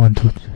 One, two, three.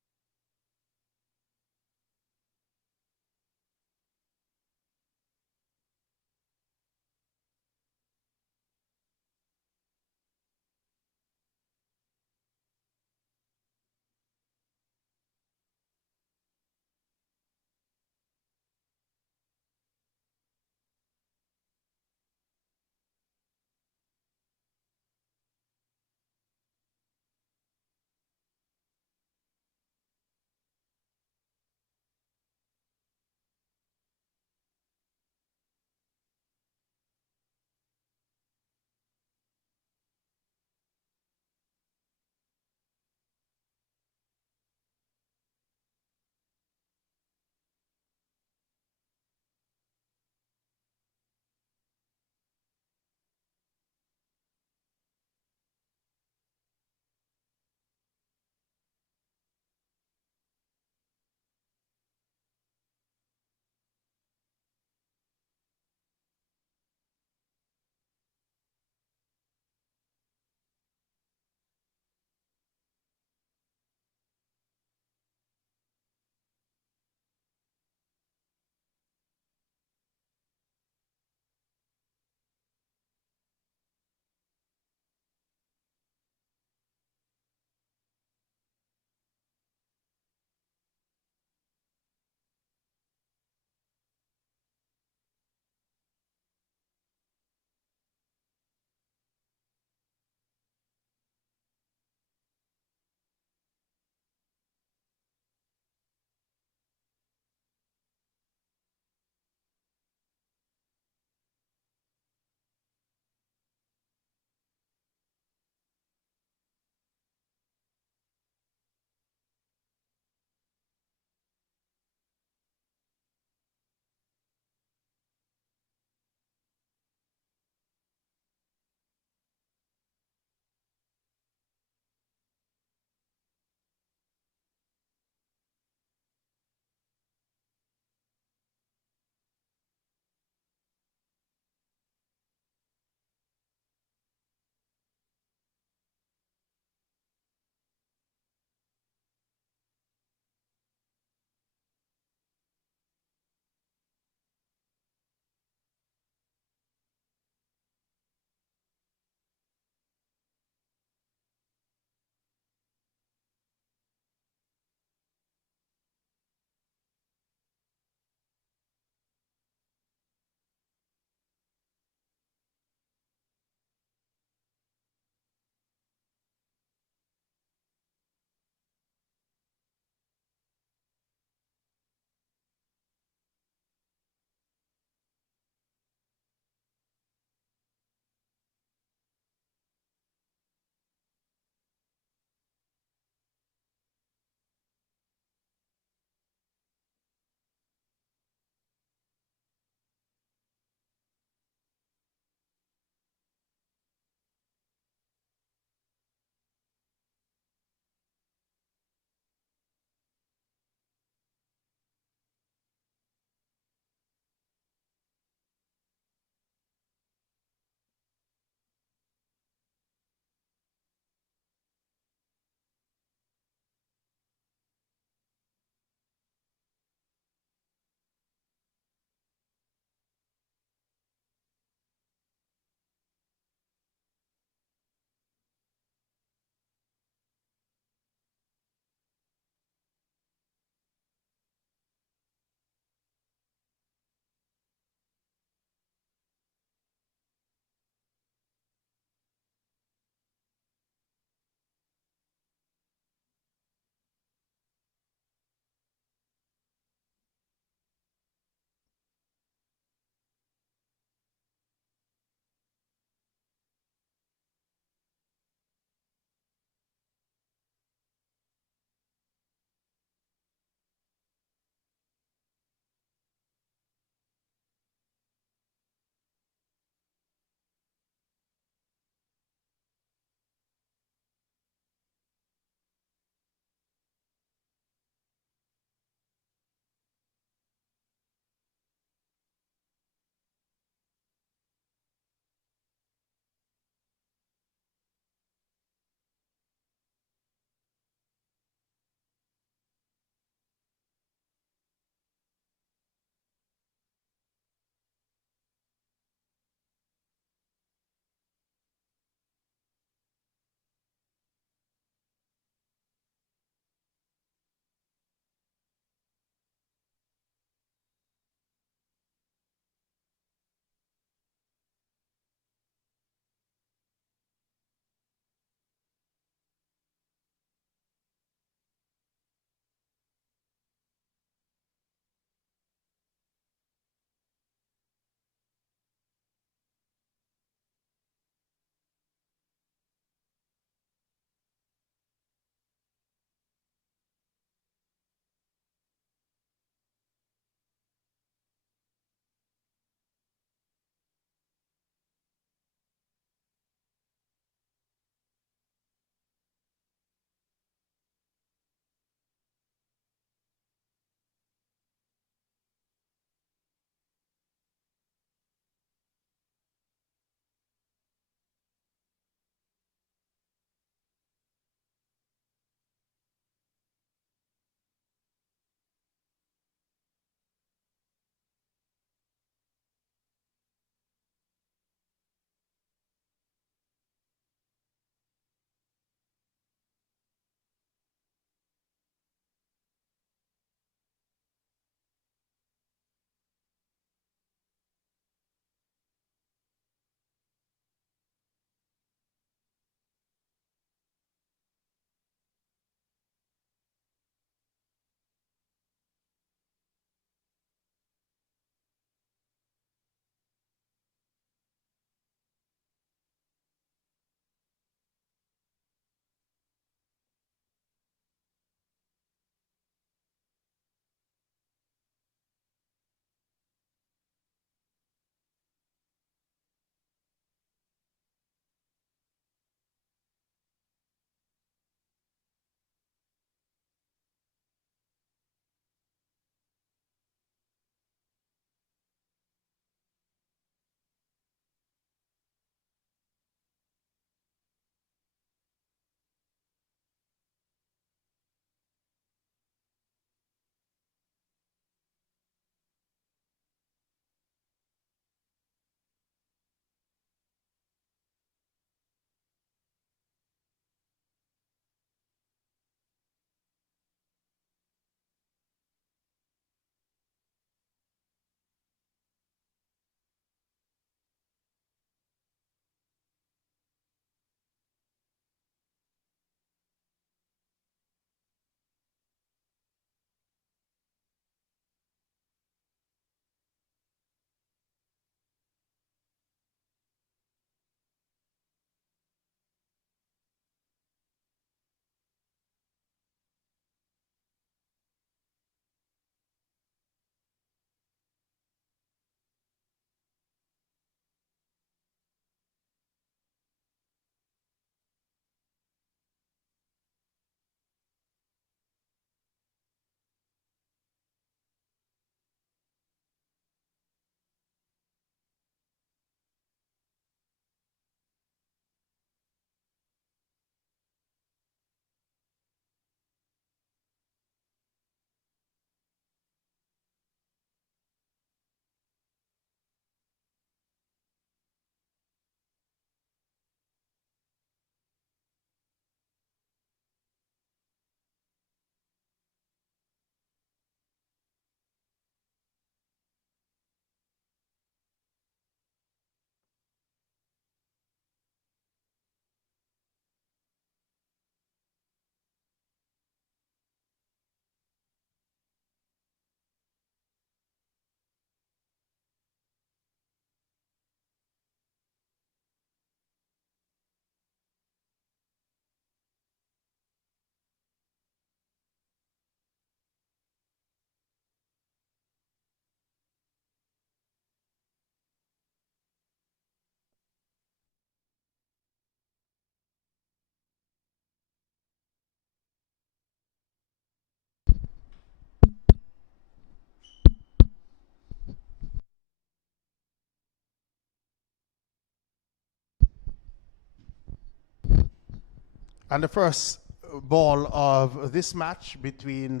And the first ball of this match between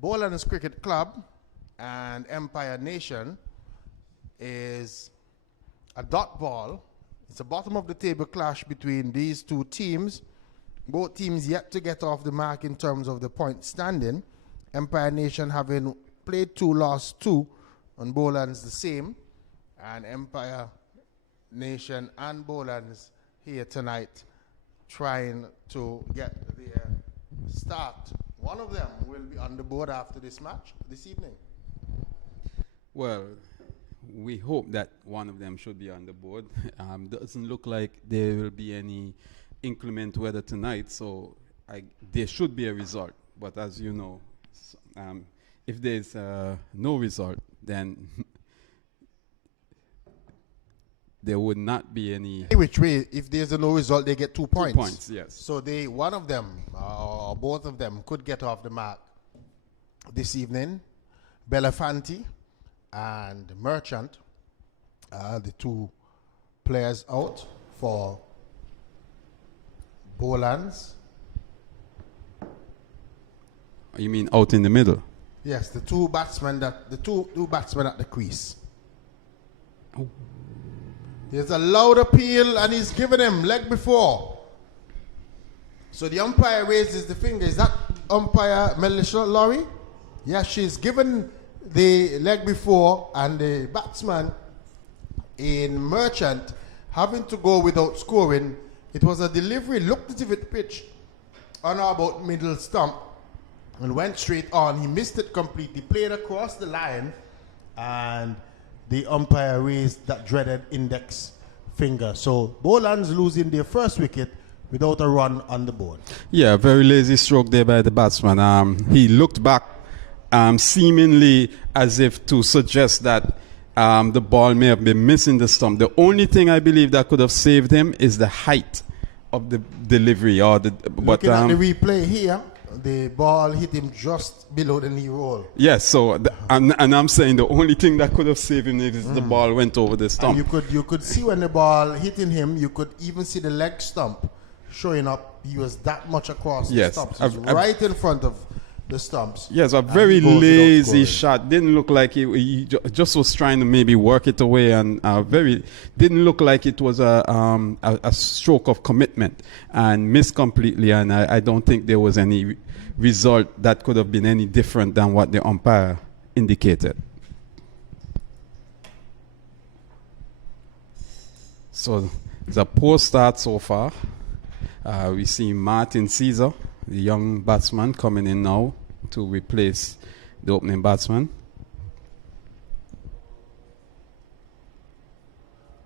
Bolands Cricket Club and Empire Nation is a dot ball. It's a bottom of the table clash between these two teams. Both teams yet to get off the mark in terms of the point standing. Empire Nation having played 2, lost 2, and Bolands the same. And Empire Nation and Bolands here tonight trying to get their start. One of them will be on the board after this match this evening. Well, we hope that one of them should be on the board. Doesn't look like there will be any inclement weather tonight, so there should be a result. But as you know, if there's no result, then there would not be any. Which way, if there's a no result, they get 2 points. 2 points, yes. So one of them, or both of them, could get off the mark this evening. Belafonte and Merchant, the 2 players out for Bolands. You mean out in the middle? Yes, the two batsmen at the crease. Oh. There's a loud appeal and he's given him leg before. So the umpire raises the finger. Is that umpire Melissa Laurie? Yes, she's given the leg before, and the batsman in Merchant having to go without scoring. It was a delivery, looked as if it pitched on or about middle stump and went straight on. He missed it completely, played across the line, and the umpire raised that dreaded index finger. So Bolands losing their first wicket without a run on the board. Yeah, very lazy stroke there by the batsman. He looked back seemingly as if to suggest that the ball may have been missing the stump. The only thing I believe that could have saved him is the height of the delivery. Looking at the replay here, the ball hit him just below the knee roll. Yes, so and I'm saying the only thing that could have saved him is the ball went over the stump. And you could see when the ball hitting him, you could even see the leg stump showing up. He was that much across the stumps. Right in front of the stumps. Yes, a very lazy shot. Didn't look like he just was trying to maybe work it away, and didn't look like it was a stroke of commitment, and missed completely. And I don't think there was any result that could have been any different than what the umpire indicated. So it's a poor start so far. We see Martin Caesar, the young batsman, coming in now to replace the opening batsman.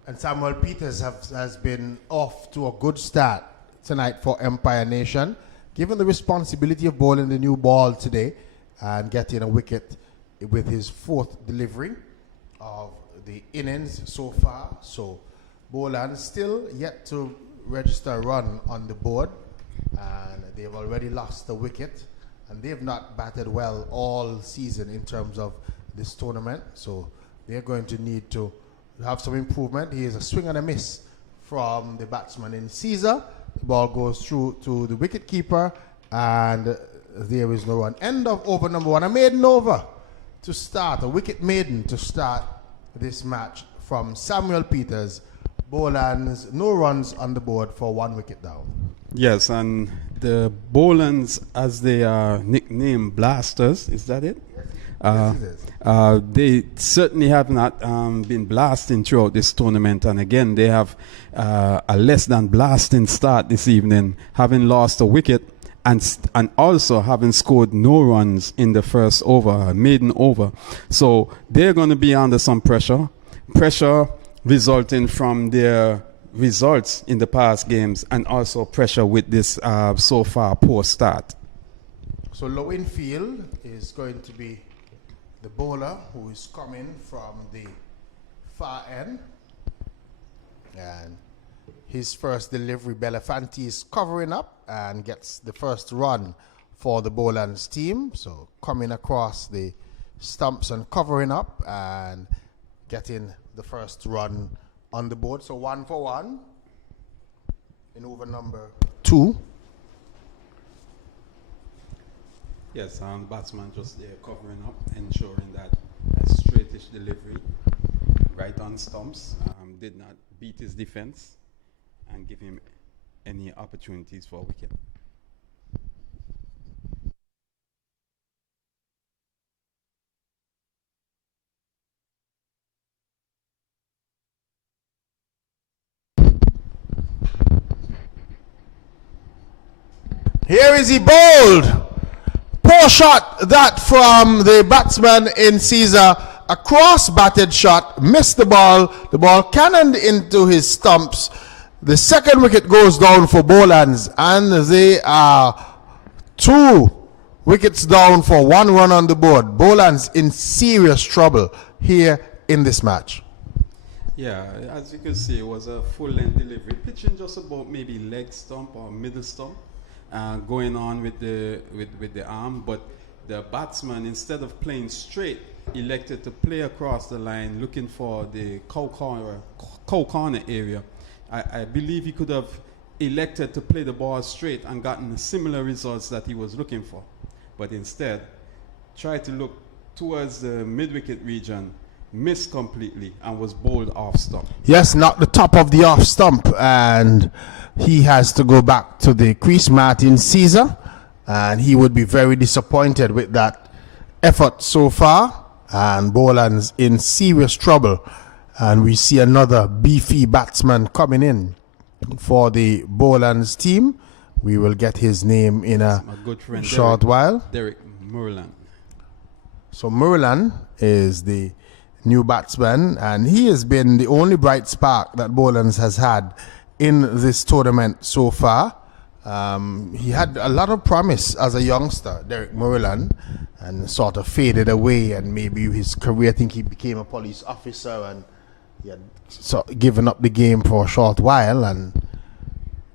And Samuel Peters has been off to a good start tonight for Empire Nation, given the responsibility of bowling the new ball today and getting a wicket with his 4th delivery of the innings so far. So Bolands still yet to register a run on the board, and they've already lost a wicket, and they've not batted well all season in terms of this tournament. So they're going to need to have some improvement. Here's a swing and a miss from the batsman in Caesar. The ball goes through to the wicket keeper, and there is no run. End of over number 1. A maiden over to start, a wicket maiden to start this match from Samuel Peters. Bolands, no runs on the board for 1 wicket down. Yes, and the Bolands, as they are nicknamed Blasters, is that it? Yes, it is. They certainly have not been blasting throughout this tournament, and again they have a less than blasting start this evening, having lost a wicket and also having scored no runs in the first over, maiden over. So they're going to be under some pressure resulting from their results in the past games, and also pressure with this so far poor start. So low in field is going to be the bowler who is coming from the far end, and his first delivery, Belafonte, is covering up and gets the first run for the Bolands team. So coming across the stumps and covering up and getting the first run on the board. So 1 for 1 in over number 2. Yes, batsman just there covering up, ensuring that a straightish delivery, right on stumps, did not beat his defense and give him any opportunities for a wicket. Here is he bowled. Poor shot that from the batsman in Caesar. A cross-batted shot, missed the ball. The ball cannoned into his stumps. The second wicket goes down for Bolands, and they are 2 wickets down for 1 run on the board. Bolands in serious trouble here in this match. Yeah, as you can see, it was a full-length delivery, pitching just about maybe leg stump or middle stump, going on with the arm, but the batsman, instead of playing straight, elected to play across the line, looking for the cow corner area. I believe he could have elected to play the ball straight and gotten similar results that he was looking for, but instead tried to look towards the mid-wicket region, missed completely, and was bowled off stump. Yes, not the top of the off stump, and he has to go back to the crease, Martin Caesar, and he would be very disappointed with that effort so far. And Bolands in serious trouble, and we see another beefy batsman coming in for the Bolands team. We will get his name in a good friend, short while. Derek Murlan. So Murlan is the new batsman, and he has been the only bright spark that Bolands has had in this tournament so far. He had a lot of promise as a youngster, Derek Murlan, and sort of faded away, and maybe his career, I think he became a police officer, and he had given up the game for a short while, and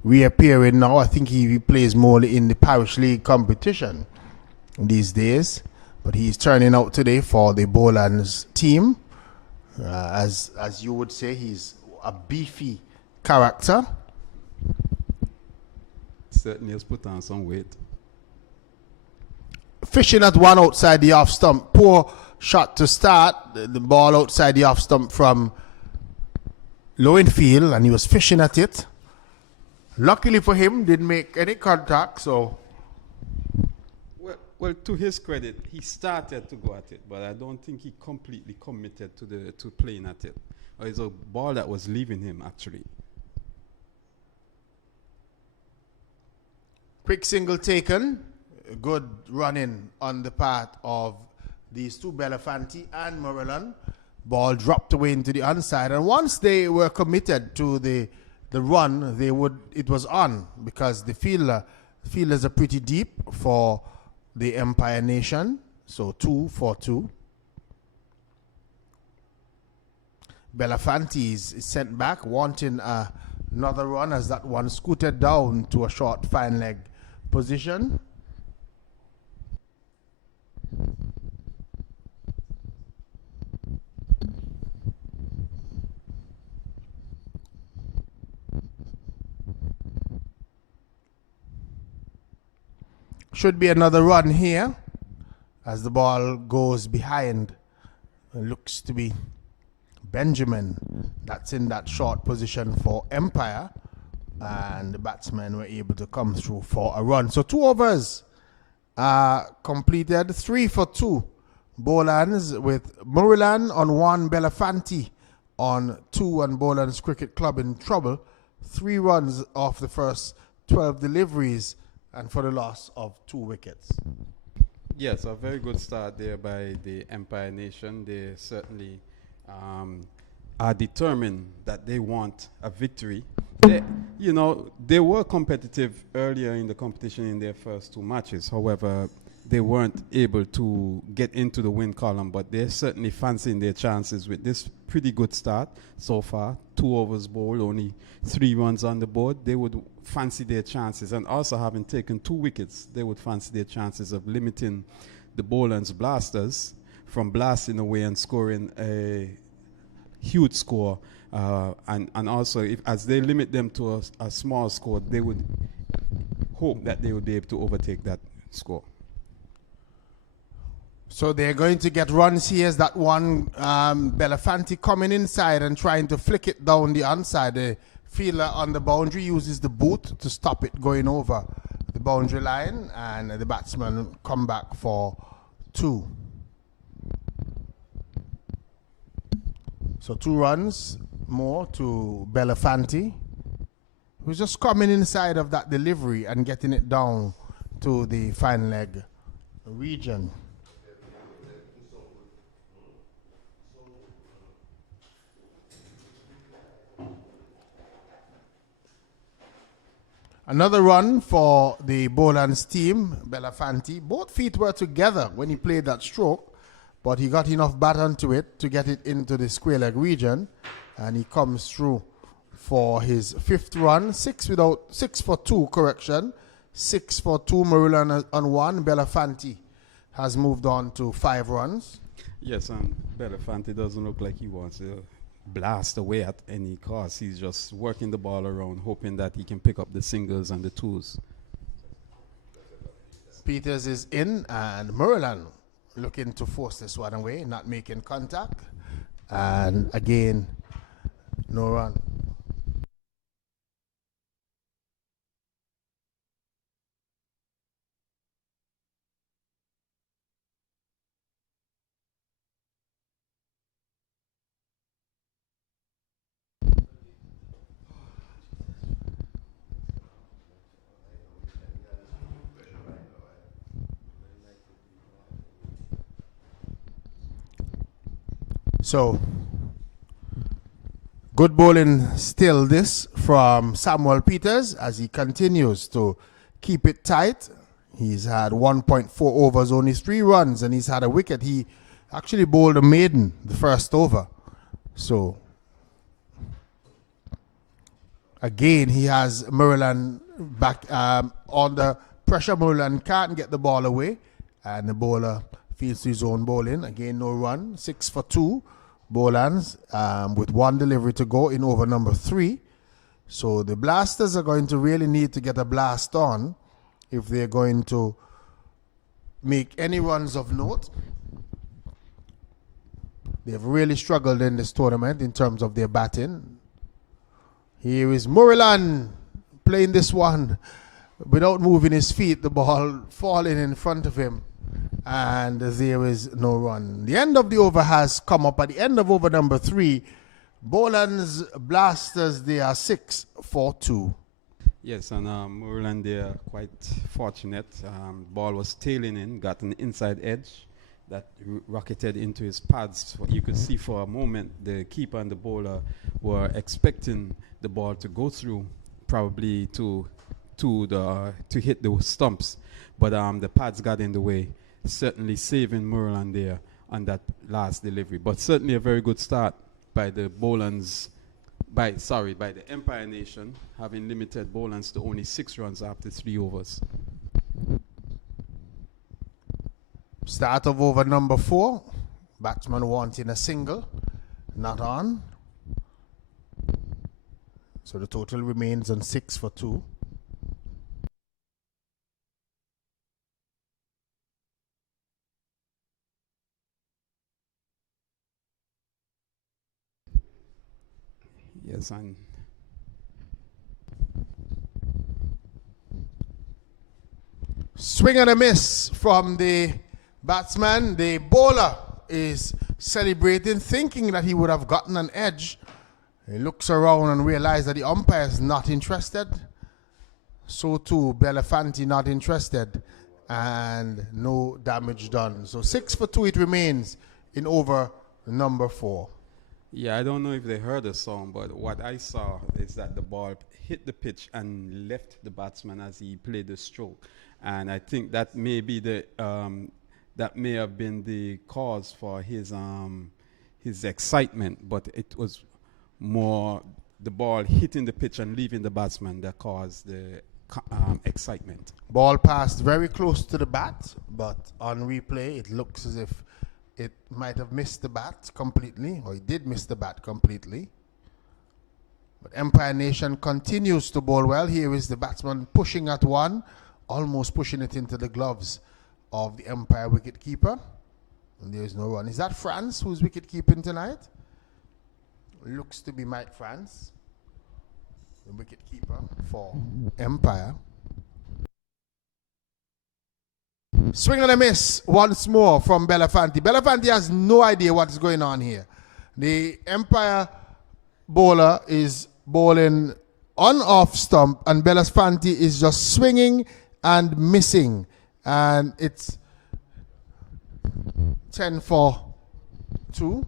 reappearing now. I think he plays more in the parish league competition these days, but he's turning out today for the Bolands team. As you would say, he's a beefy character. Certainly has put on some weight. Fishing at one outside the off stump. Poor shot to start. The ball outside the off stump from Lowenfield, and he was fishing at it. Luckily for him, didn't make any contact, so... Well, to his credit, he started to go at it, but I don't think he completely committed to playing at it. It's a ball that was leaving him, actually. Quick single taken. Good running on the part of these two, Belafonte and Moreland. Ball dropped away into the onside, and once they were committed to the run, it was on, because the fielders are pretty deep for the Empire Nation. So 2 for 2. Belafonte is sent back, wanting another run, as that one scooted down to a short fine leg position. Should be another run here, as the ball goes behind. It looks to be Benjamin that's in that short position for Empire, and the batsmen were able to come through for a run. So 2 overs completed, 3 for 2. Bolands with Murilan on 1, Belafonte on 2, and Bolands Cricket Club in trouble. 3 runs off the first 12 deliveries, and for the loss of 2 wickets. Yes, a very good start there by the Empire Nation. They certainly are determined that they want a victory. They were competitive earlier in the competition in their first 2 matches. However, they weren't able to get into the win column, but they're certainly fancying their chances with this pretty good start so far. 2 overs bowled, only 3 runs on the board. They would fancy their chances, and also having taken 2 wickets, they would fancy their chances of limiting the Bolands Blasters from blasting away and scoring a huge score. And also, as they limit them to a small score, they would hope that they would be able to overtake that score. So they're going to get runs here. As that one, Belafonte coming inside and trying to flick it down the onside. The fielder on the boundary uses the boot to stop it going over the boundary line, and the batsman come back for 2. So 2 runs more to Belafonte, who's just coming inside of that delivery and getting it down to the fine leg region. Another run for the Bolands team, Belafonte. Both feet were together when he played that stroke, but he got enough bat onto it to get it into the square leg region, and he comes through for his 5th run. 6 for 2, correction. 6 for 2, Marulan on 1. Belafonte has moved on to 5 runs. Yes, and Belafonte doesn't look like he wants to blast away at any cost. He's just working the ball around, hoping that he can pick up the singles and the twos. Peters is in, and Marulan looking to force this one away, not making contact. And again, no run. So, good bowling still this from Samuel Peters as he continues to keep it tight. He's had 1.4 overs, only 3 runs, and he's had a wicket. He actually bowled a maiden the first over. So, again, he has Marulan back on the pressure. Marulan can't get the ball away, and the bowler fields his own bowling. Again, no run. 6 for 2. Bolands with 1 delivery to go in over number 3. So the Blasters are going to really need to get a blast on if they're going to make any runs of note. They've really struggled in this tournament in terms of their batting. Here is Marulan playing this one without moving his feet, the ball falling in front of him. And there is no run. The end of the over has come up. At the end of over number 3, Bolands Blasters, they are 6 for 2. Yes, and Marulan, they are quite fortunate. Ball was tailing in, got an inside edge that rocketed into his pads. You could see for a moment the keeper and the bowler were expecting the ball to go through, probably to hit the stumps, but the pads got in the way, certainly saving Marulan there on that last delivery. But certainly a very good start by the Bolands, by the Empire Nation, having limited Bolands to only 6 runs after 3 overs. Start of over number 4. Batsman wanting a single, not on. So the total remains on 6 for 2. Yes, and swing and a miss from the batsman. The bowler is celebrating, thinking that he would have gotten an edge. He looks around and realizes that the umpire is not interested. So too, Belafonte not interested, and no damage done. So 6 for 2 it remains in over number 4. yeah, I don't know if they heard the song, but what I saw is that the ball hit the pitch and left the batsman as he played the stroke, and I think that may be that may have been the cause for his excitement, but it was more the ball hitting the pitch and leaving the batsman that caused the excitement. Ball passed very close to the bat, but on replay it looks as if it might have missed the bat completely, or it did miss the bat completely. But Empire Nation continues to bowl well. Here is the batsman pushing at one, almost pushing it into the gloves of the Empire wicketkeeper. And there is no run. Is that France who's wicket keeping tonight? Looks to be Mike France, the wicket keeper for Empire. Swing and a miss once more from Belafonte. Belafonte has no idea what's going on here. The Empire bowler is bowling on off stump, and Belafonte is just swinging and missing. And it's 10 for 2.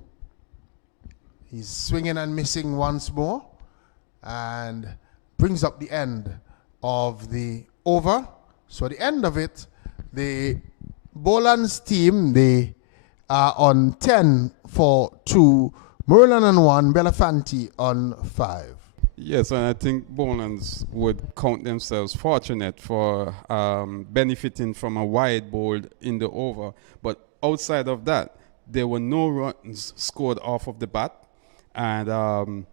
He's swinging and missing once more, and brings up the end of the over. So at the end of it, the Bolands team, they are on 10 for 2, Merlin on 1, Belafonte on 5. Yes, and I think Bolands would count themselves fortunate for benefiting from a wide bowled in the over. But outside of that, there were no runs scored off of the bat. And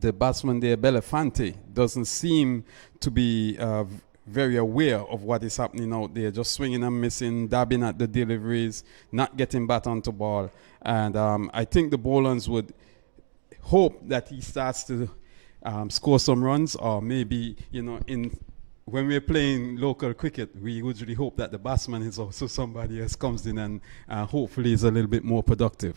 the batsman there, Belafonte, doesn't seem to be very aware of what is happening out there, just swinging and missing, dabbing at the deliveries, not getting bat onto ball. And I think the Bolands would hope that he starts to score some runs, or maybe, when we're playing local cricket, we usually hope that the batsman is also somebody else comes in and hopefully is a little bit more productive.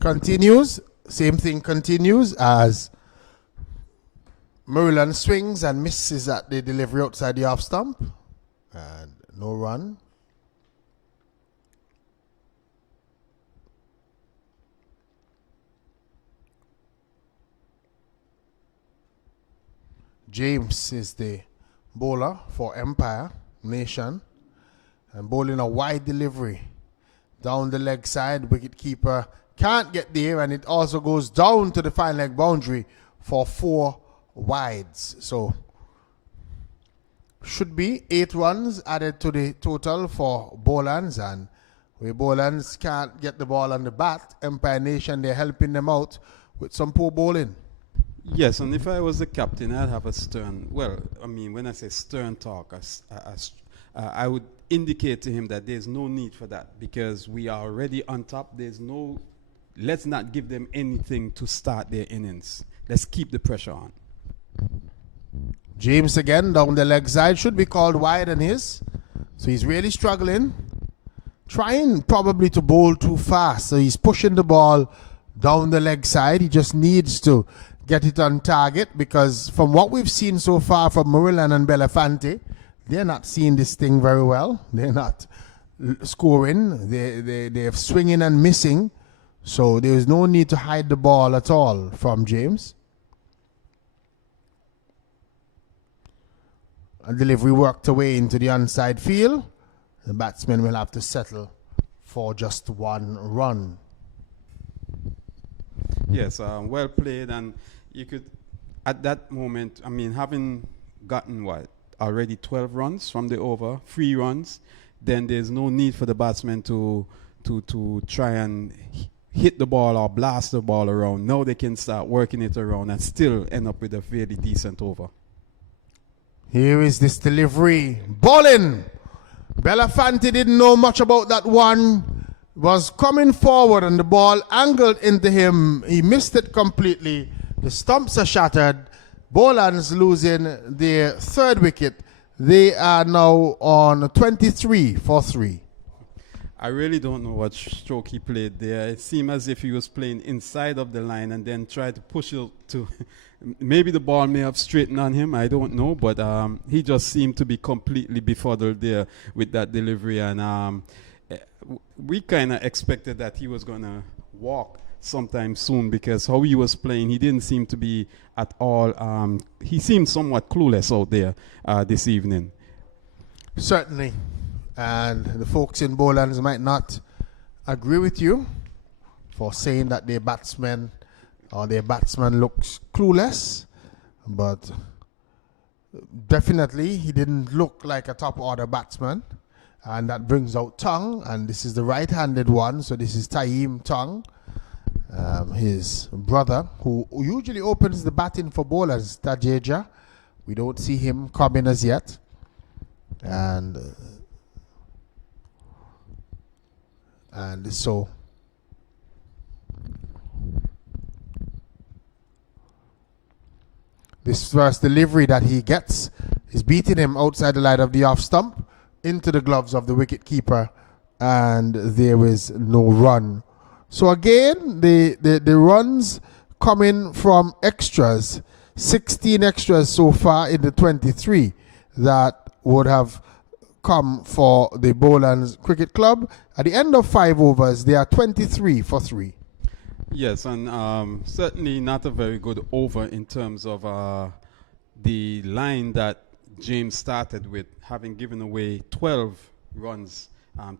Continues, same thing continues as Merlin swings and misses at the delivery outside the off stump, and no run. James is the bowler for Empire Nation, and bowling a wide delivery down the leg side. Wicket keeper can't get there, and it also goes down to the fine leg boundary for 4 wides. So should be 8 runs added to the total for Bolands, and where Bolands can't get the ball on the bat, Empire Nation, they're helping them out with some poor bowling. Yes, and if I was the captain, I'd have a stern, when I say stern talk, I would indicate to him that there's no need for that, because we are already on top. Let's not give them anything to start their innings. Let's keep the pressure on. James again down the leg side, should be called wide on his. So he's really struggling. Trying probably to bowl too fast. So he's pushing the ball down the leg side. He just needs to get it on target, because from what we've seen so far from Merlin and Belafonte, they're not seeing this thing very well. They're not scoring. They're swinging and missing. So there's no need to hide the ball at all from James. A delivery worked away into the onside field. The batsman will have to settle for just 1 run. Yes, well played. And you could, at that moment, having gotten already 12 runs from the over, 3 runs, then there's no need for the batsman to try and hit the ball or blast the ball around. Now they can start working it around and still end up with a fairly decent over. Here is this delivery. Bowling! Belafonte didn't know much about that one. Was coming forward and the ball angled into him. He missed it completely. The stumps are shattered. Bolands losing their 3rd wicket. They are now on 23 for 3. I really don't know what stroke he played there. It seemed as if he was playing inside of the line and then tried to push it to... Maybe the ball may have straightened on him, I don't know, but he just seemed to be completely befuddled there with that delivery, and we kind of expected that he was going to walk sometime soon, because how he was playing, he didn't seem to be at all... he seemed somewhat clueless out there this evening. Certainly. And the folks in Bolands might not agree with you for saying that their batsman looks clueless, but Definitely, he didn't look like a top order batsman. And that brings out Tong. And this is the right-handed one. So this is Taim Tong, his brother, who usually opens the batting for bowlers, Tajeja. We don't see him coming as yet. And so this first delivery that he gets is beating him outside the line of the off stump into the gloves of the wicket keeper, and there is no run. So again, the runs coming from extras, 16 extras so far in the 23 that would have come for the Bolands Cricket Club. At the end of 5 overs, they are 23 for 3. Yes, and certainly not a very good over in terms of the line that James started with, having given away 12 runs,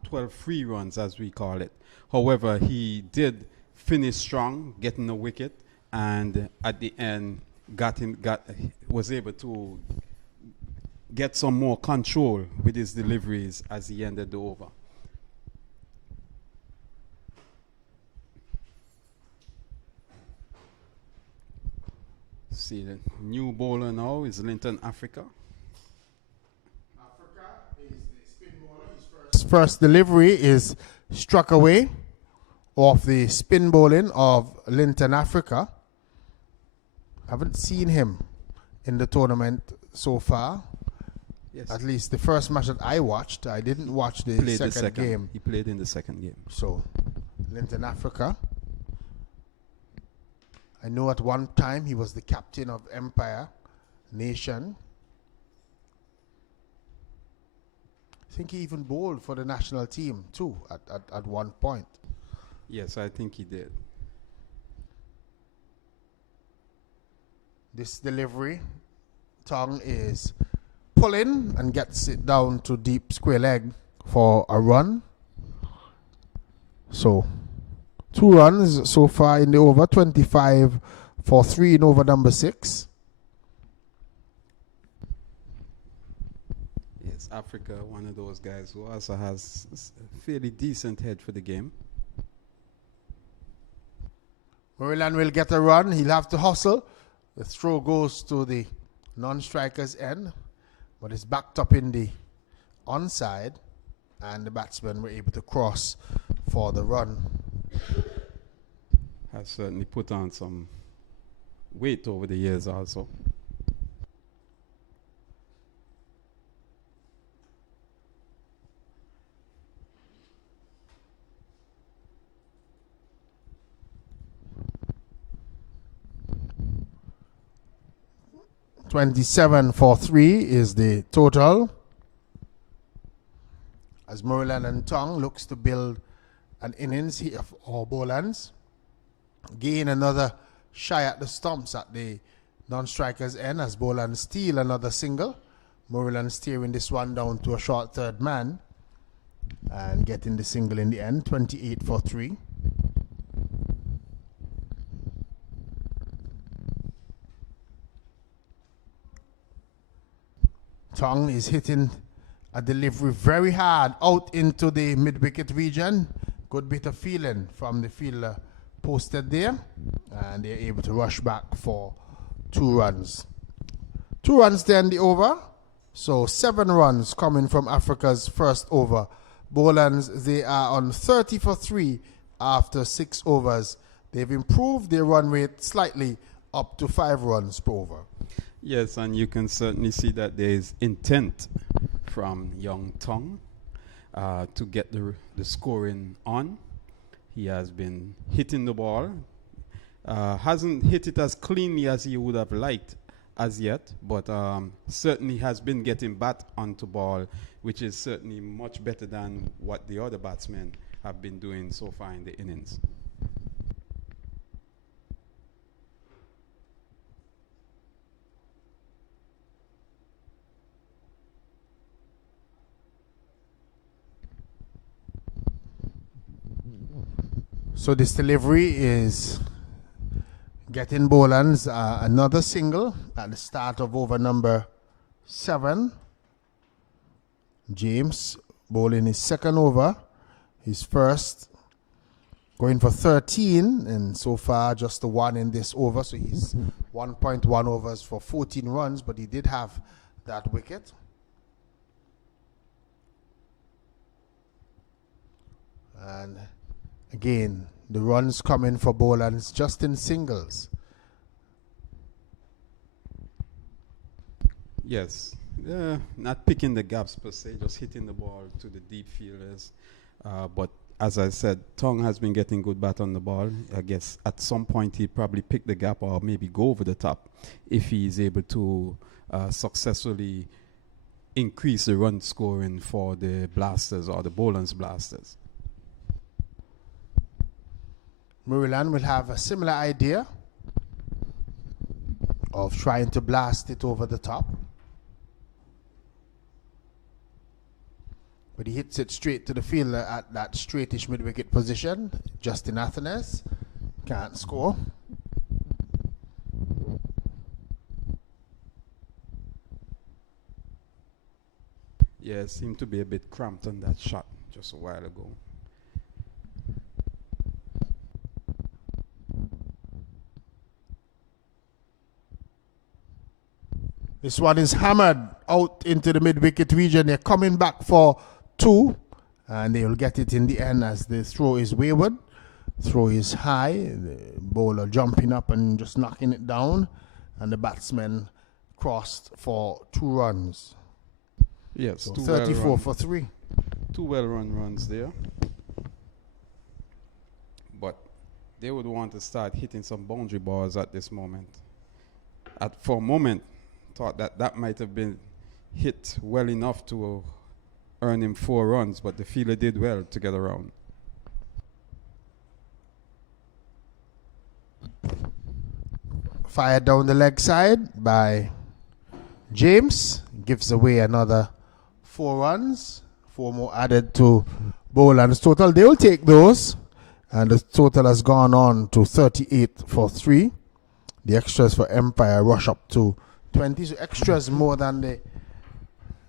12 free runs as we call it. However, he did finish strong, getting a wicket, and at the end was able to get some more control with his deliveries as he ended the over. See, the new bowler now is Linton Africa. Africa is the spin bowler. His first delivery is struck away off the spin bowling of Linton Africa. Haven't seen him in the tournament so far. Yes. At least the first match that I watched. I didn't watch the second game. He played in the second game. So, Linton Africa. I know at one time he was the captain of Empire Nation. I think he even bowled for the national team too at one point. Yes, I think he did. This delivery, Tong is pulling and gets it down to deep square leg for a run. So 2 runs so far in the over, 25 for 3 in over number 6. Yes, Africa, one of those guys who also has a fairly decent head for the game. Maryland will get a run. He'll have to hustle. The throw goes to the non-striker's end, but it's backed up in the onside, and the batsmen were able to cross for the run. Has certainly put on some weight over the years also. $27 for 3 is the total, as Maryland and Tong looks to build an innings here for Bolands. Gain another shy at the stumps at the non-striker's end as Bolands steal another single. Maryland steering this one down to a short third man and getting the single in the end, 28 for 3. Tong is hitting a delivery very hard out into the mid-wicket region. Good bit of feeling from the fielder posted there, and they're able to rush back for 2 runs. 2 runs to end the over, so 7 runs coming from Africa's first over. Bolands, they are on 30 for 3 after 6 overs. They've improved their run rate slightly up to 5 runs per over. Yes, and you can certainly see that there is intent from young Tong to get the scoring on. He has been hitting the ball. Hasn't hit it as cleanly as he would have liked as yet, but certainly has been getting bat onto ball, which is certainly much better than what the other batsmen have been doing so far in the innings. So this delivery is getting Bolands another single at the start of over number 7. James bowling his second over. His first going for 13, and so far just the one in this over. So he's 1.1 overs for 14 runs, but he did have that wicket. And again, the runs coming for Bolands just in singles. Yes, not picking the gaps per se, just hitting the ball to the deep fielders. But as I said, Tong has been getting good bat on the ball. I guess at some point he'd probably pick the gap or maybe go over the top if he is able to successfully increase the run scoring for the Blasters or the Bolands Blasters. Maryland will have a similar idea of trying to blast it over the top. But he hits it straight to the fielder at that straightish mid-wicket position. Justin Athenes can't score. Yeah, it seemed to be a bit cramped on that shot just a while ago. This one is hammered out into the mid-wicket region. They're coming back for 2, and they will get it in the end as the throw is wayward. Throw is high, the bowler jumping up and just knocking it down, and the batsman crossed for 2 runs. Yes, So 34 for 3. 2 well-run runs there. But they would want to start hitting some boundary balls at this moment. For a moment, thought that might have been hit well enough to earn him 4 runs, but the fielder did well to get around. Fired down the leg side by James. Gives away another 4 runs. 4 more added to Bolands' total. They will take those. And the total has gone on to 38 for 3. The extras for Empire rush up to 20. So extras more than the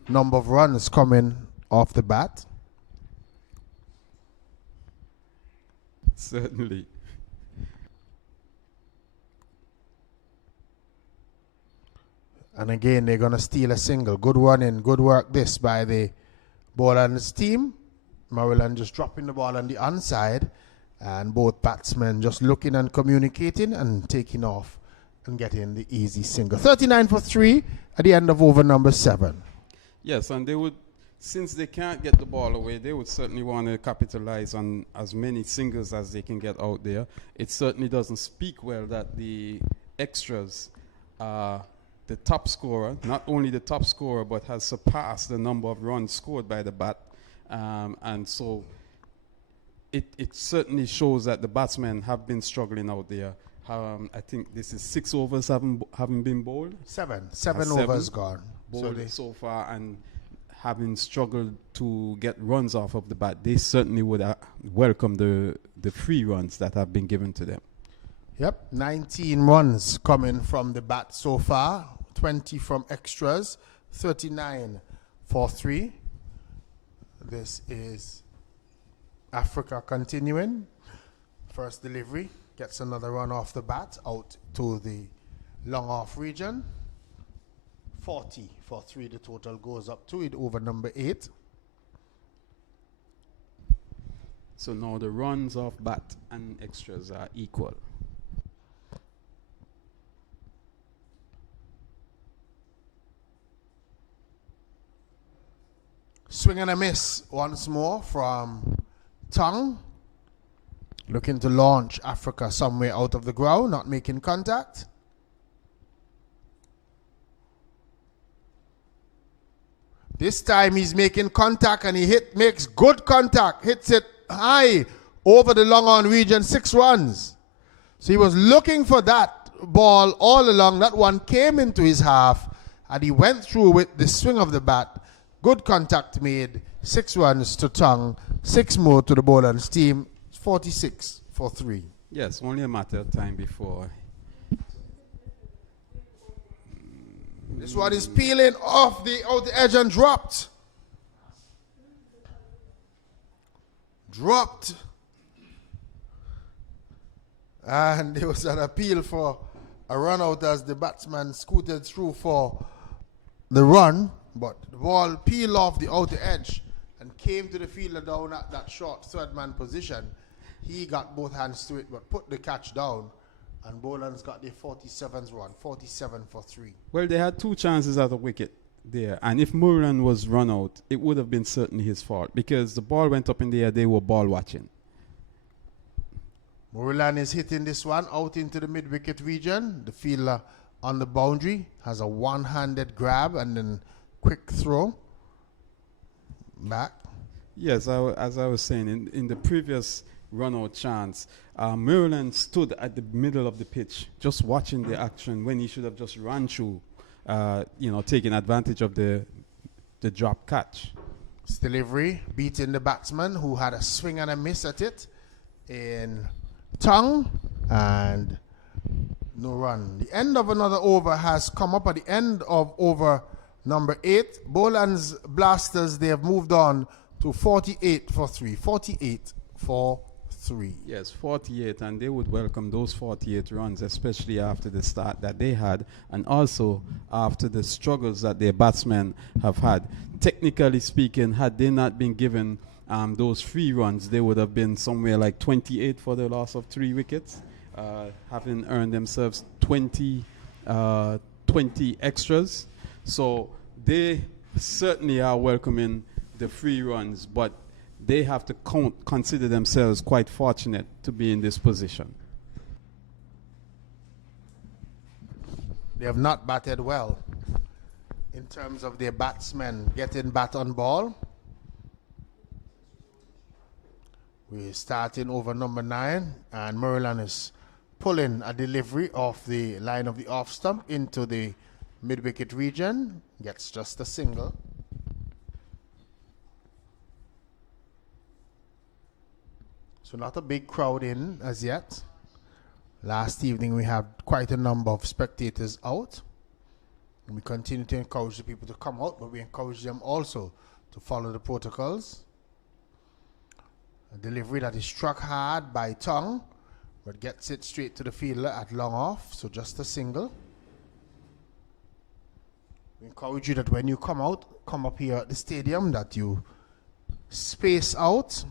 number of runs coming off the bat. Certainly. And again, they're going to steal a single. Good running, good work this by the Bolands team. Maryland just dropping the ball on the onside. And both batsmen just looking and communicating and taking off and getting the easy single. 39 for 3 at the end of over number 7. Yes, and they would, since they can't get the ball away, they would certainly want to capitalize on as many singles as they can get out there. It certainly doesn't speak well that the extras are the top scorer, not only the top scorer, but has surpassed the number of runs scored by the bat. And so it certainly shows that the batsmen have been struggling out there. I think this is 6 overs having been bowled. 7 overs gone. Bowled so far, and having struggled to get runs off of the bat, they certainly would welcome the free runs that have been given to them. Yep, 19 runs coming from the bat so far, 20 from extras, 39 for 3. This is Africa continuing. First delivery gets another run off the bat out to the long off region. 40 for 3 the total goes up to it over number 8. So now the runs off bat and extras are equal. Swing and a miss once more from Tong. Looking to launch Africa somewhere out of the ground, not making contact. This time he's making contact and he makes good contact. Hits it high over the long on region, 6 runs. So he was looking for that ball all along. That one came into his half and he went through with the swing of the bat. Good contact made, 6 runs to Tong, 6 more to the Bolands team, 46 for 3. Yes, only a matter of time before This one is peeling off the outer edge and dropped. Dropped. And there was an appeal for a run out as the batsman scooted through for the run, but the ball peeled off the outer edge and came to the fielder down at that short third man position. He got both hands to it but put the catch down, and Bolands got their 47th run, 47 for 3. Well, they had 2 chances at the wicket there, and if Moreland was run out, it would have been certainly his fault because the ball went up in the air, they were ball watching. Moreland is hitting this one out into the mid-wicket region. The fielder on the boundary has a one-handed grab and then quick throw back. Yes, as I was saying, in the previous run-out chance, Moreland stood at the middle of the pitch just watching the action when he should have just run through, taking advantage of the drop catch. This delivery beating the batsman who had a swing and a miss at it in tongue, and no run. The end of another over has come up at the end of over number 8. Bolands Blasters, they have moved on to 48 for 3. 48 for 3. Yes, 48, and they would welcome those 48 runs, especially after the start that they had, and also after the struggles that their batsmen have had. Technically speaking, had they not been given those 3 runs, they would have been somewhere like 28 for the loss of 3 wickets, having earned themselves 20 extras. So they certainly are welcoming the 3 runs, but they have to consider themselves quite fortunate to be in this position. They have not batted well in terms of their batsmen getting bat on ball. We're starting over number 9, and Moreland is pulling a delivery off the line of the off stump into the mid-wicket region. Gets just a single. So not a big crowd in as yet. Last evening we had quite a number of spectators out. And we continue to encourage the people to come out, but we encourage them also to follow the protocols. A delivery that is struck hard by tongue, but gets it straight to the fielder at long off, so just a single. We encourage you that when you come out, come up here at the stadium, that you space out,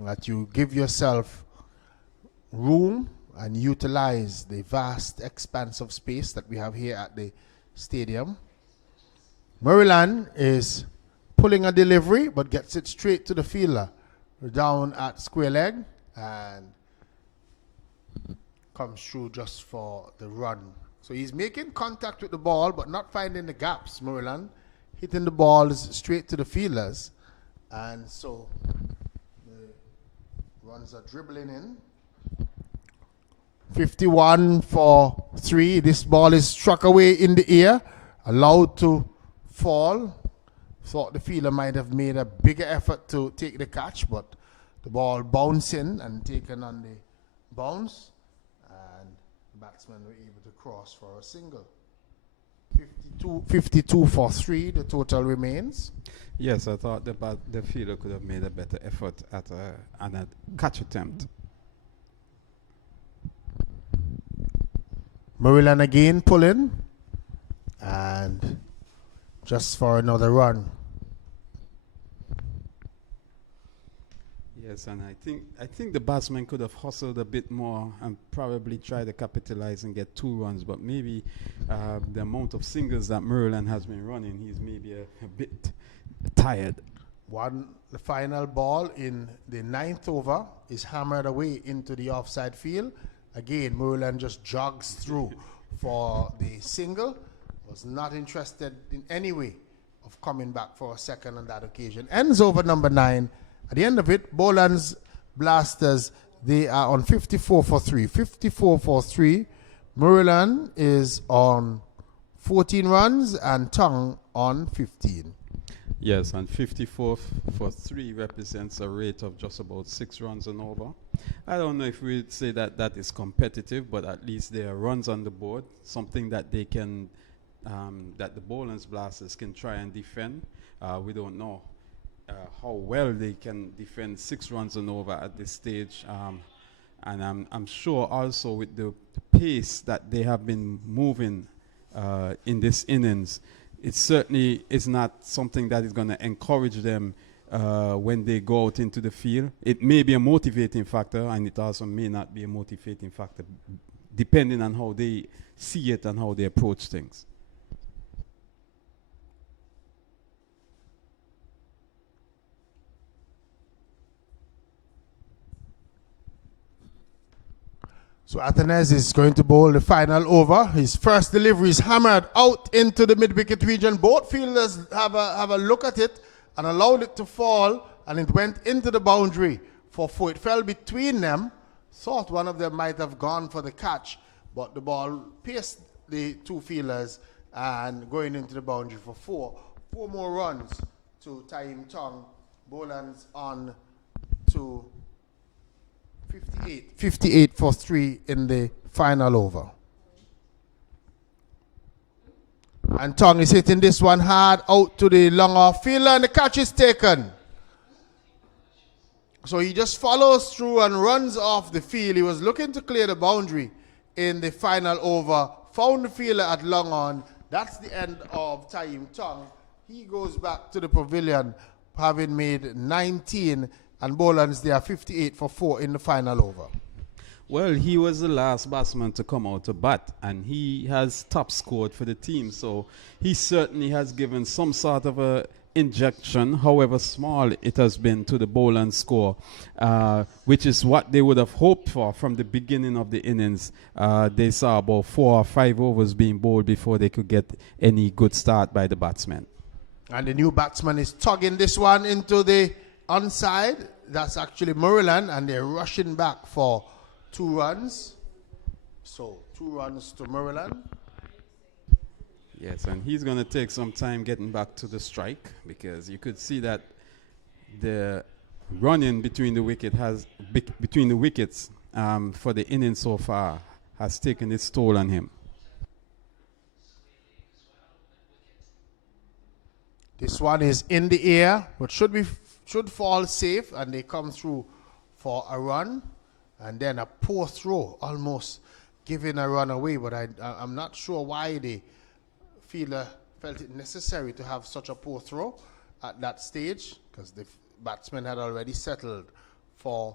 that you give yourself room and utilize the vast expanse of space that we have here at the stadium. Moreland is pulling a delivery, but gets it straight to the fielder down at square leg and comes through just for the run. So he's making contact with the ball but not finding the gaps. Moreland hitting the balls straight to the fielders, and so the runs are dribbling in. 51 for 3. This ball is struck away in the air, allowed to fall. Thought the fielder might have made a bigger effort to take the catch, but the ball bouncing and taken on the bounce, and the batsmen were able to cross for a single. 52 for 3, the total remains. Yes, I thought the fielder could have made a better effort at a catch attempt. Moreland again pulling, and just for another run. Yes, and I think the batsman could have hustled a bit more and probably tried to capitalize and get 2 runs, but maybe the amount of singles that Moreland has been running, he's maybe a bit tired. The final ball in the 9th over is hammered away into the offside field. Again, Moreland just jogs through for the single. Was not interested in any way of coming back for a second on that occasion. Ends over number 9. At the end of it, Bolands Blasters, they are on 54 for 3. 54 for 3. Moreland is on 14 runs and Tongue on 15. Yes, and 54 for 3 represents a rate of just about 6 runs and over. I don't know if we'd say that is competitive, but at least there are runs on the board, something that they can that the Bolands Blasters can try and defend. We don't know how well they can defend 6 runs and over at this stage. And I'm sure also with the pace that they have been moving in this innings, it certainly is not something that is going to encourage them when they go out into the field. It may be a motivating factor, and it also may not be a motivating factor, depending on how they see it and how they approach things. So Athenes is going to bowl the final over. His first delivery is hammered out into the mid-wicket region. Both fielders have a look at it and allowed it to fall, and it went into the boundary for 4. It fell between them. Thought one of them might have gone for the catch, but the ball pierced the 2 fielders and going into the boundary for 4. 4 more runs to Taim Tong. Bolands on to 58 for 3 in the final over. And Tong is hitting this one hard out to the long off fielder, and the catch is taken. So he just follows through and runs off the field. He was looking to clear the boundary in the final over, found the fielder at long on. That's the end of Taim Tong. He goes back to the pavilion having made 19, and Bolands there 58 for 4 in the final over. Well, he was the last batsman to come out to bat, and he has top scored for the team, so he certainly has given some sort of a injection, however small it has been, to the Bolands score, which is what they would have hoped for from the beginning of the innings. They saw about 4 or 5 overs being bowled before they could get any good start by the batsmen. And the new batsman is tugging this one into the onside. That's actually Maryland, and they're rushing back for 2 runs. So 2 runs to Maryland. Yes, and he's going to take some time getting back to the strike, because you could see that the running between the wickets for the inning so far has taken its toll on him. This one is in the air, but should fall safe, and they come through for a run, and then a poor throw, almost giving a run away. But I'm not sure why the fielder felt it necessary to have such a poor throw at that stage, because the batsman had already settled for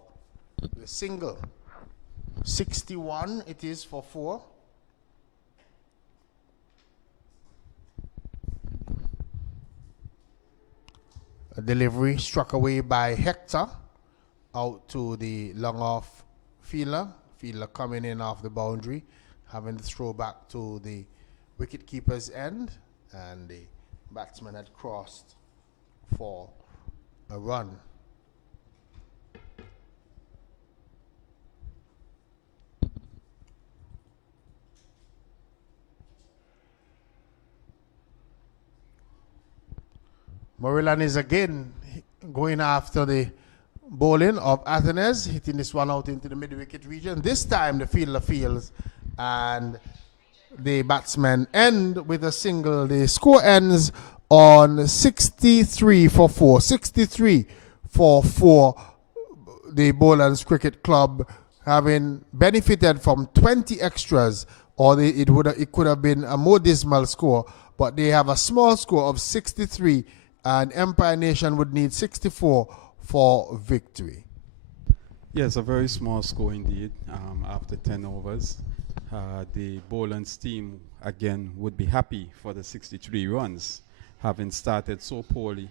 the single. 61 it is for 4. A delivery struck away by Hector out to the long off fielder. Fielder coming in off the boundary, having to throw back to the wicket-keeper's end, and the batsman had crossed for a run. Maryland is again going after the bowling of Athenes, hitting this one out into the mid-wicket region. This time the fielder fields, and the batsmen end with a single. The score ends on 63 for 4. 63 for 4. The Bolands Cricket Club having benefited from 20 extras, or it could have been a more dismal score, but they have a small score of 63, and Empire Nation would need 64 for victory. Yes, a very small score indeed after 10 overs. The Bolands team, again, would be happy for the 63 runs, having started so poorly.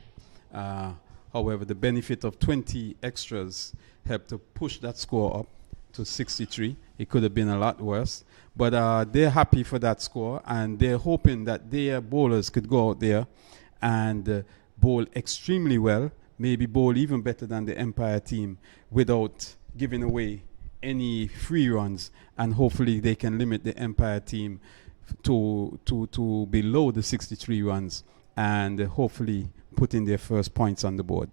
However, the benefit of 20 extras helped to push that score up to 63. It could have been a lot worse. But they're happy for that score, and they're hoping that their bowlers could go out there and bowl extremely well, maybe bowl even better than the Empire team without giving away any free runs, and hopefully they can limit the Empire team to below the 63 runs, and hopefully put in their first points on the board.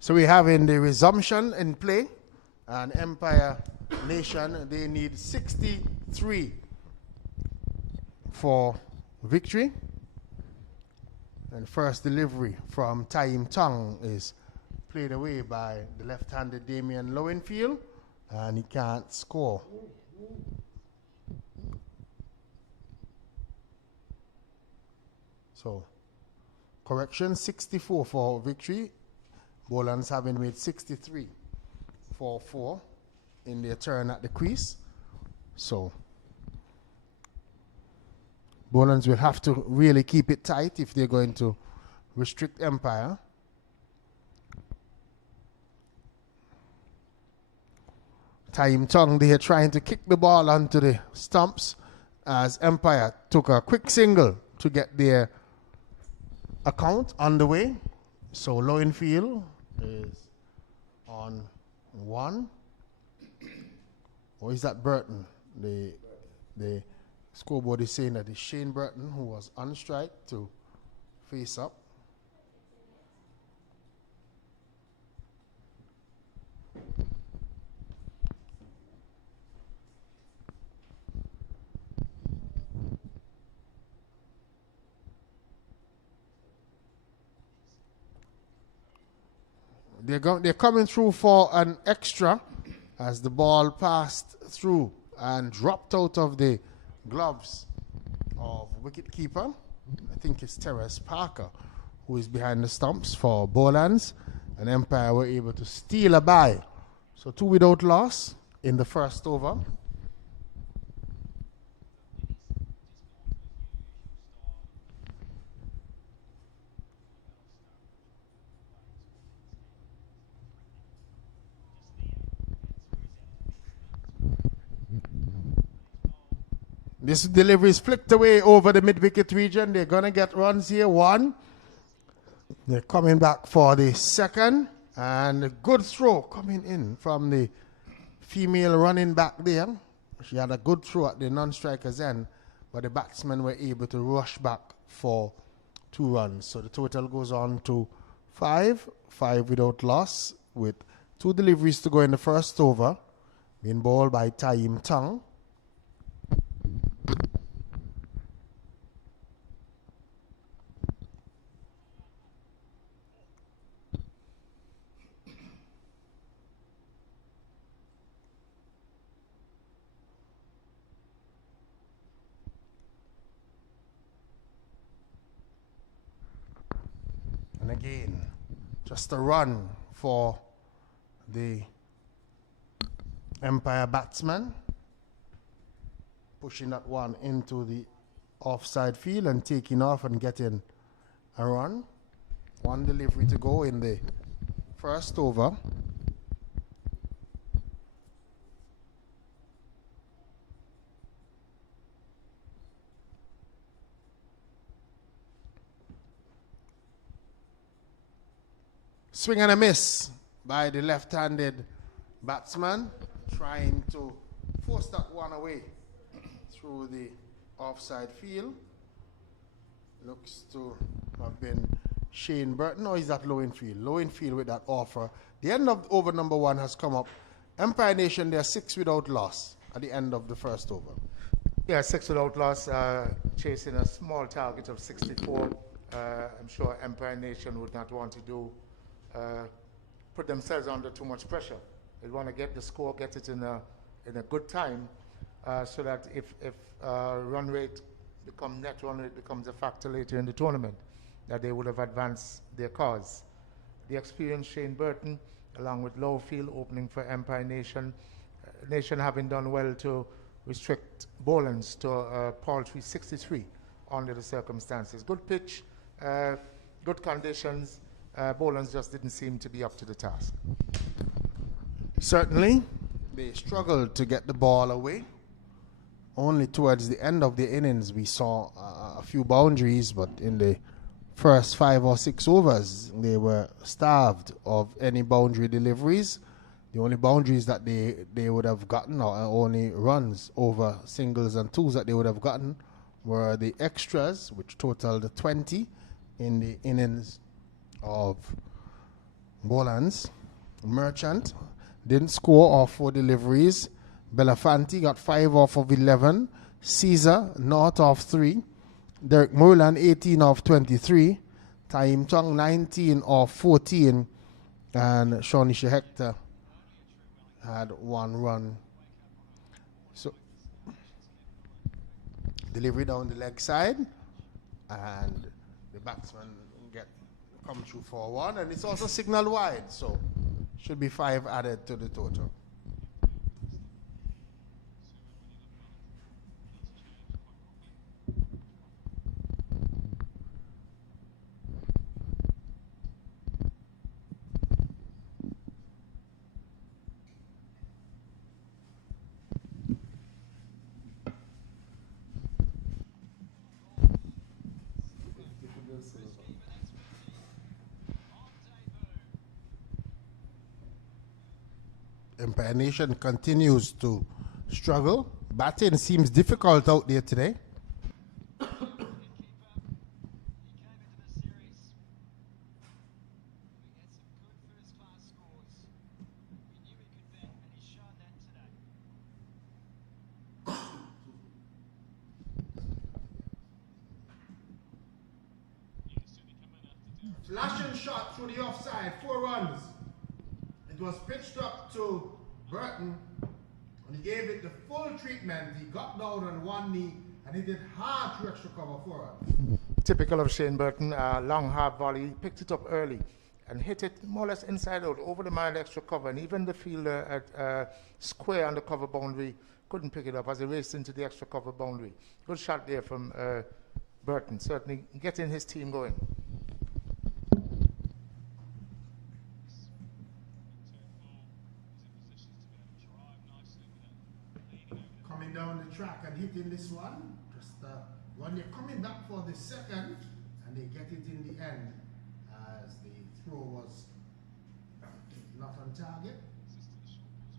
So we have in the resumption in play, and Empire Nation, they need 63 for victory. And first delivery from Taim Tong is played away by the left-handed Damian Lowenfield, and he can't score. So, correction, 64 for victory. Bolands having made 63 for 4 in their turn at the crease. So, Bolands will have to really keep it tight if they're going to restrict Empire. Taim Tong, they are trying to kick the ball onto the stumps as Empire took a quick single to get their account underway. So Lowenfield is on 1. Or is that Burton? The scoreboard is saying that it's Shane Burton who was on strike to face up. They're coming through for an extra as the ball passed through and dropped out of the gloves of wicketkeeper. I think it's Terrace Parker who is behind the stumps for Bolands, and Empire were able to steal a bye. So 2 without loss in the first over. This delivery is flicked away over the mid-wicket region. They're going to get runs here. 1. They're coming back for the second. And a good throw coming in from the female running back there. She had a good throw at the non-striker's end, but the batsmen were able to rush back for 2 runs. So the total goes on to 5. 5 without loss, with 2 deliveries to go in the first over. Being bowled by Taim Tong. And again, just a run for the Empire batsman. Pushing that one into the offside field and taking off and getting a run. 1 delivery to go in the first over. Swing and a miss by the left-handed batsman, trying to force that one away through the offside field. Looks to have been Shane Burton, or is that Lowenfield? Lowenfield with that offer. The end of over number 1 has come up. Empire Nation, they're 6 without loss at the end of the first over. Yeah, 6 without loss, chasing a small target of 64. I'm sure Empire Nation would not want to put themselves under too much pressure. They want to get the score, get it in a good time, so that if net run rate becomes a factor later in the tournament, that they would have advanced their cause. The experienced Shane Burton, along with Lowfield, opening for Empire Nation. Nation having done well to restrict Bolands to a paltry 63 under the circumstances. Good pitch, good conditions. Bolands just didn't seem to be up to the task. Certainly, they struggled to get the ball away. Only towards the end of the innings we saw a few boundaries, but in the first 5 or 6 overs, they were starved of any boundary deliveries. The only boundaries that they would have gotten, or only runs over singles and twos that they would have gotten, were the extras, which totaled 20 in the innings of Bolands, Merchant didn't score off 4 deliveries. Belafonte got 5 off of 11. Caesar, not off 3. Derek Moreland, 18 off 23. Taim Tong, 19 off 14. And Shawnisha Hector had 1 run. So, delivery down the leg side. And the batsman come through for 1. And it's also signal wide. So, should be 5 added to the total. Empire Nation continues to struggle. Batting seems difficult out there today. Flashing shot through the offside, 4 runs. It was pitched up to Burton, and he gave it the full treatment. He got down on 1 knee, and he did hard through extra cover 4 runs. Typical of Shane Burton, long hard volley. He picked it up early and hit it more or less inside out, over the man extra cover, and even the fielder at square on the cover boundary couldn't pick it up as he raced into the extra cover boundary. Good shot there from Burton, certainly getting his team going. Coming down the track and hitting this one, just when they're coming back for the second, and they get it in the end as the throw was not on target.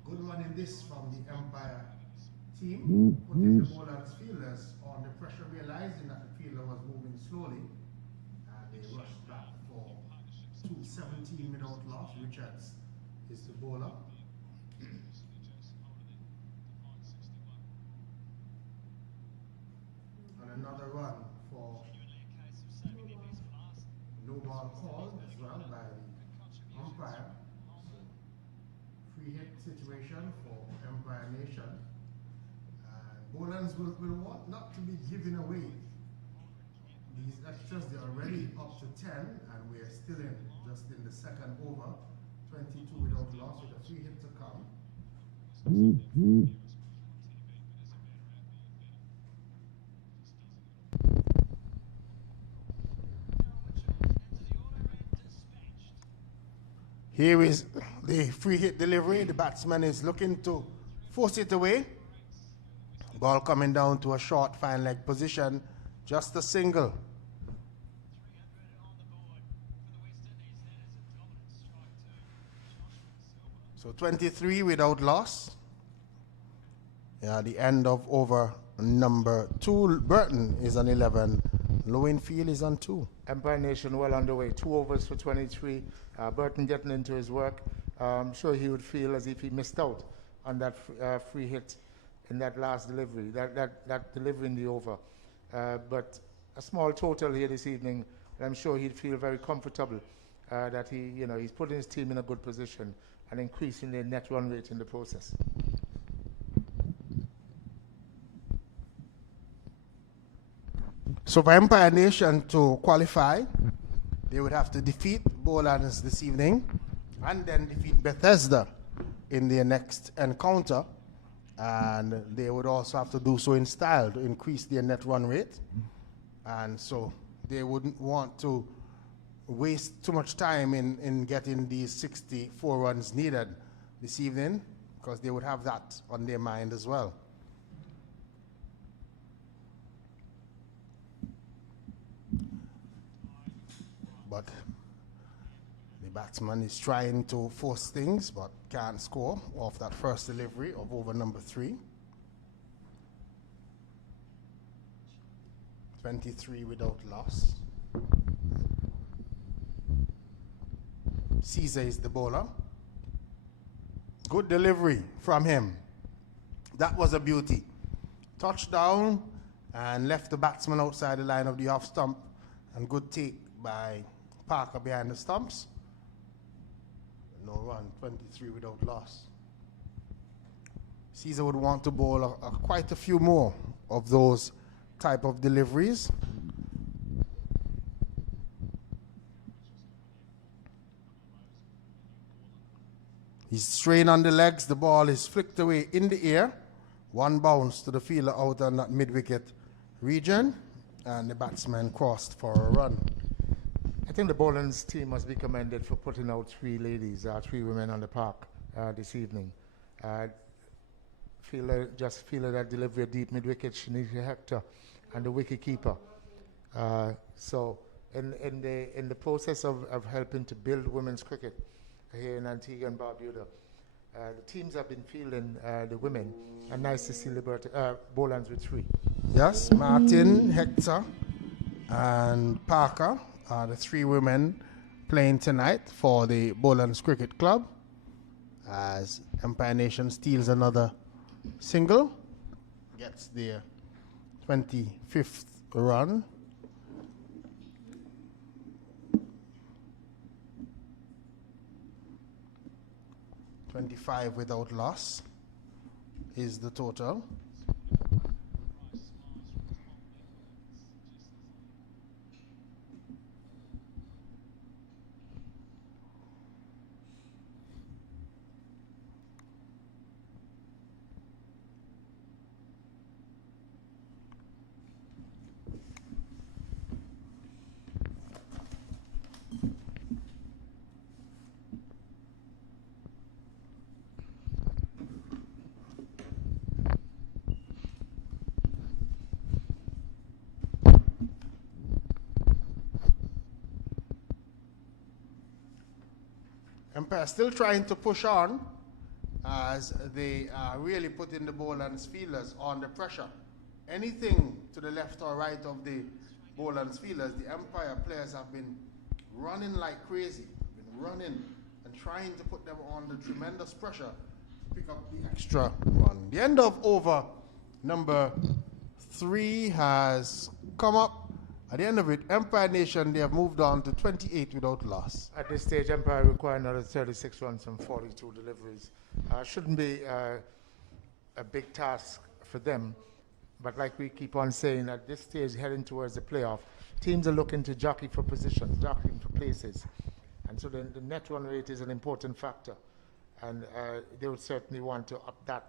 Good running this from the Empire team, putting the Bolands fielders on the pressure, realizing that the fielder was moving slowly, and they rushed back for 2:17 without loss. Richards is the bowler. And another run for no ball called as well by the umpire. So, free hit situation for Empire Nation. Bolands will want not to be giving away these extras. They're already up to 10, and we're still just in the second over. 22 without loss with a free hit to come. Here is the free hit delivery. The batsman is looking to force it away. Ball coming down to a short fine leg position. Just a single. So 23 without loss. Yeah, the end of over number 2. Burton is on 11. Lowenfield is on 2. Empire Nation well underway. 2 overs for 23. Burton getting into his work. I'm sure he would feel as if he missed out on that free hit in that last delivery, that delivery in the over. But a small total here this evening, and I'm sure he'd feel very comfortable that he's putting his team in a good position and increasing their net run rate in the process. So for Empire Nation to qualify, they would have to defeat Bolands this evening and then defeat Bethesda in their next encounter. And they would also have to do so in style to increase their net run rate. And so they wouldn't want to waste too much time in getting these 64 runs needed this evening, because they would have that on their mind as well. But the batsman is trying to force things, but can't score off that first delivery of over number 3. 23 without loss. Caesar is the bowler. Good delivery from him. That was a beauty. Touchdown and left the batsman outside the line of the off stump. And good take by Parker behind the stumps. No run, 23 without loss. Caesar would want to bowl quite a few more of those type of deliveries. He's strained on the legs. The ball is flicked away in the air. One bounce to the fielder out on that mid-wicket region. And the batsman crossed for a run. I think the Bolands team must be commended for putting out three women on the park this evening. Just feel that delivery deep mid-wicket, Shanika Hector, and the wicket keeper. So in the process of helping to build women's cricket here in Antigua and Barbuda, the teams have been fielding the women, and nice to see Bolands with three. Yes, Martin, Hector, and Parker are the three women playing tonight for the Bolands Cricket Club, as Empire Nation steals another single, gets their 25th run. .25 without loss is the total. Empire still trying to push on as they are really putting the Bolands fielders on the pressure. Anything to the left or right of the Bolands fielders, the Empire players have been running like crazy, running and trying to put them on the tremendous pressure to pick up the extra run. The end of over number 3 has come up. At the end of it, Empire Nation, they have moved on to 28 without loss. At this stage, Empire require another 36 runs from 42 deliveries. Shouldn't be a big task for them, but like we keep on saying, at this stage, heading towards the playoff, teams are looking to jockey for positions, jockeying for places. And so the net run rate is an important factor, and they would certainly want to up that.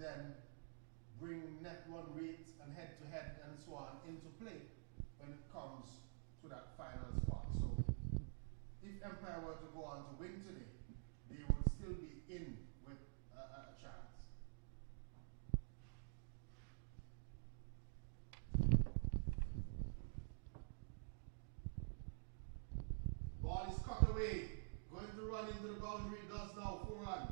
Then bring net run rate and head-to-head and so on into play when it comes to that final spot. So if Empire were to go on to win today, they would still be in with a chance. Ball is cut away, going to run into the boundary, does now 4 runs.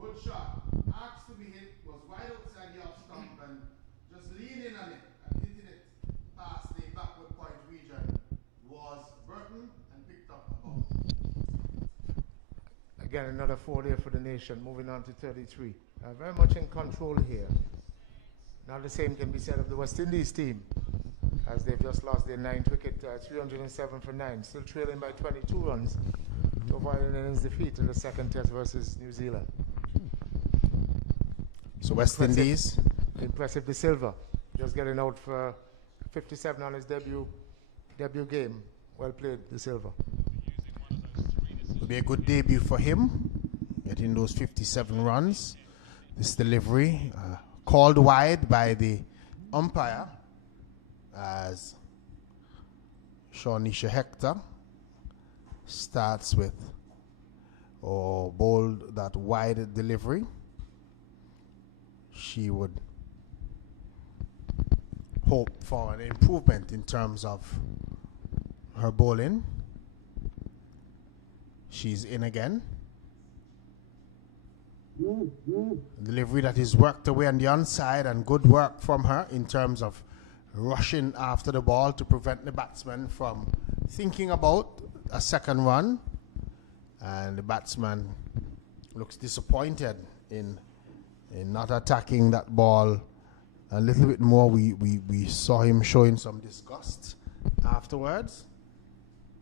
Good shot. Asked to be hit, was wide outside the off stump and just leaning on it and hitting it past the backward point region was Burton and picked up a ball. Again, another 4 there for the nation, moving on to 33. Very much in control here. Now the same can be said of the West Indies team. as they've just lost their 9th wicket, 307 for 9, still trailing by 22 runs to avoid an innings defeat in the second test versus New Zealand. So West Indies. Impressive De Silva, just getting out for 57 on his debut game. Well played, De Silva. Will be a good debut for him, getting those 57 runs. This delivery called wide by the umpire as Shawnisha Hector starts with or bowled that wide delivery. She would hope for an improvement in terms of her bowling. She's in again. Delivery that is worked away on the onside, and good work from her in terms of rushing after the ball to prevent the batsman from thinking about a second run. And the batsman looks disappointed in not attacking that ball a little bit more. We saw him showing some disgust afterwards.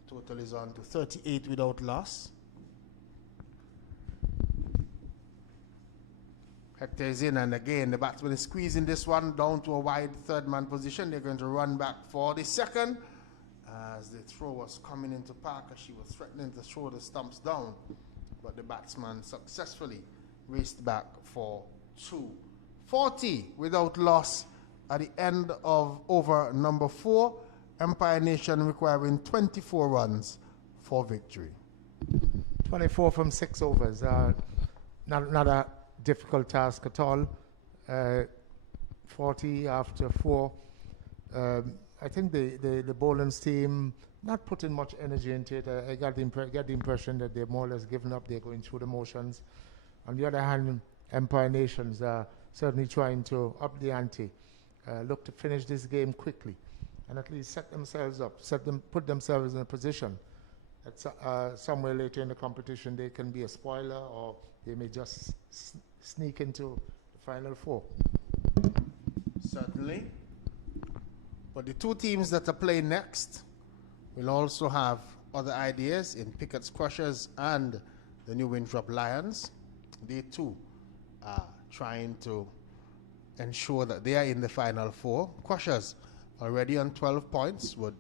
Total is on to 38 without loss. Hector is in, and again the batsman is squeezing this one down to a wide third man position. They're going to run back for the second as the throw was coming into Parker. She was threatening to throw the stumps down, but the batsman successfully raced back for 2. 40 without loss at the end of over number 4. Empire Nation requiring 24 runs for victory. 24 from 6 overs. Not a difficult task at all. 40 after 4. I think the Bolands team not putting much energy into it. I get the impression that they're more or less given up. They're going through the motions. On the other hand, Empire Nations are certainly trying to up the ante, look to finish this game quickly, and at least set themselves up, put themselves in a position that somewhere later in the competition they can be a spoiler, or they may just sneak into the final 4. Certainly. But the 2 teams that are playing next will also have other ideas in Pickett's Crushers and the New Winthrop Lions. They too are trying to ensure that they are in the final 4. Crushers already on 12 points would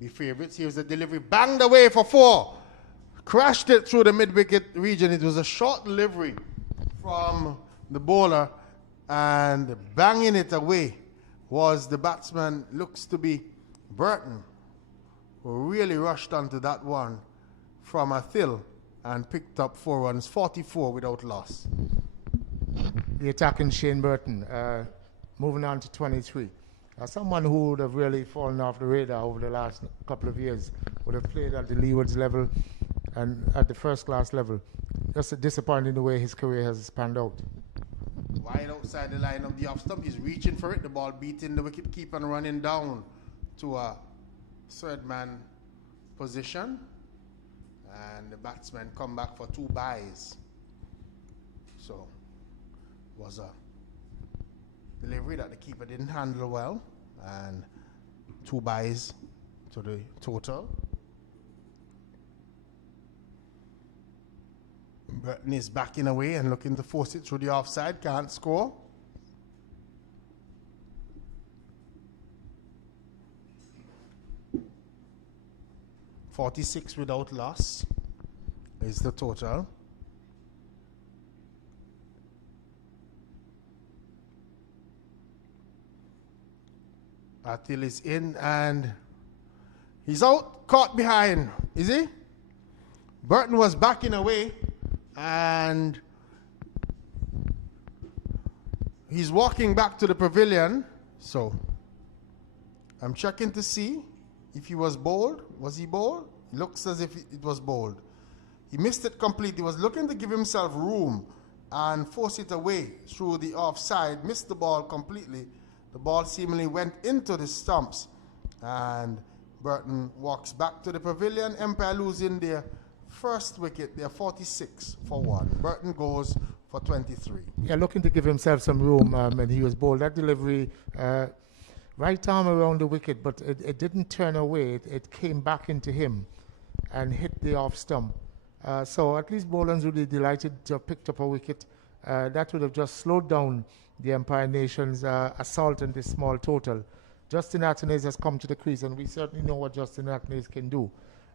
be favorites. Here's the delivery, banged away for 4. Crashed it through the mid-wicket region. It was a short delivery from the bowler, and banging it away was the batsman, looks to be Burton, who really rushed onto that one from a thill and picked up 4 runs, 44 without loss. The attacking Shane Burton, moving on to 23. Someone who would have really fallen off the radar over the last couple of years, would have played at the Leewards level and at the first class level. Just disappointing the way his career has panned out. Wide outside the line of the off stump, he's reaching for it, the ball beating the wicket keeper and running down to a third man position, and the batsmen come back for 2 byes. So was a delivery that the keeper didn't handle well, and 2 byes to the total. Burton is backing away and looking to force it through the offside, can't score. .46 without loss is the total. Atil is in and he's out, caught behind, is he? Burton was backing away and he's walking back to the pavilion. So I'm checking to see if he was bowled. Was he bowled? Looks as if it was bowled. He missed it completely. He was looking to give himself room and force it away through the offside. Missed the ball completely. The ball seemingly went into the stumps, and Burton walks back to the pavilion. Empire losing their first wicket. They're 46 for 1. Burton goes for 23. Yeah, looking to give himself some room, and he was bowled. That delivery right arm around the wicket, but it didn't turn away. It came back into him and hit the off stump. So at least Bolands would be delighted to have picked up a wicket. That would have just slowed down the Empire Nation's assault on this small total. Justin Athanaze has come to the crease, and we certainly know what Justin Athanaze can do.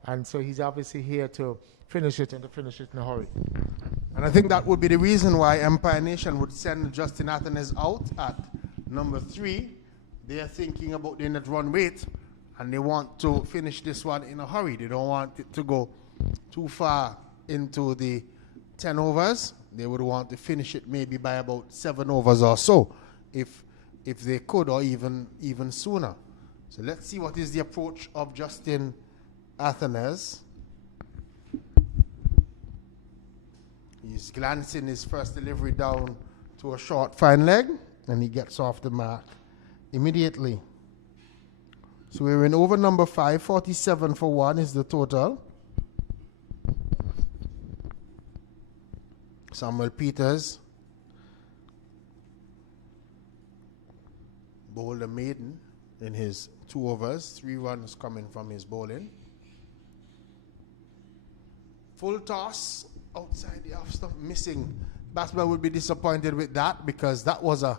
And so he's obviously here to finish it and to finish it in a hurry. And I think that would be the reason why Empire Nation would send Justin Athanaze out at number 3. They are thinking about the net run rate, and they want to finish this one in a hurry. They don't want it to go too far into the 10 overs. They would want to finish it maybe by about 7 overs or so, if they could, or even sooner. So let's see what is the approach of Justin Athanaze. He's glancing his first delivery down to a short fine leg, and he gets off the mark immediately. So we're in over number 5, 47 for 1 is the total. Samuel Peters bowled a maiden in his 2 overs, 3 runs coming from his bowling. Full toss outside the off stump, missing. Batsman would be disappointed with that, because that was a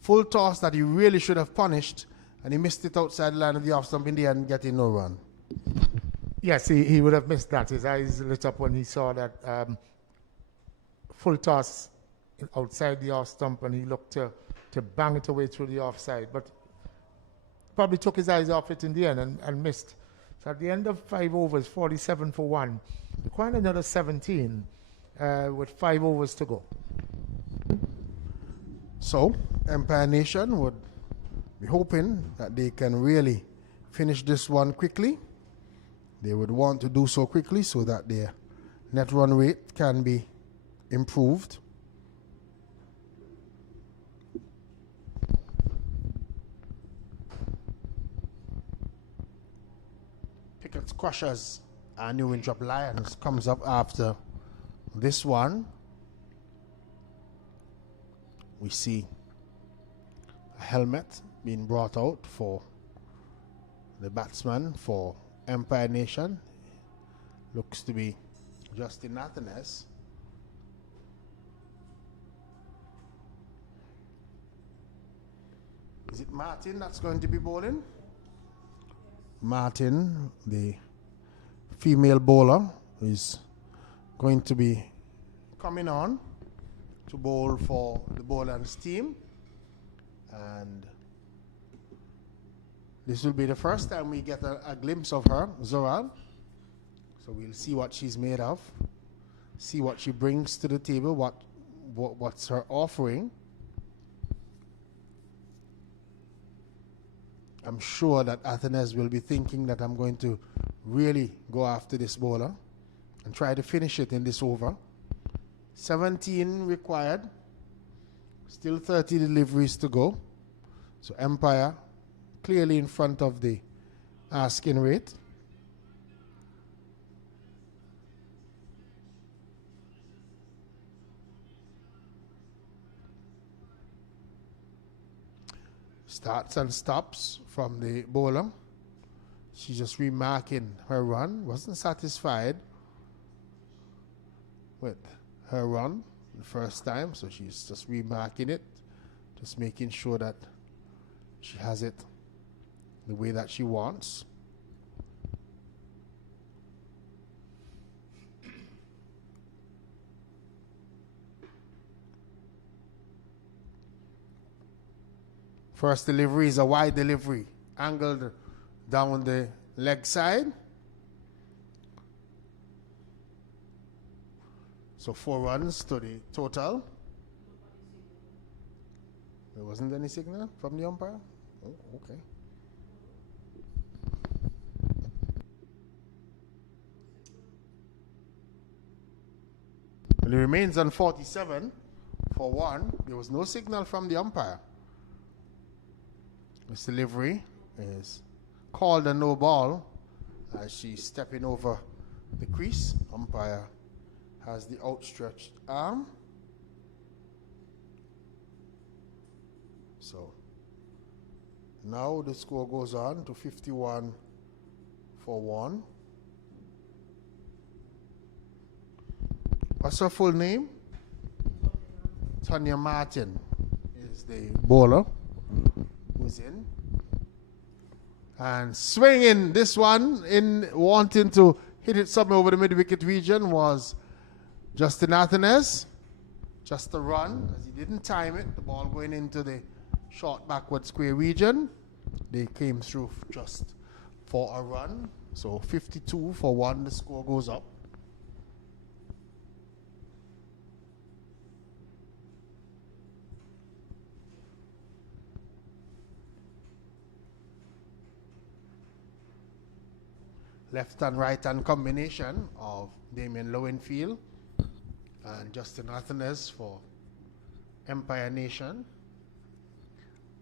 full toss that he really should have punished, and he missed it outside the line of the off stump in the end, getting no run. Yes, he would have missed that. His eyes lit up when he saw that full toss outside the off stump, and he looked to bang it away through the offside, but probably took his eyes off it in the end and missed. So at the end of 5 overs, 47 for 1, requiring another 17 with 5 overs to go. So Empire Nation would be hoping that they can really finish this one quickly. They would want to do so quickly so that their net run rate can be improved. Pickets Crushers and New Winthrop Lions comes up after this one. We see a helmet being brought out for the batsman for Empire Nation. Looks to be Justin Athanaze. Is it Martin that's going to be bowling? Martin, the female bowler, is going to be coming on to bowl for the Bolands team. And this will be the first time we get a glimpse of her, Zoran. So we'll see what she's made of, see what she brings to the table, what's her offering. I'm sure that Athanaze will be thinking that I'm going to really go after this bowler and try to finish it in this over. 17 required, still 30 deliveries to go. So Empire clearly in front of the asking rate. Starts and stops from the bowler. She's just remarking her run. Wasn't satisfied with her run the first time, so she's just remarking it, just making sure that she has it the way that she wants. First delivery is a wide delivery, angled down the leg side. So 4 runs to the total. There wasn't any signal from the umpire? Oh, okay. Well, it remains on 47 for 1. There was no signal from the umpire. This delivery is called a no ball as she's stepping over the crease. Umpire has the outstretched arm. So Now the score goes on to 51 for 1. What's her full name? Tanya Martin is the bowler who's in. And swinging this one in, wanting to hit it somewhere over the mid-wicket region, was Justin Athanes. Just a run, as he didn't time it. The ball going into the short backward square region. They came through just for a run. So 52 for 1, the score goes up. Left and right hand combination of Damien Lowenfield and Justin Athanes for Empire Nation.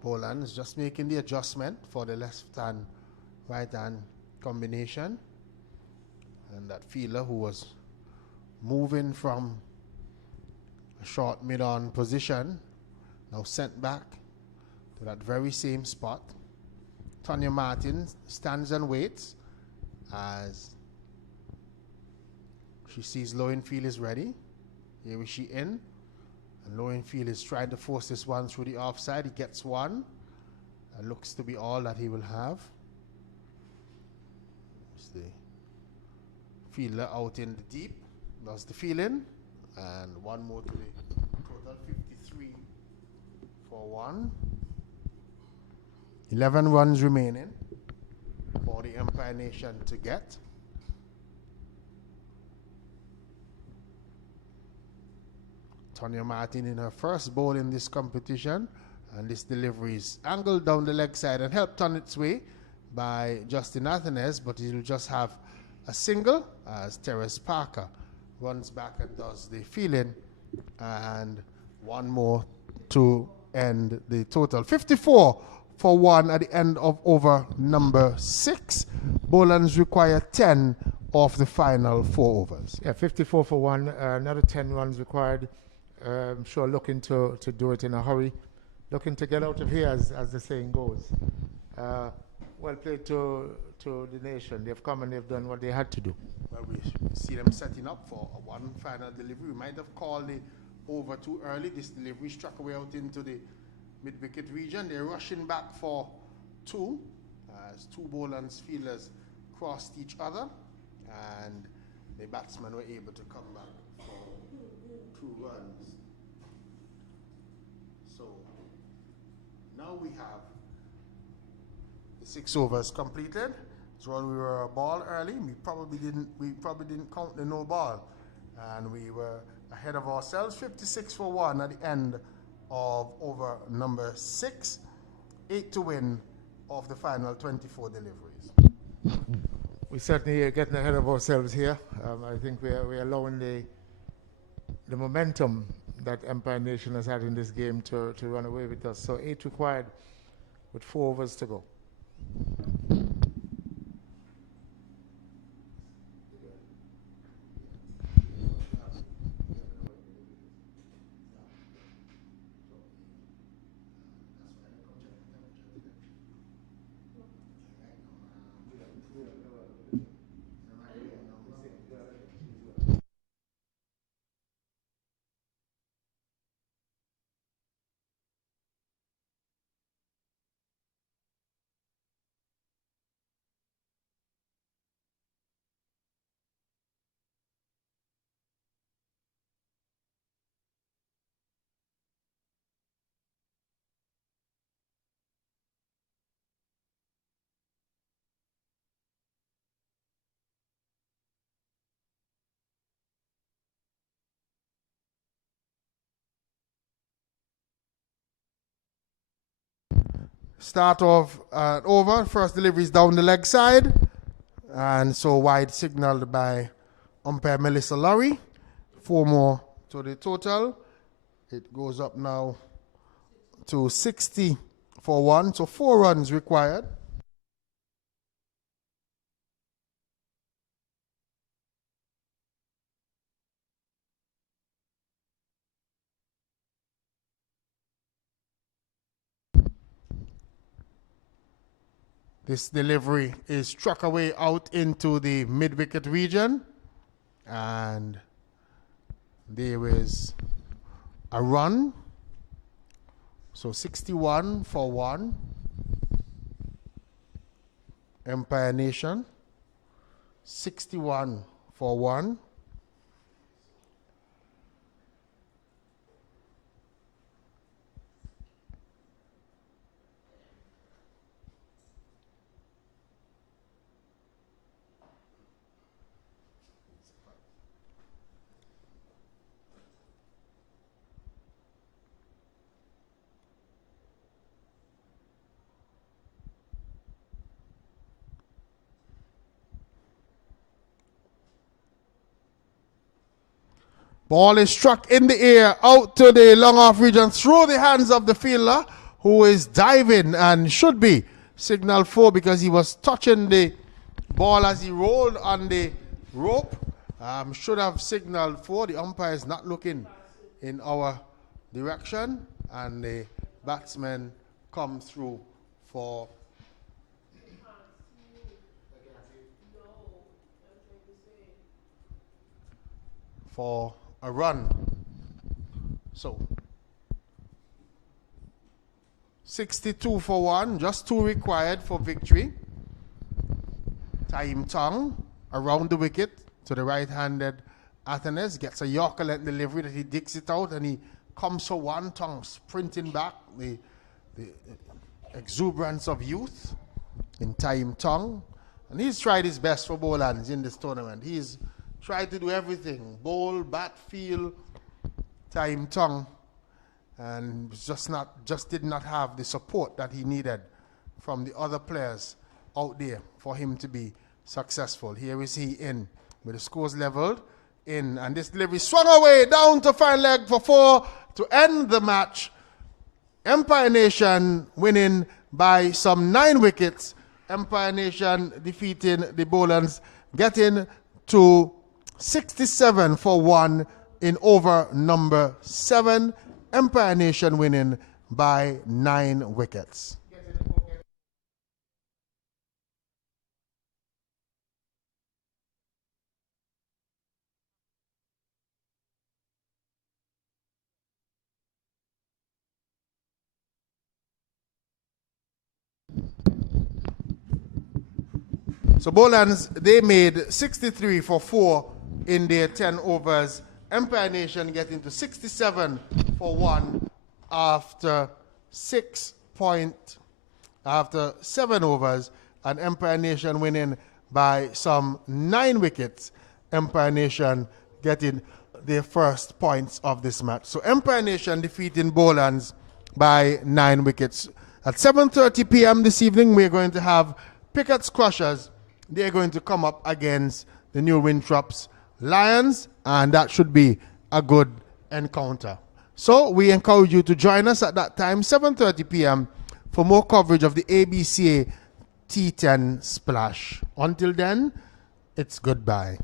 Bolands just making the adjustment for the left hand right hand combination. And that fielder who was moving from a short mid-on position now sent back to that very same spot. Tanya Martin stands and waits as she sees Lowenfield is ready. Here is she in. And Lowenfield is trying to force this one through the offside. He gets one. That looks to be all that he will have. It's the fielder out in the deep. Does the fielding. And one more to the total 53 for 1. 11 runs remaining for the Empire Nation to get. Tanya Martin in her first bowl in this competition, and this delivery is angled down the leg side and helped on its way by Justin Athanes, but he will just have a single as Terrace Parker runs back and does the fielding, and one more to end the total. 54 for 1 at the end of over number 6. Bolands require 10 of the final 4 overs. Yeah, 54 for 1, another 10 runs required. I'm sure looking to do it in a hurry, looking to get out of here, as the saying goes. Well played to the nation. They've come and they've done what they had to do. Well, we see them setting up for a one final delivery. We might have called it over too early. This delivery struck away out into the mid-wicket region. They're rushing back for 2 as 2 Bolands fielders crossed each other, and the batsmen were able to come back for 2 runs. So now we have the 6 overs completed. So when we were a ball early, we probably didn't count the no ball, and we were ahead of ourselves. 56 for 1 at the end of over number 6. 8 to win of the final 24 deliveries. We certainly are getting ahead of ourselves here. I think we're allowing the momentum that Empire Nation has had in this game to run away with us. So 8 required with 4 overs to go. Start of over. First delivery is down the leg side, and so wide signaled by umpire Melissa Lowry. 4 more to the total. It goes up now to 60 for 1, so 4 runs required. This delivery is struck away out into the mid-wicket region. And there is a run. So 61 for 1. Empire Nation. 61 for 1. Ball is struck in the air out to the long off region through the hands of the fielder, who is diving and should be signal 4 because he was touching the ball as he rolled on the rope. Should have signaled 4. The umpire is not looking in our direction, and the batsman come through for a run. So 62 for 1, just 2 required for victory. Taim Tong around the wicket to the right-handed Athenes, gets a Yorker length delivery that he digs it out, and he comes for 1. Tong sprinting back, the exuberance of youth in Taim Tong. And he's tried his best for Bolands in this tournament. He's tried to do everything, bowl, bat, field, Taim Tong, and just did not have the support that he needed from the other players out there for him to be successful. Here is he in with the scores leveled in, and this delivery swung away down to fine leg for 4 to end the match. Empire Nation winning by some 9 wickets. Empire Nation defeating the Bolands, getting to 67 for 1 in over number 7. Empire Nation winning by 9 wickets. So Bolands, they made 63 for 4 in their 10 overs. Empire Nation getting to 67 for 1 after 7 overs, and Empire Nation winning by some 9 wickets. Empire Nation getting their first points of this match. So Empire Nation defeating Bolands by 9 wickets. At 7:30 p.m. this evening, we're going to have Pickett's Crushers. They're going to come up against the New Winthrops Lions, and that should be a good encounter. So we encourage you to join us at that time, 7:30 p.m., for more coverage of the ABCA T10 Splash. Until then, it's goodbye.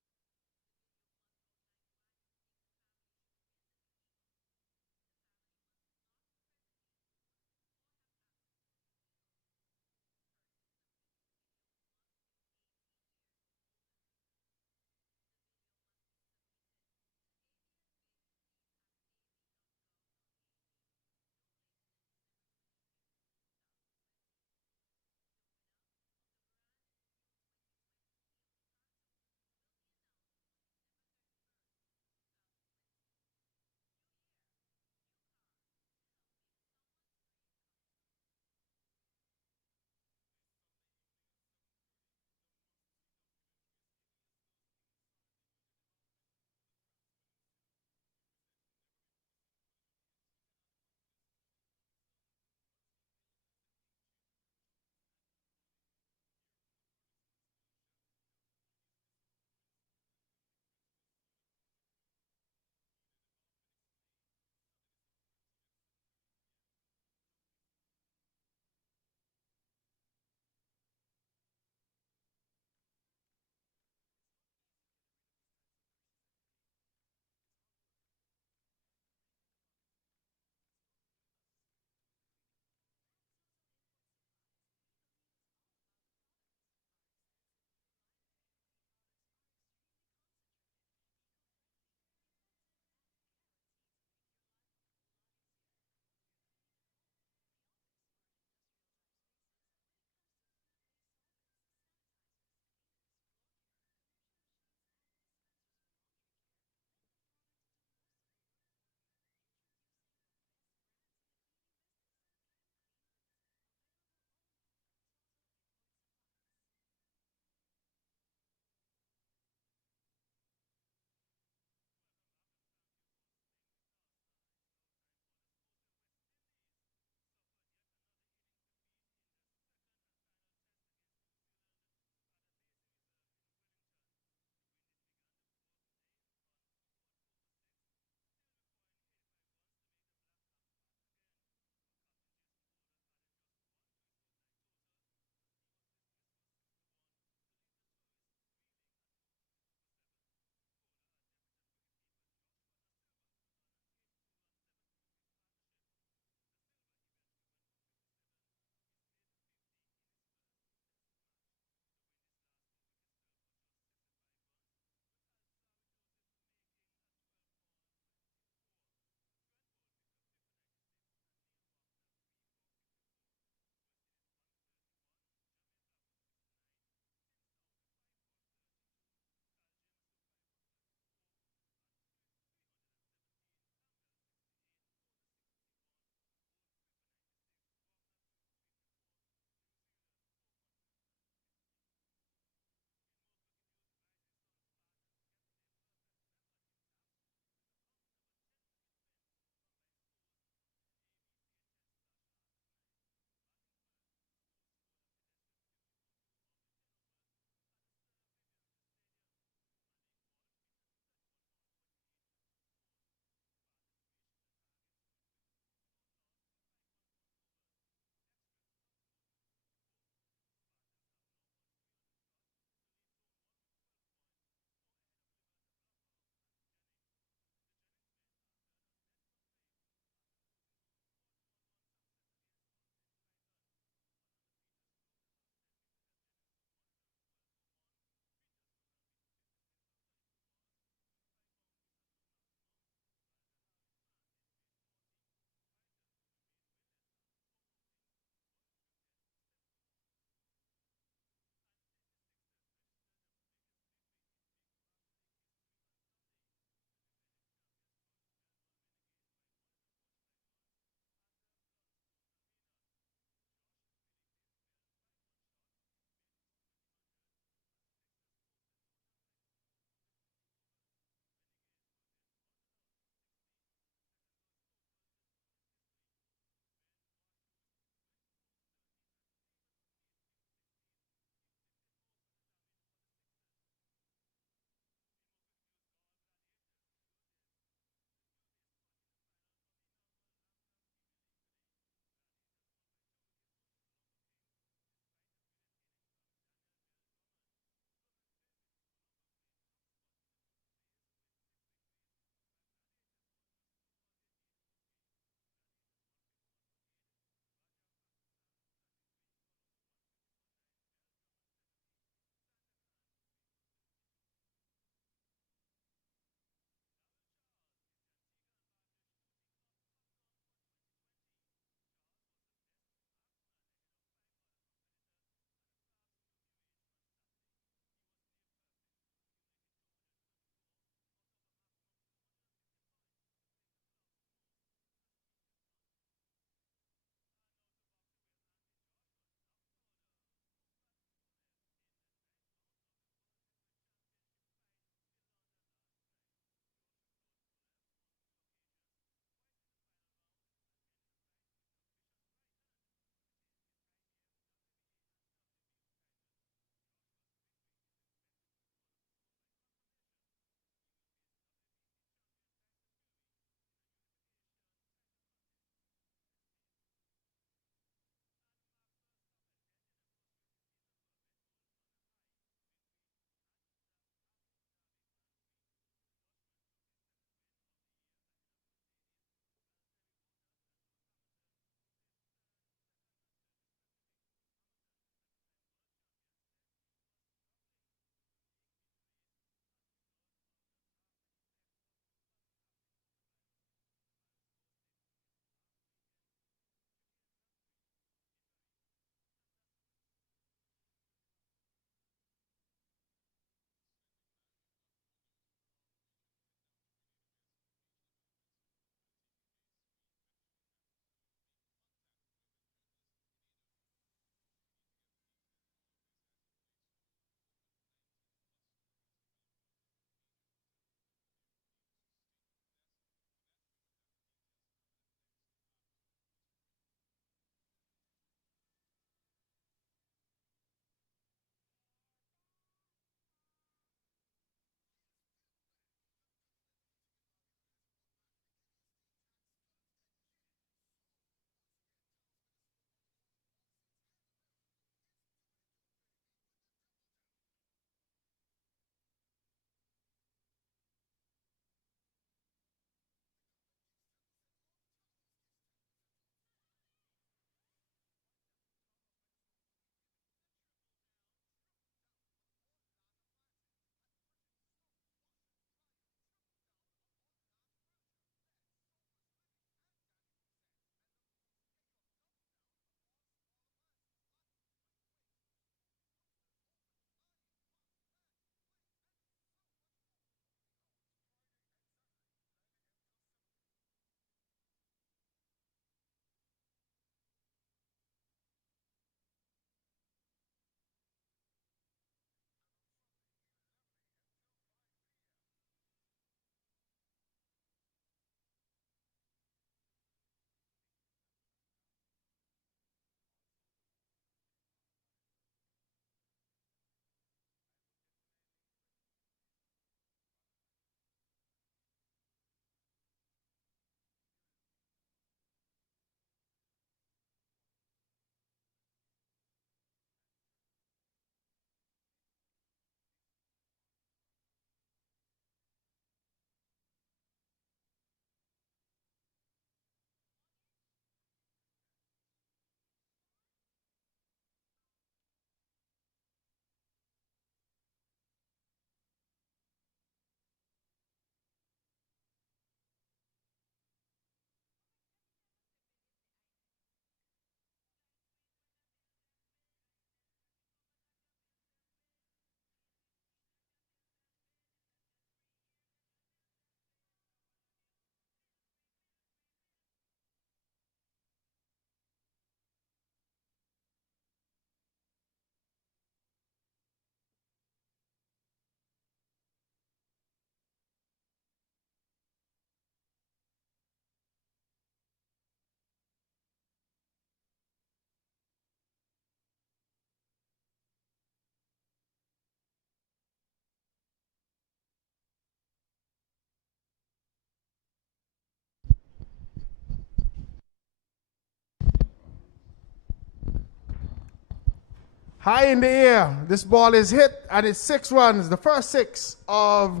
High in the air. This ball is hit and it's 6 runs. The first 6 of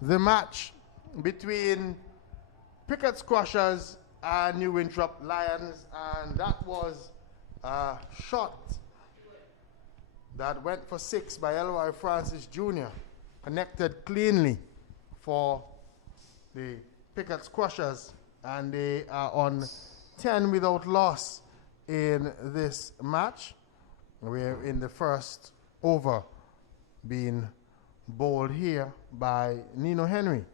the match between Pickett Squashers and New Winthrop Lions. And that was a shot that went for 6 by L.Y. Francis Jr. Connected cleanly for the Pickett Squashers. And they are on 10 without loss in this match. We're in the first over being bowled here by Nino Henry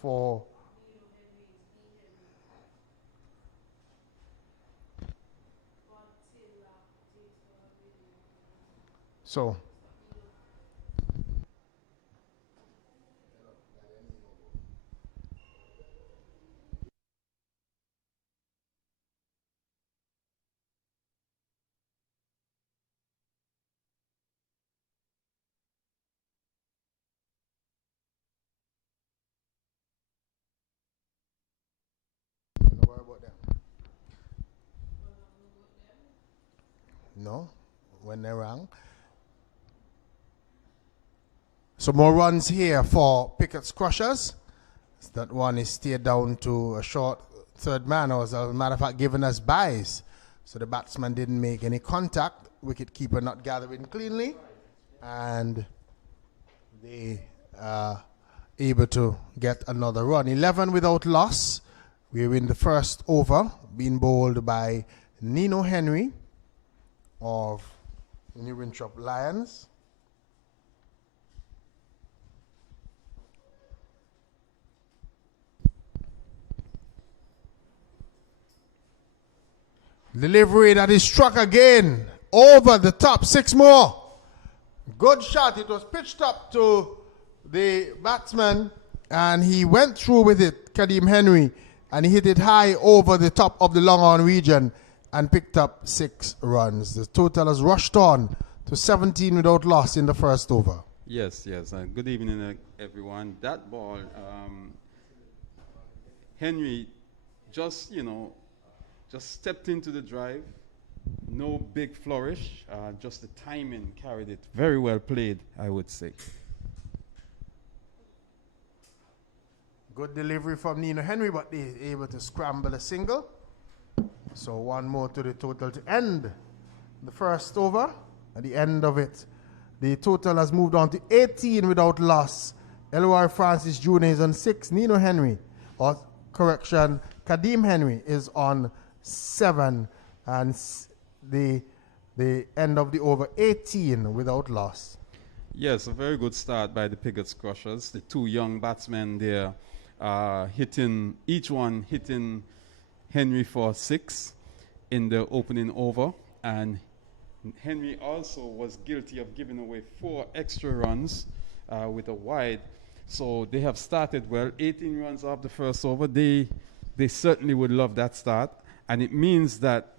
for so don't worry about them. No, when they're wrong. So more runs here for Pickett Squashers. That one is steered down to a short third man, or as a matter of fact, given us byes. So the batsman didn't make any contact. Wicket keeper not gathering cleanly, and they are able to get another run. 11 without loss. We're in the first over, being bowled by Nino Henry of New Winthrop Lions. Delivery that is struck again over the top. 6 more. Good shot. It was pitched up to the batsman and he went through with it, Kadeem Henry, and he hit it high over the top of the long on region and picked up 6 runs. The total has rushed on to 17 without loss in the first over. Yes. Good evening, everyone. That ball, Henry just stepped into the drive. No big flourish, just the timing carried it. Very well played, I would say. Good delivery from Nino Henry, but they able to scramble a single. So 1 more to the total to end the first over. At the end of it, the total has moved on to 18 without loss. L.Y. Francis Jr. is on 6. Nino Henry, or correction, Kadeem Henry is on 7. And the end of the over, 18 without loss. Yes, a very good start by the Pickett Squashers. The 2 young batsmen there each one hitting Henry for 6 in the opening over. And Henry also was guilty of giving away 4 extra runs with a wide. So they have started well. 18 runs off the first over. They certainly would love that start. And it means that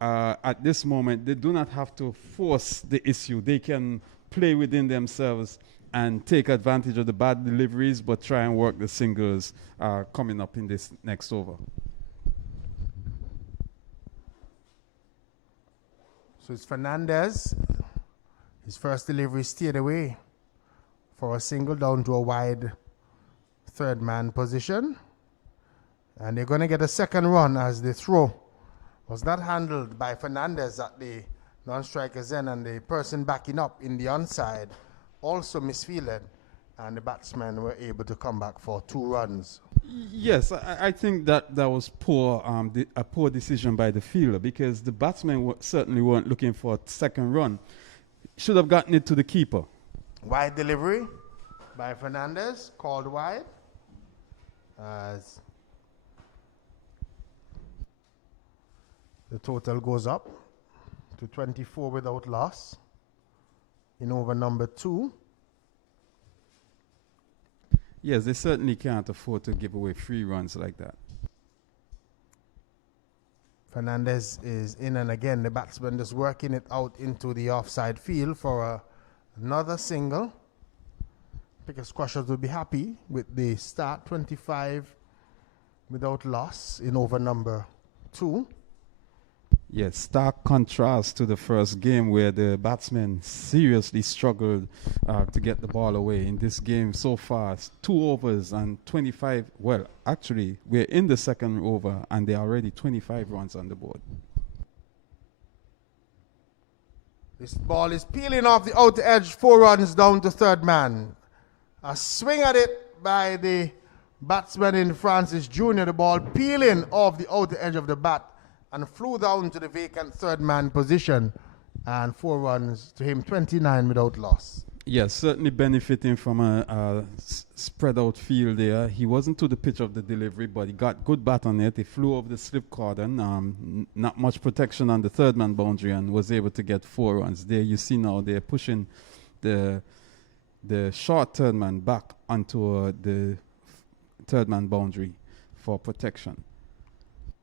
at this moment, they do not have to force the issue. They can play within themselves and take advantage of the bad deliveries, but try and work the singles coming up in this next over. So it's Fernandez. His first delivery steered away for a single down to a wide third man position. And they're going to get a second run as the throw was not handled by Fernandez at the non-striker's end, and the person backing up in the onside also misfielded, and the batsmen were able to come back for 2 runs. Yes, I think that was poor, a poor decision by the fielder, because the batsmen certainly weren't looking for a second run. Should have gotten it to the keeper. Wide delivery by Fernandez, called wide. As the total goes up to 24 without loss in over number 2. Yes, they certainly can't afford to give away 3 runs like that. Fernandez is in, and again the batsman just working it out into the offside field for another single. Pickett Squashers will be happy with the start, 25 without loss in over number 2. Yes, stark contrast to the first game where the batsmen seriously struggled to get the ball away. In this game so far, it's 2 overs and 25. Well, actually, we're in the second over and there are already 25 runs on the board. This ball is peeling off the outer edge, 4 runs down to third man. A swing at it by the batsman in Francis Jr. The ball peeling off the outer edge of the bat and flew down to the vacant third man position, and 4 runs to him, 29 without loss. Yes, certainly benefiting from a spread out field there. He wasn't to the pitch of the delivery, but he got good bat on it. He flew over the slip cordon, not much protection on the third man boundary, and was able to get 4 runs. There you see now they're pushing the short third man back onto the third man boundary for protection.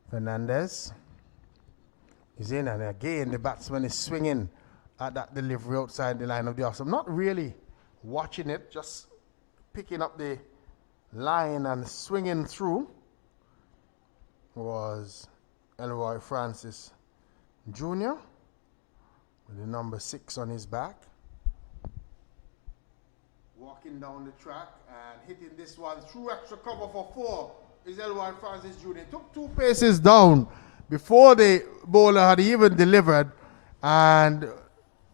Fernandez is in, and again the batsman is swinging at that delivery outside the line of the off. So I'm not really watching it, just picking up the line and swinging through. Was Elroy Francis Jr. with the number 6 on his back. Walking down the track and hitting this one through extra cover for 4 is Elroy Francis Jr. Took 2 paces down before the bowler had even delivered, and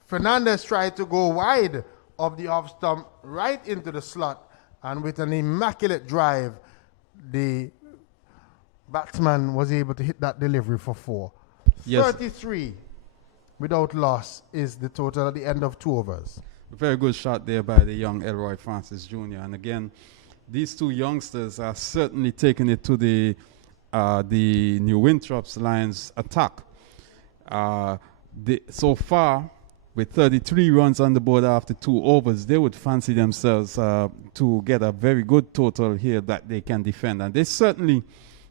Fernandez tried to go wide of the off stump right into the slot, and with an immaculate drive, the batsman was able to hit that delivery for 4. Yes. 33 without loss is the total at the end of 2 overs. A very good shot there by the young Elroy Francis Jr. And again, these 2 youngsters are certainly taking it to the New Winthrop's Lions attack. So far, with 33 runs on the board after 2 overs, they would fancy themselves to get a very good total here that they can defend. And they certainly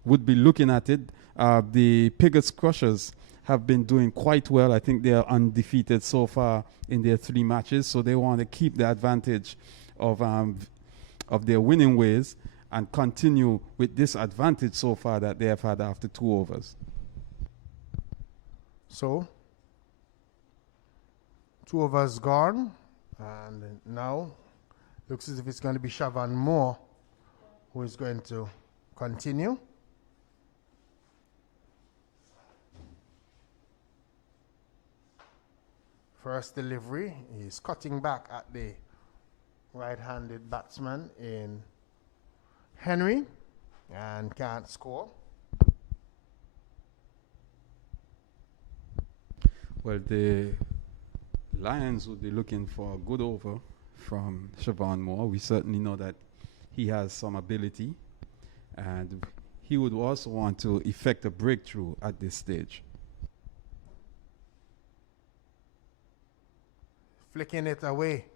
would be looking at it. The Pigots Crushers have been doing quite well. I think they are undefeated so far in their 3 matches, so they want to keep the advantage of their winning ways and continue with this advantage so far that they have had after 2 overs. So, 2 overs gone, and now looks as if it's going to be Siobhan Moore who is going to continue. First delivery, he's cutting back at the right-handed batsman in Henry and can't score. Well, the Lions would be looking for a good over from Siobhan Moore. We certainly know that he has some ability, and he would also want to effect a breakthrough at this stage. Flicking it away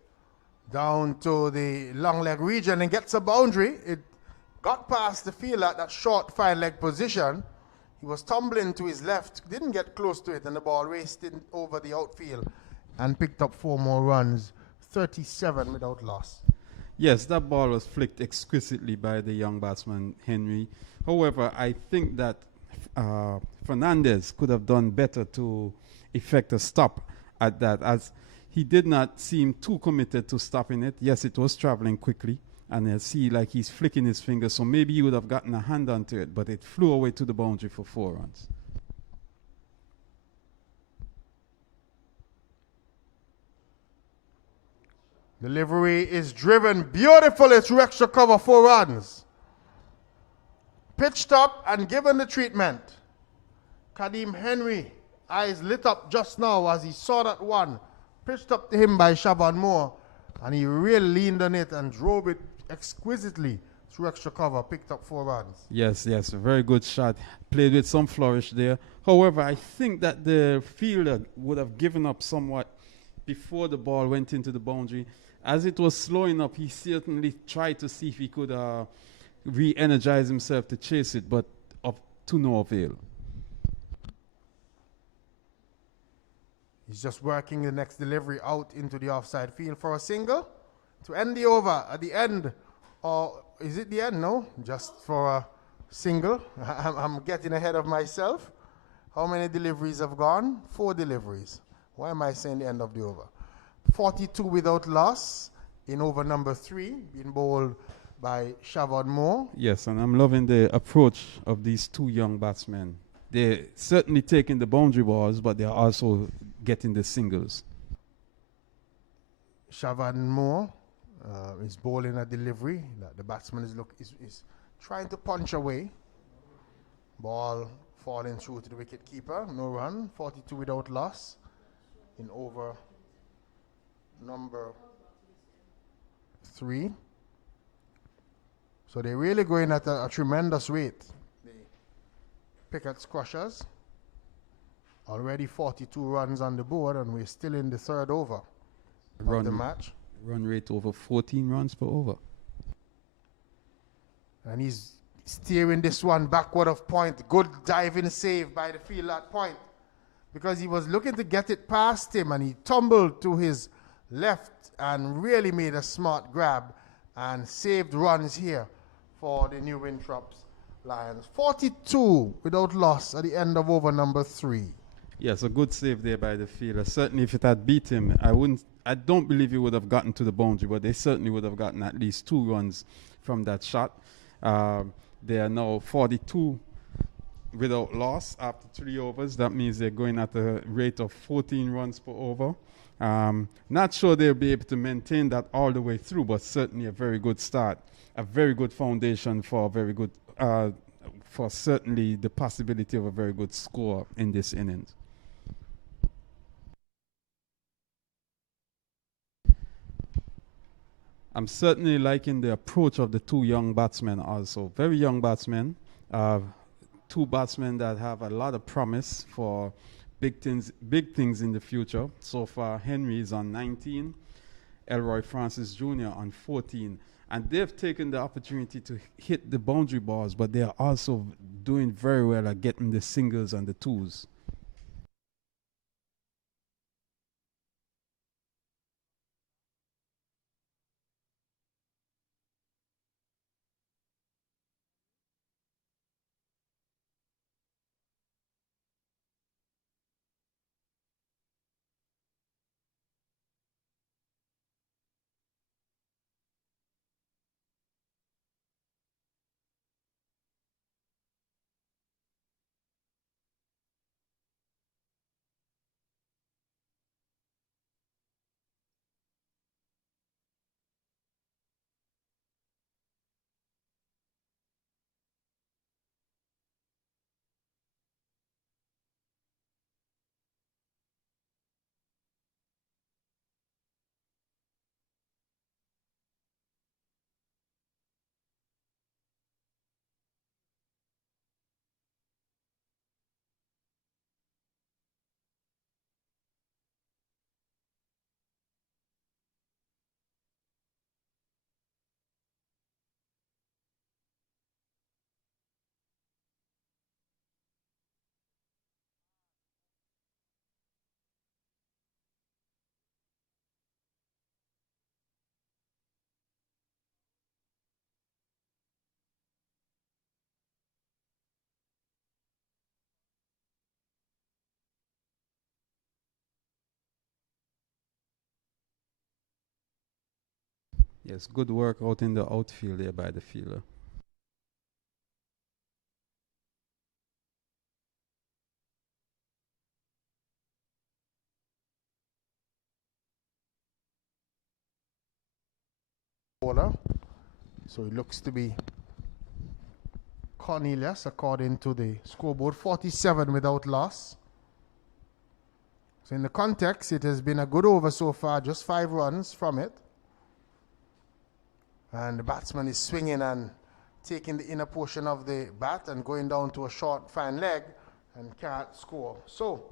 down to the long leg region and gets a boundary. It got past the fielder at that short fine leg position. He was tumbling to his left, didn't get close to it, and the ball raced in over the outfield and picked up 4 more runs, 37 without loss. Yes, that ball was flicked exquisitely by the young batsman Henry. However, I think that Fernandez could have done better to effect a stop at that, as he did not seem too committed to stopping it. Yes, it was traveling quickly, and I see like he's flicking his fingers, so maybe he would have gotten a hand onto it, but it flew away to the boundary for 4 runs. Delivery is driven beautifully through extra cover, 4 runs. Pitched up and given the treatment. Kadeem Henry, eyes lit up just now as he saw that one. Pitched up to him by Siobhan Moore, and he really leaned on it and drove it exquisitely through extra cover, picked up 4 runs. Yes, a very good shot. Played with some flourish there. However, I think that the fielder would have given up somewhat before the ball went into the boundary. As it was slowing up, he certainly tried to see if he could re-energize himself to chase it, but up to no avail. He's just working the next delivery out into the offside field for a single to end the over at the end. Or is it the end? No, just for a single. I'm getting ahead of myself. How many deliveries have gone? 4 deliveries. Why am I saying the end of the over? 42 without loss in over number 3, being bowled by Shavon Moore. Yes, and I'm loving the approach of these two young batsmen. They're certainly taking the boundary balls, but they're also getting the singles. Shavon Moore is bowling a delivery. The batsman is trying to punch away. Ball falling through to the wicket keeper. No run. 42 without loss in over number 3. So they're really going at a tremendous rate. The Pickett Crushers. Already 42 runs on the board, and we're still in the 3rd over of the match. Run rate over 14 runs per over. And he's steering this one backward of point. Good diving save by the fielder at point, because he was looking to get it past him, and he tumbled to his left and really made a smart grab and saved runs here for the New Winthrops Lions. 42 without loss at the end of over number 3. Yes, a good save there by the fielder. Certainly, if it had beat him, I don't believe he would have gotten to the boundary, but they certainly would have gotten at least 2 runs from that shot. They are now 42 without loss after 3 overs. That means they're going at a rate of 14 runs per over. Not sure they'll be able to maintain that all the way through, but certainly a very good start, a very good foundation for a very good, for certainly the possibility of a very good score in this innings. I'm certainly liking the approach of the 2 young batsmen also. Very young batsmen. 2 batsmen that have a lot of promise for big things in the future. So far, Henry is on 19, Elroy Francis Jr. on 14. And they've taken the opportunity to hit the boundary balls, but they are also doing very well at getting the singles and the 2s. Yes, good work out in the outfield there by the fielder. Bowler. So it looks to be Cornelius, according to the scoreboard. 47 without loss. So in the context, it has been a good over so far, just 5 runs from it. And the batsman is swinging and taking the inner portion of the bat and going down to a short fine leg and can't score. So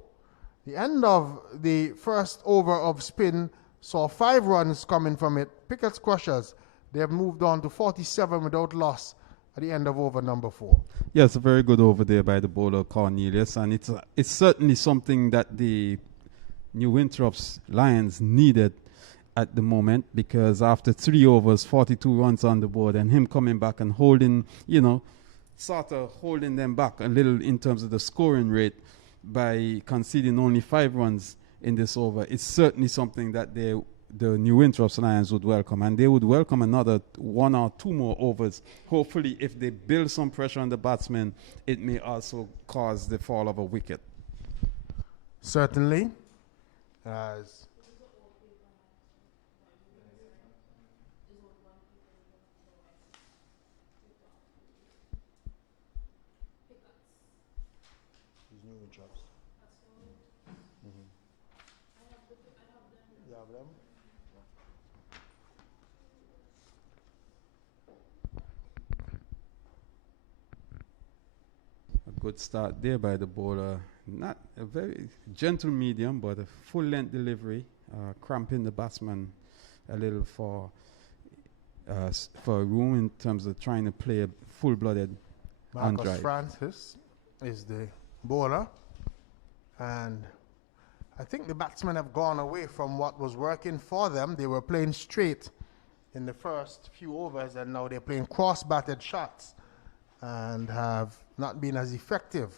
the end of the first over of spin saw 5 runs coming from it. Pickett's Crushers, they have moved on to 47 without loss at the end of over number 4. Yes, a very good over there by the bowler Cornelius, and it's certainly something that the New Winthrops Lions needed at the moment, because after 3 overs, 42 runs on the board, and him coming back and holding, sort of holding them back a little in terms of the scoring rate, by conceding only 5 runs in this over, it's certainly something that the New Winthrop Lions would welcome, and they would welcome another 1 or 2 more overs. Hopefully, if they build some pressure on the batsmen, it may also cause the fall of a wicket. Certainly. As A good start there by the bowler. Not a very gentle medium, but a full length delivery, cramping the batsman a little for room in terms of trying to play a full-blooded on Marcus drive. Francis is the bowler, and I think the batsmen have gone away from what was working for them. They were playing straight in the first few overs, and now they're playing cross-batted shots and have not been as effective.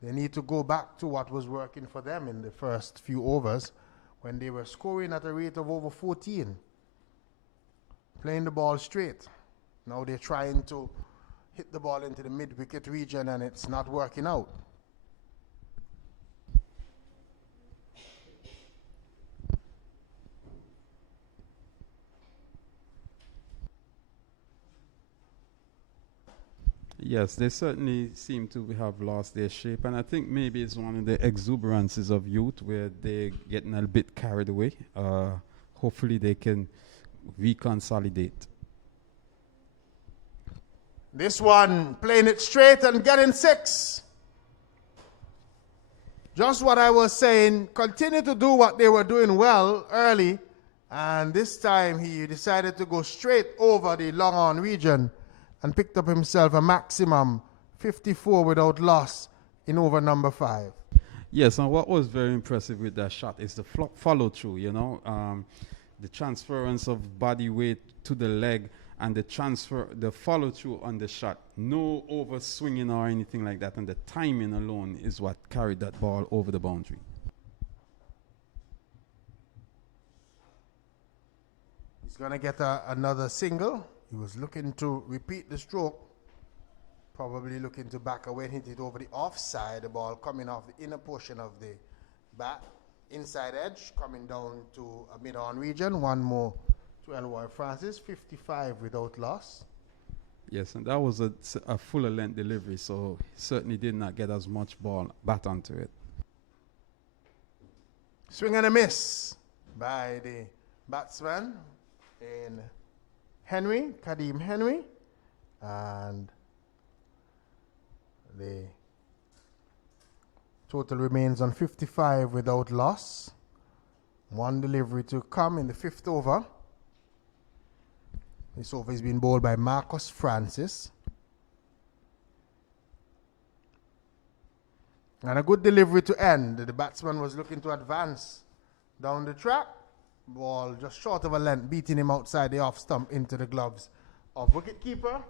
They need to go back to what was working for them in the first few overs when they were scoring at a rate of over 14, playing the ball straight. Now they're trying to hit the ball into the mid-wicket region, and it's not working out. Yes, they certainly seem to have lost their shape, and I think maybe it's one of the exuberances of youth where they're getting a bit carried away. Hopefully they can reconsolidate. This one, playing it straight and getting 6. Just what I was saying, continue to do what they were doing well early, and this time he decided to go straight over the long on region and picked up himself a maximum 54 without loss in over number 5. Yes, and what was very impressive with that shot is the follow through, the transference of body weight to the leg and the follow through on the shot. No over swinging or anything like that, and the timing alone is what carried that ball over the boundary. He's going to get another single. He was looking to repeat the stroke, probably looking to back away and hit it over the offside. The ball coming off the inner portion of the bat, inside edge, coming down to a mid-on region. One more to Elroy Francis, 55 without loss. Yes, and that was a fuller length delivery, so he certainly did not get as much bat onto it. Swing and a miss by the batsman in Kadeem Henry, and the total remains on 55 without loss. One delivery to come in the 5th over. This over is being bowled by Marcus Francis. And a good delivery to end. The batsman was looking to advance down the track. Ball just short of a length, beating him outside the off stump into the gloves of wicketkeeper.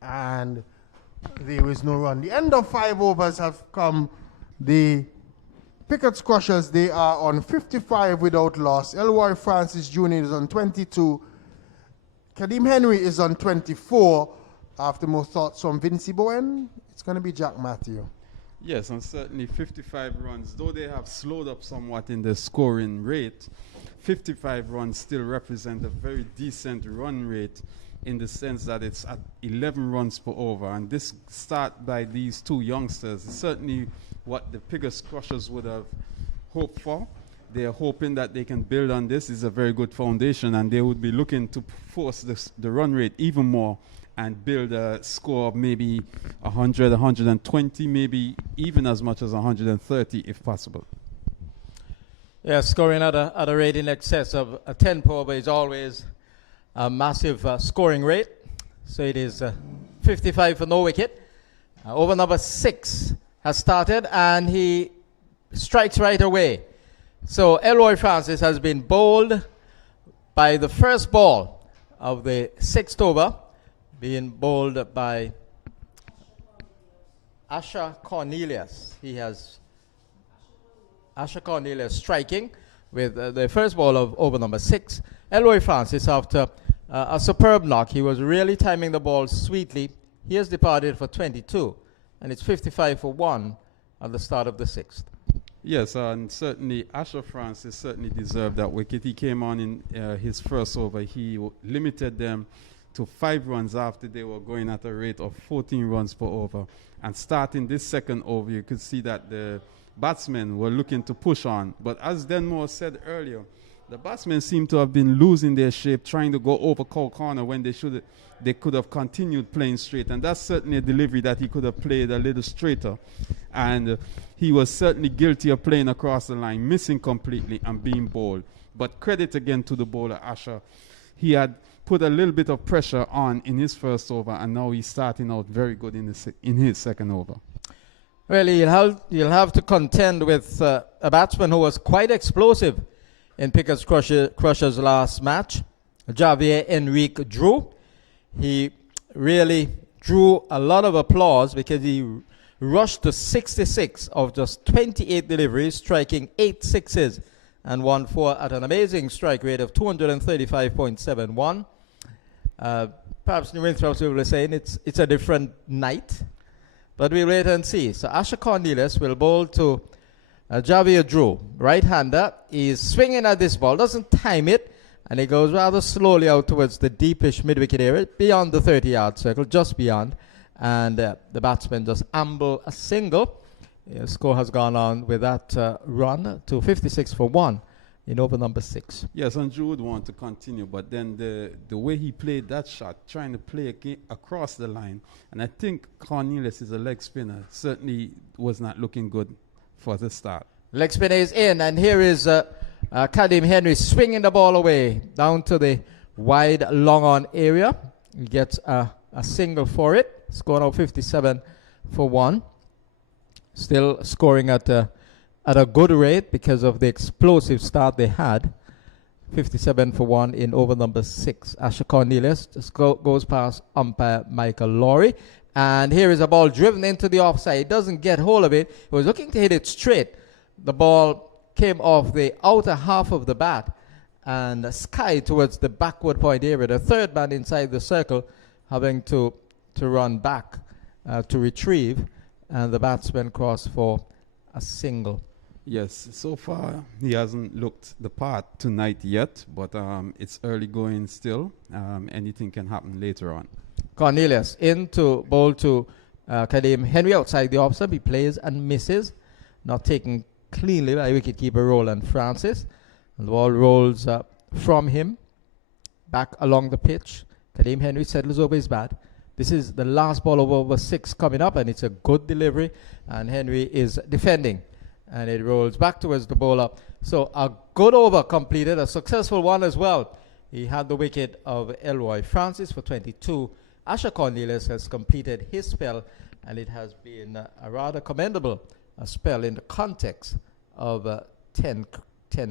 And there is no run. The end of 5 overs have come. The Pickett Squashers, they are on 55 without loss. Elroy Francis Jr. is on 22. Kadeem Henry is on 24. After more thoughts from Vincey Bowen, it's going to be Jack Matthew. Yes, and certainly 55 runs, though they have slowed up somewhat in the scoring rate, 55 runs still represent a very decent run rate in the sense that it's at 11 runs per over. And this start by these two youngsters is certainly what the Pickett Squashers would have hoped for. They're hoping that they can build on this. It's a very good foundation, and they would be looking to force the run rate even more and build a score of maybe 100, 120, maybe even as much as 130 if possible. Yeah, scoring at a rate in excess of a 10 per over is always a massive scoring rate. So it is 55 for no wicket. Over number 6 has started, and he strikes right away. So Elroy Francis has been bowled by the first ball of the 6th over, being bowled by Asher Cornelius. He has Asher Cornelius striking with the first ball of over number 6. Elroy Francis, after a superb knock, he was really timing the ball sweetly. He has departed for 22, and it's 55 for 1 at the start of the 6th. Yes, and certainly Asher Francis certainly deserved that wicket. He came on in his first over. He limited them to 5 runs after they were going at a rate of 14 runs per over. And starting this second over, you could see that the batsmen were looking to push on. But as Denmore said earlier, the batsmen seem to have been losing their shape, trying to go over cold corner when they could have continued playing straight. And that's certainly a delivery that he could have played a little straighter. And he was certainly guilty of playing across the line, missing completely and being bowled. But credit again to the bowler, Asher. He had put a little bit of pressure on in his first over, and now he's starting out very good in his second over. Well, you'll have to contend with a batsman who was quite explosive in Pickett's Crushers last match, Javier Enrique Drew. He really drew a lot of applause because he rushed to 66 of just 28 deliveries, striking 8 sixes and 1 4 at an amazing strike rate of 235.71. Perhaps New Winthrops will be saying it's a different night, but we'll wait and see. So Asher Cornelius will bowl to Javier Drew, right-hander. He's swinging at this ball, doesn't time it, and he goes rather slowly out towards the deepish mid-wicket area, beyond the 30-yard circle, just beyond, and the batsman just amble a single. The score has gone on with that run to 56 for 1 in over number 6. Yes, and Drew would want to continue, but then the way he played that shot, trying to play across the line, and I think Cornelius is a leg spinner, certainly was not looking good for the start. Leg spinner is in, and here is Kadim Henry swinging the ball away down to the wide long on area. He gets a single for it. Score now 57 for 1. Still scoring at a good rate because of the explosive start they had. 57 for 1 in over number 6. Asher Cornelius just goes past umpire Michael Lowry. And here is a ball driven into the offside. He doesn't get hold of it. He was looking to hit it straight. The ball came off the outer half of the bat and skied towards the backward point area. The third man inside the circle having to run back to retrieve. And the batsman crossed for a single. Yes, so far he hasn't looked the part tonight yet, but it's early going still. Anything can happen later on. Cornelius in to bowl to Kadim Henry outside the off stump. He plays and misses, not taken cleanly by wicketkeeper Roland Francis. And the ball rolls from him back along the pitch. Kadim Henry settles over his bat. This is the last ball of over 6 coming up, and it's a good delivery. And Henry is defending, and it rolls back towards the bowler. So a good over completed, a successful one as well. He had the wicket of Elroy Francis for 22. Asher Cornelius has completed his spell, and it has been a rather commendable spell in the context of 10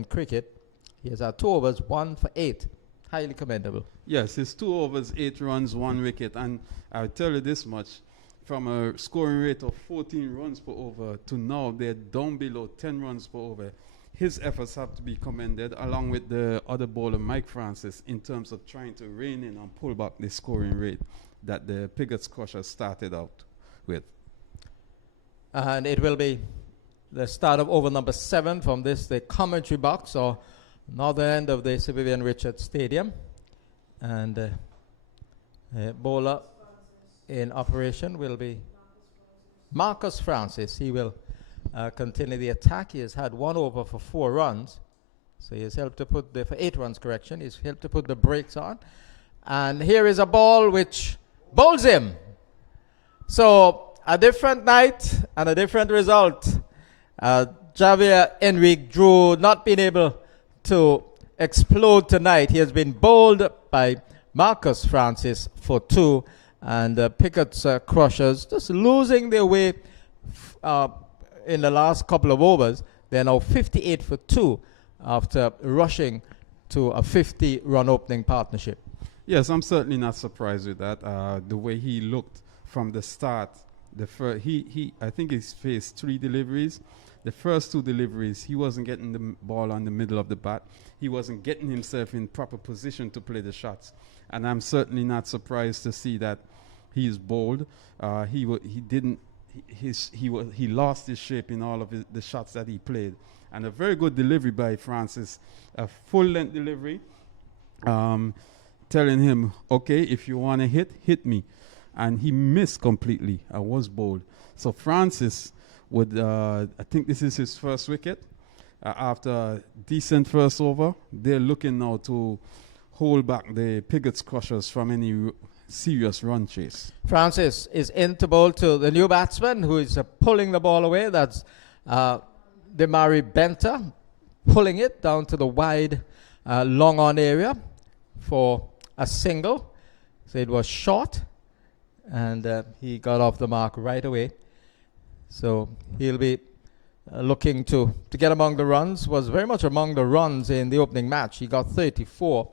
cricket. He has had 2 overs, 1 for 8. Highly commendable. Yes, it's 2 overs, 8 runs, 1 wicket. And I'll tell you this much, from a scoring rate of 14 runs per over to now they're down below 10 runs per over. His efforts have to be commended, along with the other bowler, Mike Francis, in terms of trying to rein in and pull back the scoring rate that the Pickett's Crushers started out with. And it will be the start of over number 7 from the commentary box, or northern end of the Sir Vivian Richards Stadium. And bowler in operation will be Marcus Francis. He will continue the attack. He has had 1 over for 4 runs. So he has helped to put for 8 runs, correction. He's helped to put the brakes on. And here is a ball which bowls him. So a different night and a different result. Javier Enrique Drew not being able to explode tonight. He has been bowled by Marcus Francis for 2. And Pickett's Crushers just losing their way in the last couple of overs. They're now 58 for 2 after rushing to a 50-run opening partnership. Yes, I'm certainly not surprised with that. The way he looked from the start, I think he's faced 3 deliveries. The first two deliveries, he wasn't getting the ball on the middle of the bat. He wasn't getting himself in proper position to play the shots. And I'm certainly not surprised to see that he is bold. He lost his shape in all of the shots that he played. And a very good delivery by Francis, a full-length delivery, telling him, okay, if you want to hit me. And he missed completely. I was bold. So Francis would, I think this is his first wicket. After a decent first over, they're looking now to hold back the Pigots Crushers from any serious run chase. Francis is in to bowl to the new batsman who is pulling the ball away. That's Demari Benter, pulling it down to the wide long on area for a single. So it was short, and he got off the mark right away. So he'll be looking to get among the runs. Was very much among the runs in the opening match. He got 34,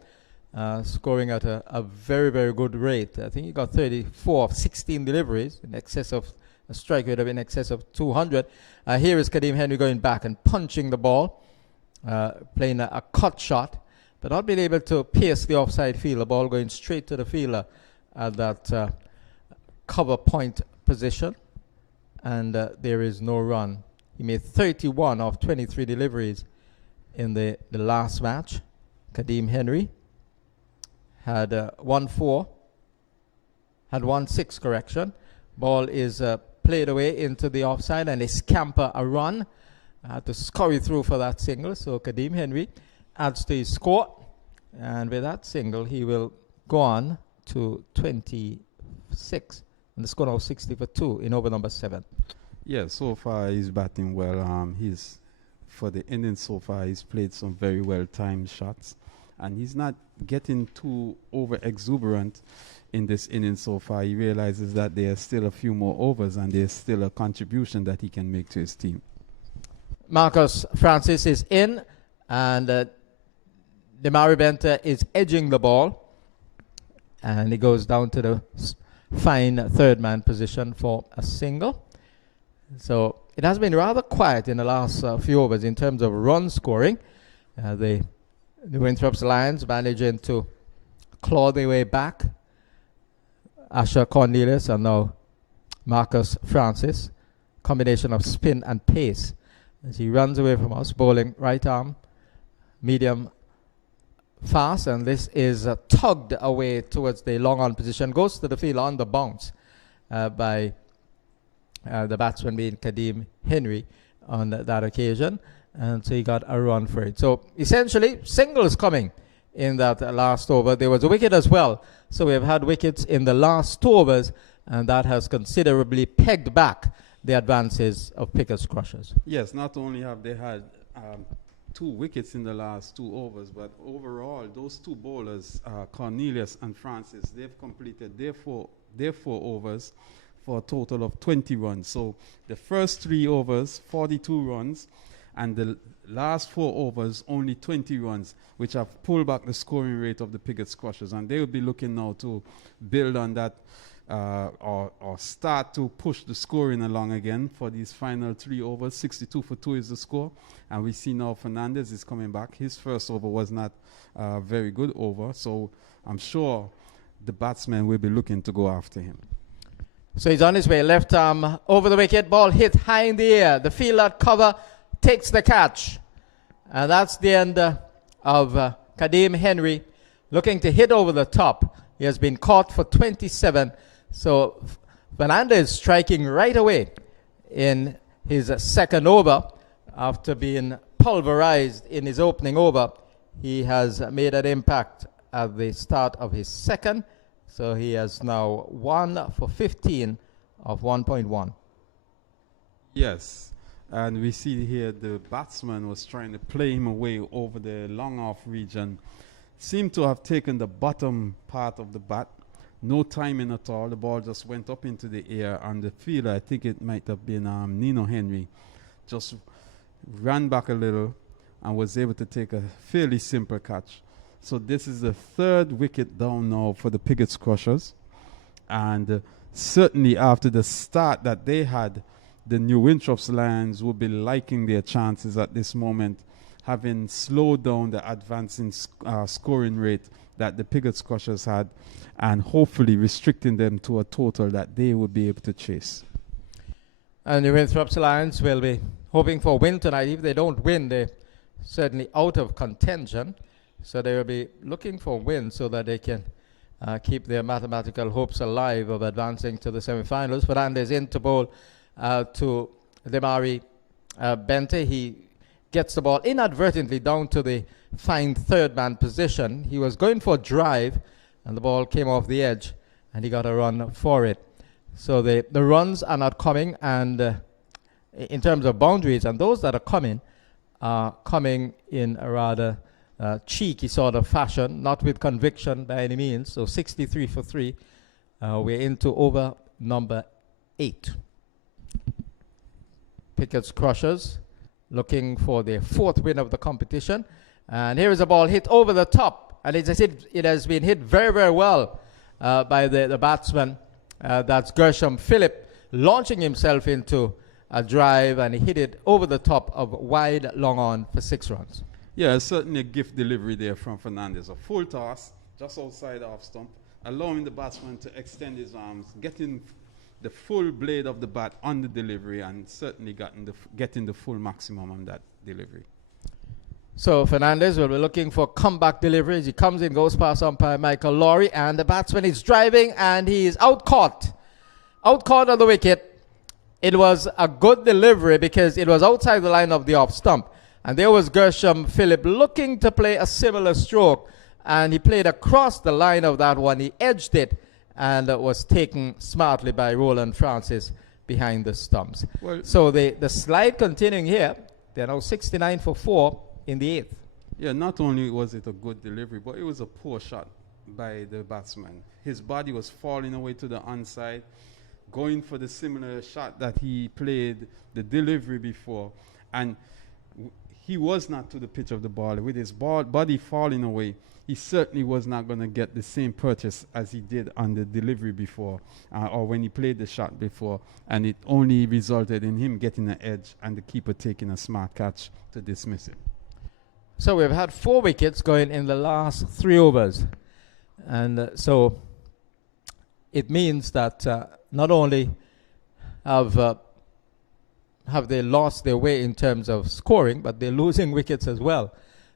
scoring at a very, very good rate. I think he got 34 of 16 deliveries, in excess of a strike rate of in excess of 200. Here is Kadeem Henry going back and punching the ball, playing a cut shot, but not being able to pierce the offside field. The ball going straight to the fielder at that cover point position, and there is no run. He made 31 of 23 deliveries in the last match. Kadeem Henry had 1-4, had 1-6 correction. Ball is played away into the offside, and they scamper a run. Had to scurry through for that single. So Kadeem Henry adds to his score, and with that single, he will go on to 26. And the score now 60 for 2 in over number 7. Yeah, so far he's batting well. He's for the innings so far, he's played some very well-timed shots, and he's not getting too over-exuberant in this inning so far. He realizes that there's still a few more overs, and there's still a contribution that he can make to his team. Marcus Francis is in, and Demari Benter is edging the ball, and he goes down to the fine third man position for a single. So it has been rather quiet in the last few overs in terms of run scoring. The Winthrop's Lions managing to claw their way back. Asher Cornelius and now Marcus Francis. Combination of spin and pace as he runs away from us, bowling right arm, medium fast, and this is tugged away towards the long on position, goes to the field on the bounce by the batsman being Kadeem Henry on that occasion, and so he got a run for it. So essentially singles coming in that last over. There was a wicket as well, so we have had wickets in the last 2 overs, and that has considerably pegged back the advances of Pigots Crushers. Yes, not only have they had 2 wickets in the last 2 overs, but overall, those 2 bowlers, Cornelius and Francis, they've completed their four overs for a total of 20 runs. So the first 3 overs, 42 runs, and the last 4 overs, only 20 runs, which have pulled back the scoring rate of the Pigots Crushers. And they will be looking now to build on that or start to push the scoring along again for these final 3 overs. 62 for 2 is the score. And we see now Fernandez is coming back. His first over was not a very good over. So I'm sure the batsman will be looking to go after him. So he's on his way, left arm over the wicket, ball hit high in the air. The fielder at cover takes the catch. And that's the end of Kadeem Henry looking to hit over the top. He has been caught for 27. So Fernandez striking right away in his second over after being pulverized in his opening over. He has made an impact at the start of his second. So he has now 1 for 15 of 1.1. Yes, and we see here the batsman was trying to play him away over the long off region. Seemed to have taken the bottom part of the bat. No timing at all. The ball just went up into the air, and the fielder, I think it might have been Nino Henry, just ran back a little and was able to take a fairly simple catch. So this is the 3rd wicket down now for the Pigots Crushers. And certainly after the start that they had the New Winthrop's Lions will be liking their chances at this moment, having slowed down the advancing scoring rate that the Piggott Crushers had, and hopefully restricting them to a total that they will be able to chase. And the Winthrop's Lions will be hoping for a win tonight. If they don't win, they're certainly out of contention. So they will be looking for a win so that they can keep their mathematical hopes alive of advancing to the semi-finals. Fernandez into bowl to Demari Bente. He gets the ball inadvertently down to the fine third man position. He was going for a drive, and the ball came off the edge, and he got a run for it. So the runs are not coming, and in terms of boundaries, and those that are coming in a rather cheeky sort of fashion, not with conviction by any means. So 63 for 3. We're into over number 8. Pickett's Crushers looking for their 4th win of the competition. And here is a ball hit over the top. And it has been hit very, very well by the batsman. That's Gershom Phillip, launching himself into a drive, and he hit it over the top of wide long on for 6 runs. Yeah, certainly a gift delivery there from Fernandez. A full toss, just outside the off stump, allowing the batsman to extend his arms, getting the full blade of the bat on the delivery, and certainly getting the full maximum on that delivery. So Fernandez will be looking for comeback deliveries. He comes in, goes past umpire Michael Lowry, and the batsman is driving, and he is out caught on the wicket. It was a good delivery because it was outside the line of the off stump. And there was Gershom Phillip looking to play a similar stroke, and he played across the line of that one. He edged it, and was taken smartly by Roland Francis behind the stumps. Well, so the slide continuing here. They're now 69 for 4 in the 8th. Yeah, not only was it a good delivery, but it was a poor shot by the batsman. His body was falling away to the onside, going for the similar shot that he played the delivery before, and he was not to the pitch of the ball. With his body falling away, he certainly was not going to get the same purchase as he did on the delivery before, or when he played the shot before, and it only resulted in him getting an edge and the keeper taking a smart catch to dismiss it. So we've had 4 wickets going in the last 3 overs, and so it means that not only have they lost their way in terms of scoring, but they're losing wickets as well.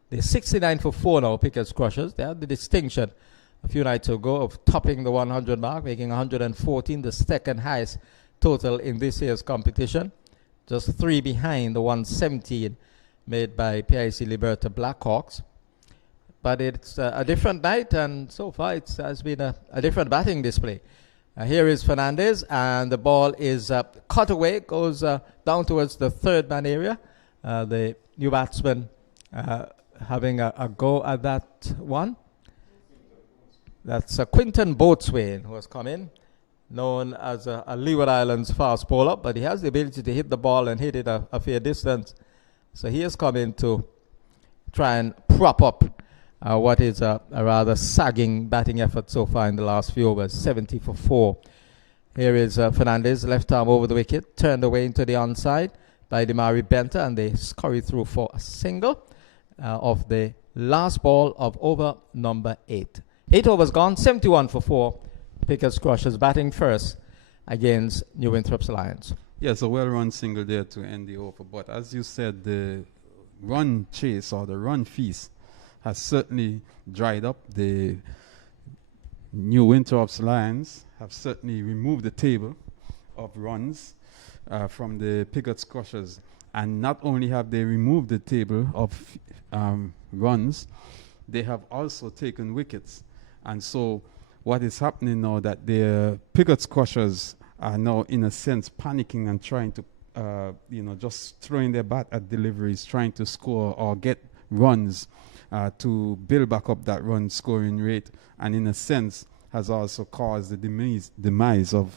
They're 69 for 4 now, Pickett's Crushers. They had the distinction a few nights ago of topping the 100 mark, making 114, the second highest total in this year's competition. Just 3 behind the 117 made by PIC Liberta Blackhawks. But it's a different night, and so far it has been a different batting display. Here is Fernandez, and the ball is cut away, goes down towards the third man area. The new batsman having a go at that one. That's Quinton Boatswain, who has come in, known as a Leeward Islands fast bowler, but he has the ability to hit the ball and hit it a fair distance. So he has come in to try and prop up what is a rather sagging batting effort so far in the last few overs, 70 for 4. Here is Fernandez, left arm over the wicket, turned away into the onside by Demari Bente, and they scurry through for a single of the last ball of over number 8. 8 overs gone, 71 for 4. Pickett's Crushers batting first against New Winthrop's Lions. Yes, a well-run single there to end the over. But as you said, the run chase or the run feast has certainly dried up. The New Winthrop's Lions have certainly removed the table of runs from the Pickett's Crushers. And not only have they removed the table of runs, they have also taken wickets. And so what is happening now that the Pickett's Crushers are now, in a sense, panicking and trying to, just throwing their bat at deliveries, trying to score or get runs to build back up that run scoring rate, and in a sense has also caused the demise of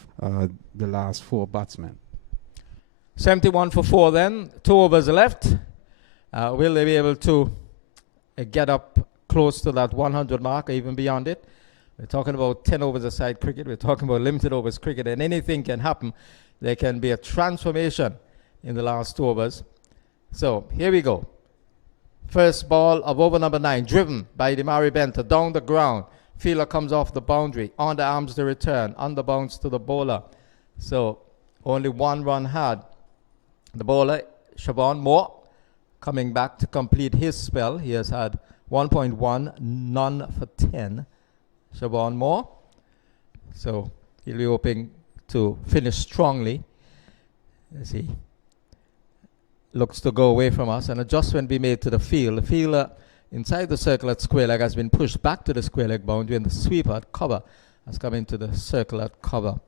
the last 4 batsmen. 71 for 4 then, 2 overs left. Will they be able to get up close to that 100 mark or even beyond it? We're talking about 10 overs aside cricket. We're talking about limited overs cricket, and anything can happen there can be a transformation in the last 2 overs. So here we go. First ball of over number 9, driven by Damari Benter down the ground. Fielder comes off the boundary, on the arms the return, on the bounce to the bowler. So only 1 run had. The bowler, Siobhan Moore, coming back to complete his spell. He has had 1.1, none for 10. Siobhan Moore. So he'll be hoping to finish strongly. Let's see. Looks to go away from us. An adjustment be made to the field. The fielder inside the circle at square leg has been pushed back to the square leg boundary, and the sweeper at cover has come into the circle at cover.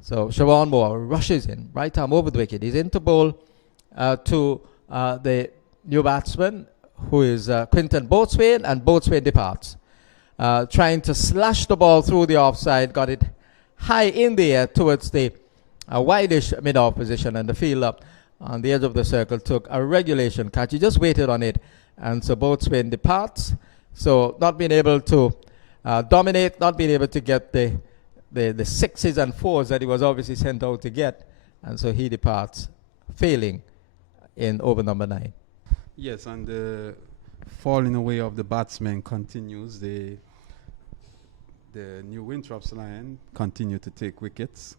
So Siobhan Moore rushes in, right arm over the wicket. He's in to bowl to the new batsman, who is Quinton Boatswain, and Boatswain departs. Trying to slash the ball through the offside, got it high in the air towards the wideish mid-off position, and the fielder on the edge of the circle took a regulation catch. He just waited on it, and so Boatswain departs. So not being able to dominate, not being able to get the 6s and 4s that he was obviously sent out to get, and so he departs, failing in over number 9. Yes, and the falling away of the batsmen continues. The new Winthrops Lion continue to take wickets,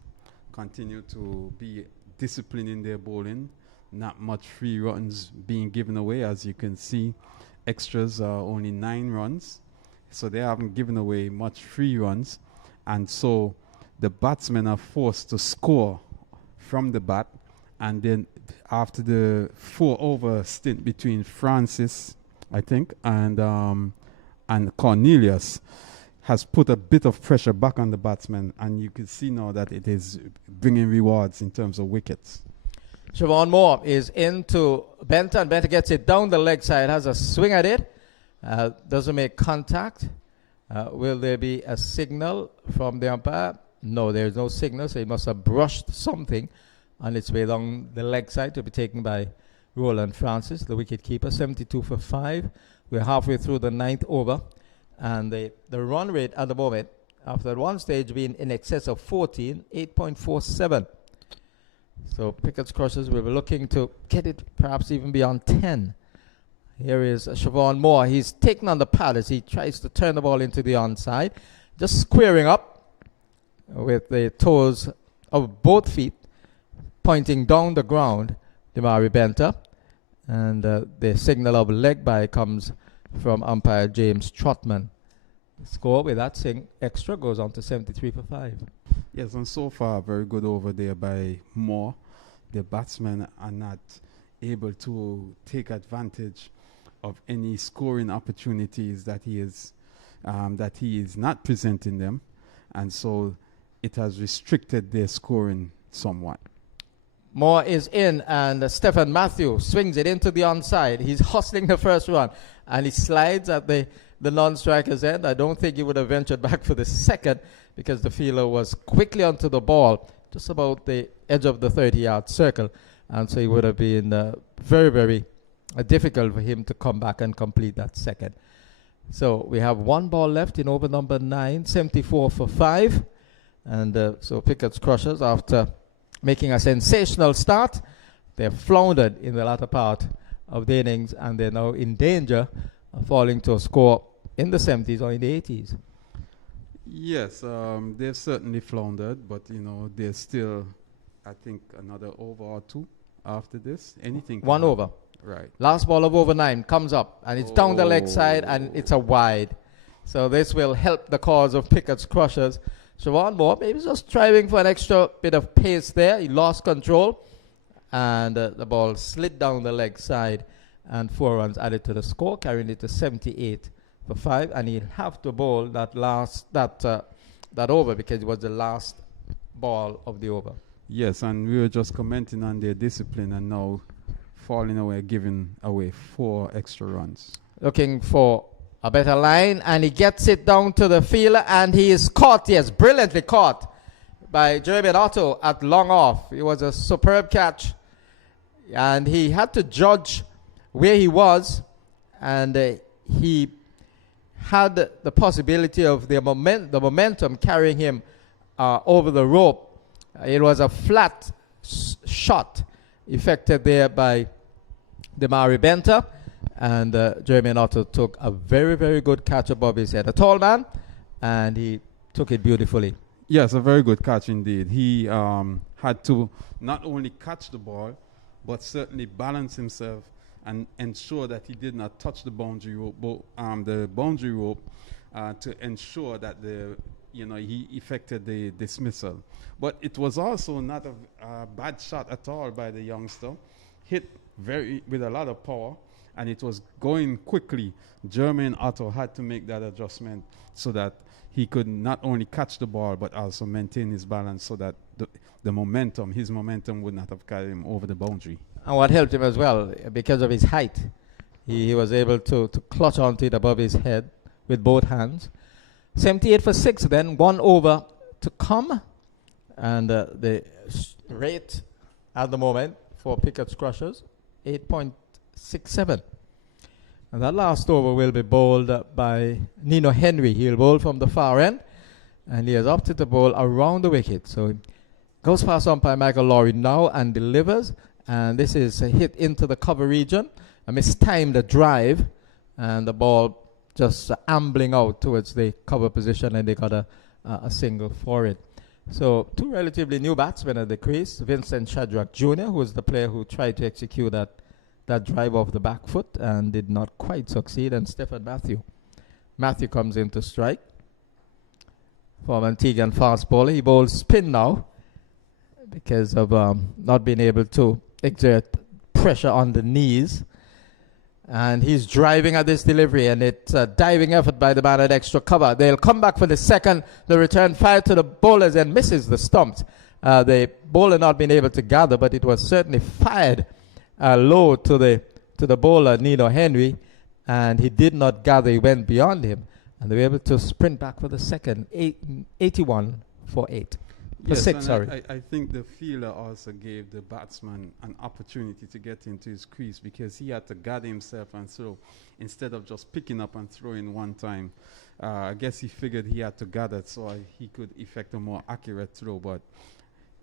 continue to be disciplined in their bowling. Not much free runs being given away. As you can see, extras are only 9 runs, so they haven't given away much free runs, and so the batsmen are forced to score from the bat. And then after the 4-over stint between Francis, I think, and Cornelius, has put a bit of pressure back on the batsmen, and you can see now that it is bringing rewards in terms of wickets. Siobhan Moore is into Benter, and Benter gets it down the leg side, has a swing at it, doesn't make contact. Will there be a signal from the umpire? No, there's no signal, so he must have brushed something on its way down the leg side to be taken by Roland Francis, the wicket keeper. 72 for 5. We're halfway through the 9th over. And the run rate at the moment, after at one stage being in excess of 14, 8.47. So Pickett's Crushers will be looking to get it perhaps even beyond 10. Here is Siobhan Moore. He's taken on the pad as he tries to turn the ball into the onside. Just squaring up with the toes of both feet, pointing down the ground, Damari Benter. And the signal of leg by comes from umpire James Trotman. The score with that extra goes on to 73 for 5. Yes, and so far, very good over there by Moore. The batsmen are not able to take advantage of any scoring opportunities that he is not presenting them, and so it has restricted their scoring somewhat. Moore is in, and Stephen Matthew swings it into the onside. He's hustling the first run, and he slides at the non-striker's end. I don't think he would have ventured back for the second, because the fielder was quickly onto the ball, just about the edge of the 30-yard circle, and so it would have been very, very difficult for him to come back and complete that second. So we have 1 ball left in over number 9, 74 for 5, and so Pickett's Crushers, after making a sensational start, they're floundered in the latter part of the innings, and they're now in danger of falling to a score in the 70s or in the 80s. Yes, they've certainly floundered, but there's still, I think, another over or 2 after this. Anything? 1 over. Right. Last ball of over 9 comes up, and it's down the leg side, and it's a wide. So this will help the cause of Pickett's Crushers. Siobhan Moore maybe just striving for an extra bit of pace there. He lost control, and the ball slid down the leg side, and 4 runs added to the score, carrying it to 78 for 5. And he'll have to bowl that over, because it was the last ball of the over. Yes, and we were just commenting on their discipline, and now falling away, giving away 4 extra runs. Looking for a better line, and he gets it down to the fielder, and he is caught, yes, brilliantly caught by Jeremy Otto at long off. It was a superb catch, and he had to judge where he was, and he had the possibility of the momentum carrying him over the rope It was a flat shot effected there by Demari Benta, and Jermaine Otto took a very, very good catch above his head. A tall man, and he took it beautifully. Yes, a very good catch indeed. He had to not only catch the ball, but certainly balance himself and ensure that he did not touch the boundary rope, to ensure that he effected the dismissal. But it was also not a bad shot at all by the youngster. Hit with a lot of power, and it was going quickly. Jermaine Otto had to make that adjustment so that he could not only catch the ball but also maintain his balance so that his momentum would not have carried him over the boundary. And what helped him as well, because of his height, he was able to clutch onto it above his head with both hands. 78 for 6 then, 1 over to come. And the rate at the moment for Pickett's Crushers, 8.67. And that last over will be bowled by Nino Henry. He'll bowl from the far end, and he has opted to bowl around the wicket. So he goes past umpire Michael Lowry now and delivers. And this is a hit into the cover region. A mistimed drive, and the ball just ambling out towards the cover position, and they got a single for it. So two relatively new batsmen at the crease. Vincent Shadrack Jr., who was the player who tried to execute that drive off the back foot and did not quite succeed, and Stephen Matthew. Matthew comes in to strike. From Antiguan fast bowler. He bowls spin now because of not being able to exert pressure on the knees. And he's driving at this delivery, and it's a diving effort by the man at extra cover. They'll come back for the second. The return fire to the bowlers and misses the stumps. The bowler not being able to gather, but it was certainly fired low to the bowler, Nino Henry, and he did not gather. He went beyond him, and they were able to sprint back for the second, 81 for 8. For 6, sorry. I think the fielder also gave the batsman an opportunity to get into his crease because he had to gather himself and throw instead of just picking up and throwing one time. I guess he figured he had to gather so he could effect a more accurate throw, but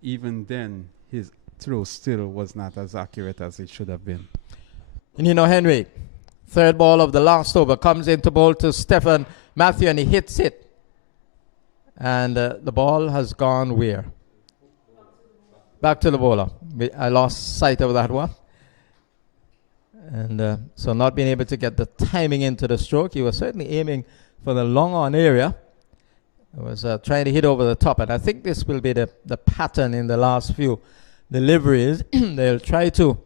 even then his throw still was not as accurate as it should have been. Nino Henry, third ball of the last over, comes into bowl to Stephen Matthew, and he hits it. And the ball has gone where? Back to the bowler. I lost sight of that one. And so not being able to get the timing into the stroke. He was certainly aiming for the long on area. He was trying to hit over the top. And I think this will be the pattern in the last few deliveries. They'll try to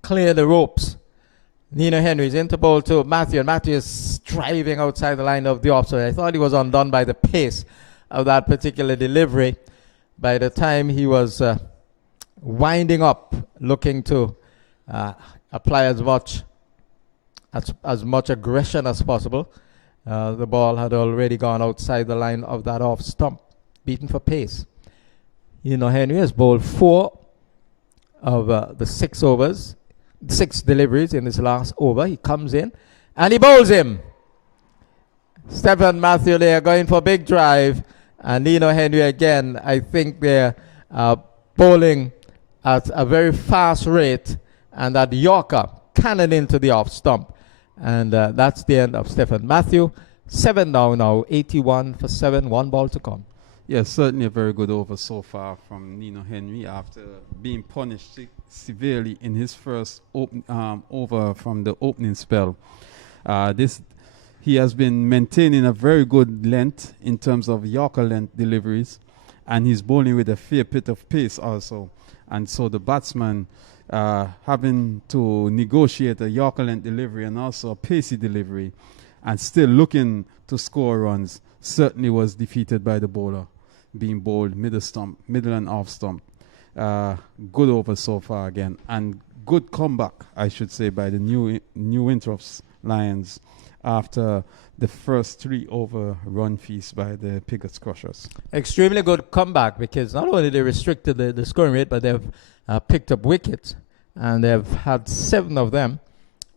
clear the ropes. Nino Henry's into bowl to Matthew. And Matthew is driving outside the line of the off. So I thought he was undone by the pace of that particular delivery. By the time he was winding up, looking to apply as much aggression as possible, the ball had already gone outside the line of that off stump, beaten for pace. Henry has bowled 4 of the 6 overs, 6 deliveries in this last over. He comes in and he bowls him. Stephen Matthew there going for a big drive. And Nino Henry again, I think they're bowling at a very fast rate, and that Yorker cannon into the off stump. And that's the end of Stephen Matthew. 7 down now, 81 for 7, 1 ball to come. Yes, certainly a very good over so far from Nino Henry after being punished severely in his first over from the opening spell. He has been maintaining a very good length in terms of Yorker length deliveries, and he's bowling with a fair bit of pace also. And so the batsman having to negotiate a Yorker length delivery and also a pacey delivery and still looking to score runs certainly was defeated by the bowler, being bowled middle and off stump. Good over so far again, and good comeback, I should say, by the New Winthrop Lions after the first 3 over run feast by the Pickett's Crushers. Extremely good comeback, because not only they restricted the scoring rate, but they've picked up wickets, and they've had 7 of them,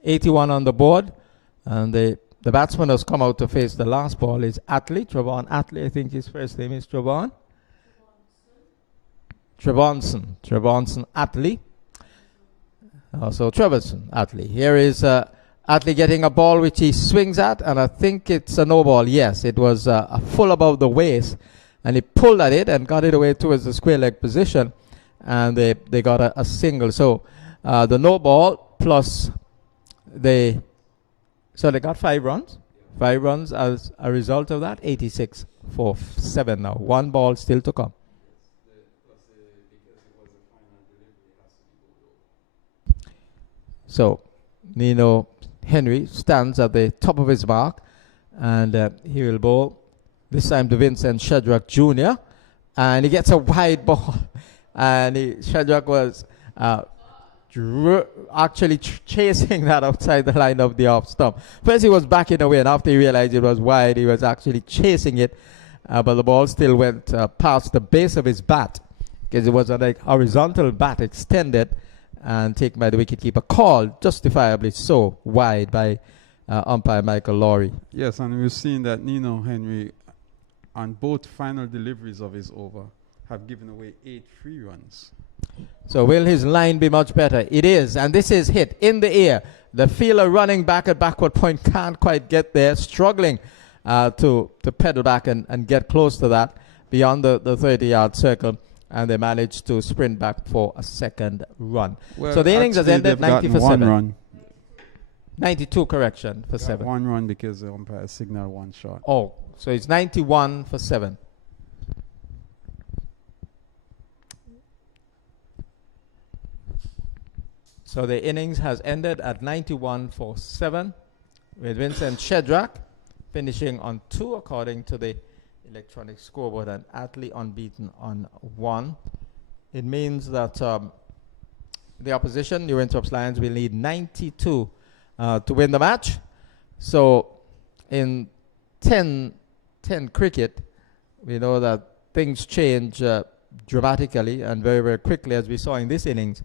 81 on the board. And the batsman has come out to face the last ball is Travon Atley, I think his first name is Travon. Trebonson Attlee. Also Trevorson Attlee. Here is Attlee getting a ball which he swings at, and I think it's a no ball. Yes, it was a full above the waist, and he pulled at it and got it away towards the square leg position, and they got a single. So the no ball plus they got 5 runs. 5 runs as a result of that. 86 for 7 now. 1 ball still to come. So Nino Henry stands at the top of his mark, and he will bowl this time to Vincent Shedrack Jr. and he gets a wide ball, and Shedrack was actually chasing that outside the line of the off stump. First he was backing away, and after he realized it was wide, he was actually chasing it, but the ball still went past the base of his bat, because it was a like horizontal bat extended and taken by the wicketkeeper, called justifiably so wide by umpire Michael Lowry. Yes, and we've seen that Nino Henry, on both final deliveries of his over, have given away 8 free runs. So will his line be much better? It is, and this is hit in the air. The fielder running back at backward point can't quite get there, struggling to pedal back and get close to that beyond the 30-yard circle, and they managed to sprint back for a second run. Well, so the innings has ended 90 for 7. Run. 92 correction for 7. 1 run because the umpire signaled 1 shot. Oh, so it's 91 for 7. So the innings has ended at 91 for 7, with Vincent Shedrack finishing on 2 according to the electronic scoreboard, and Attlee unbeaten on 1. It means that the opposition, New Winthrop Lions, will need 92 to win the match. So in 10 cricket, we know that things change dramatically and very, very quickly, as we saw in this innings,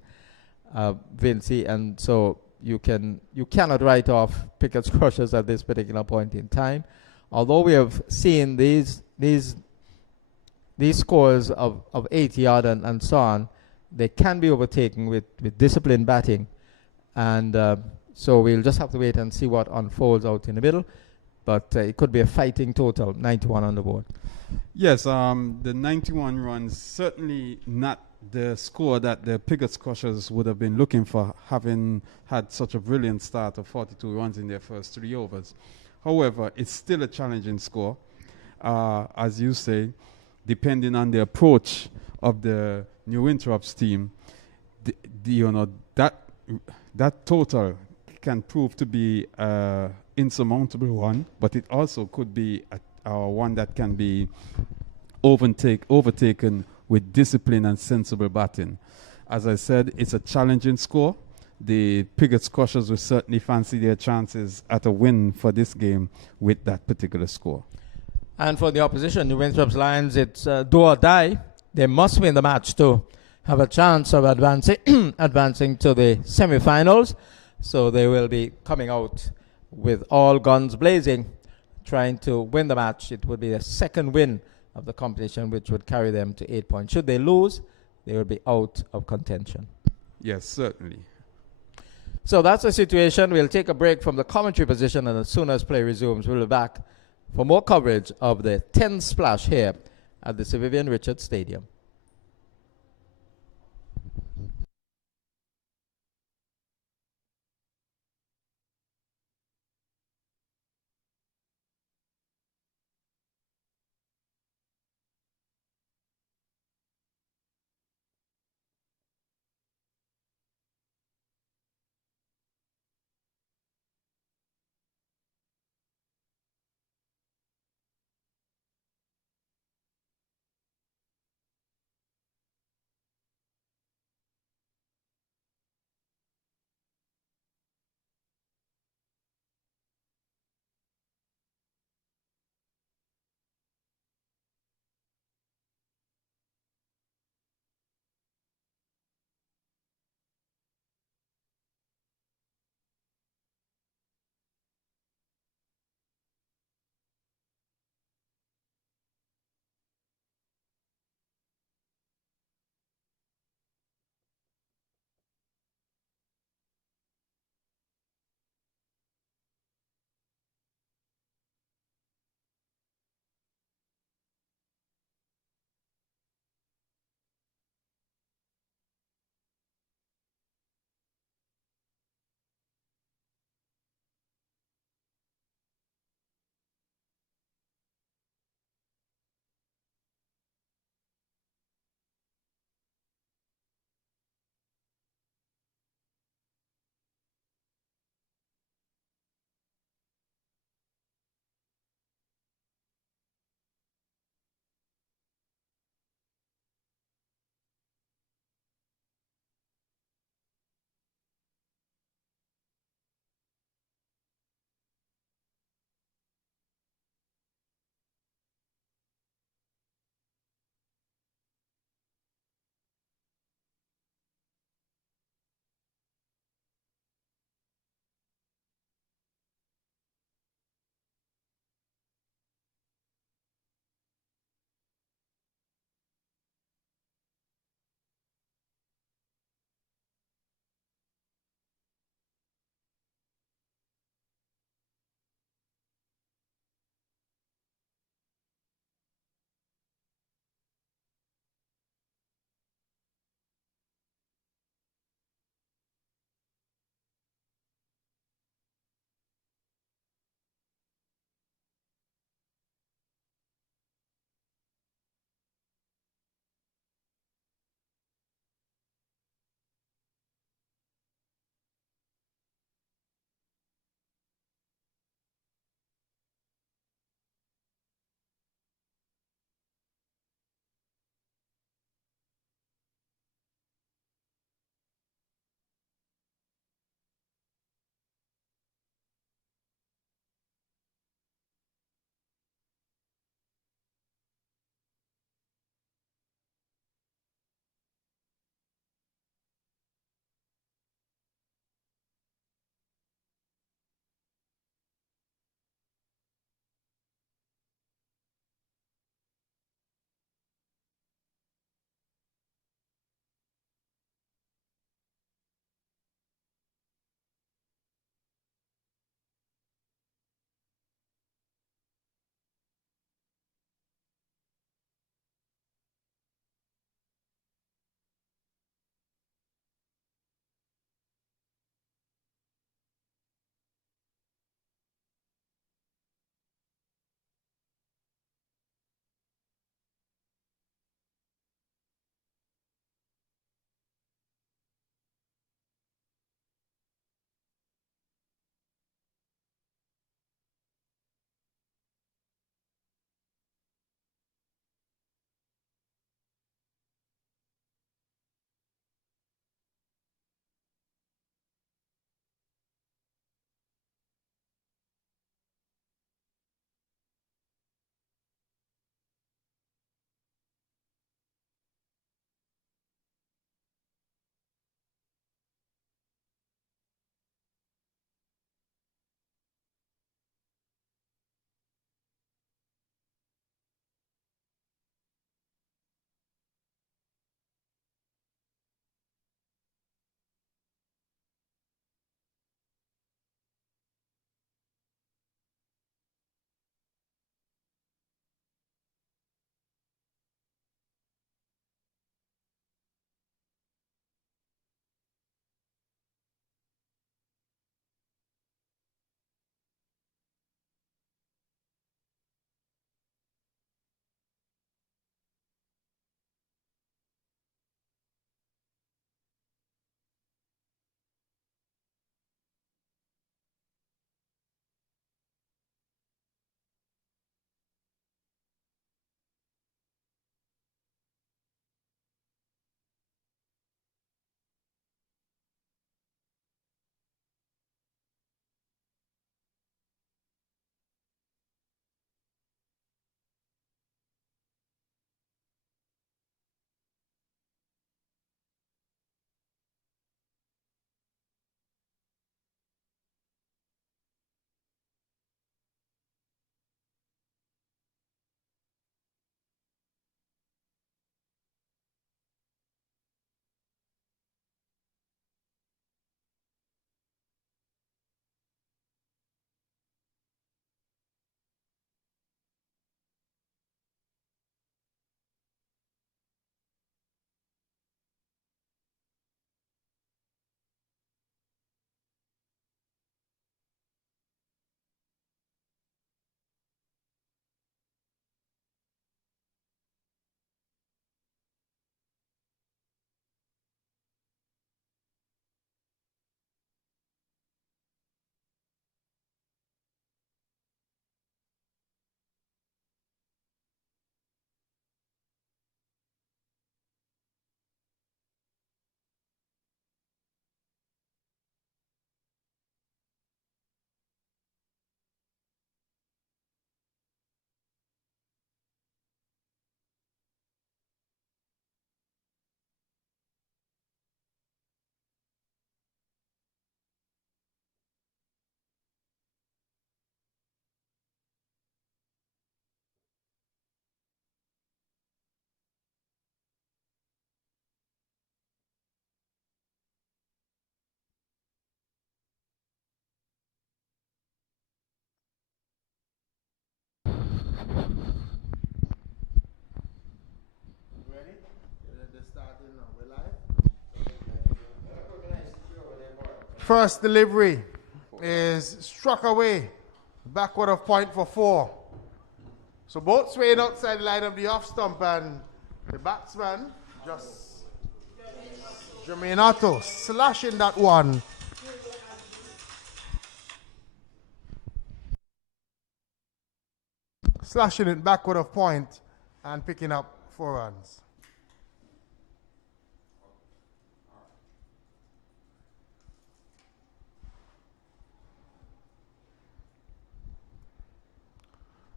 Vinci, and so you cannot write off Pickett's crushers at this particular point in time. Although we have seen these scores of 80-yard and so on, they can be overtaken with disciplined batting, and so we'll just have to wait and see what unfolds out in the middle. But it could be a fighting total, 91 on the board. Yes, the 91 runs, certainly not the score that the Pickett's Crushers would have been looking for, having had such a brilliant start of 42 runs in their first 3 overs. However, it's still a challenging score, as you say, depending on the approach of the New Winthrop's team. That total can prove to be insurmountable one, but it also could be one that can be overtaken with discipline and sensible batting. As I said, it's a challenging score. The Pickett's Crushers will certainly fancy their chances at a win for this game with that particular score. And for the opposition, New Winthrop's Lions, it's do or die. They must win the match to have a chance of advancing to the semi-finals. So they will be coming out with all guns blazing, trying to win the match. It would be the second win of the competition, which would carry them to 8 points. Should they lose, they will be out of contention. Yes, certainly. So that's the situation. We'll take a break from the commentary position, and as soon as play resumes, we'll be back for more coverage of the 10th splash here at the Sir Vivian Richards Stadium. Ready? They're starting now. We're live. First delivery is struck away. Backward of point for 4. So both swaying outside the line of the off stump, and the batsman just Germinato slashing that one. Slashing it backward of point and picking up 4 runs.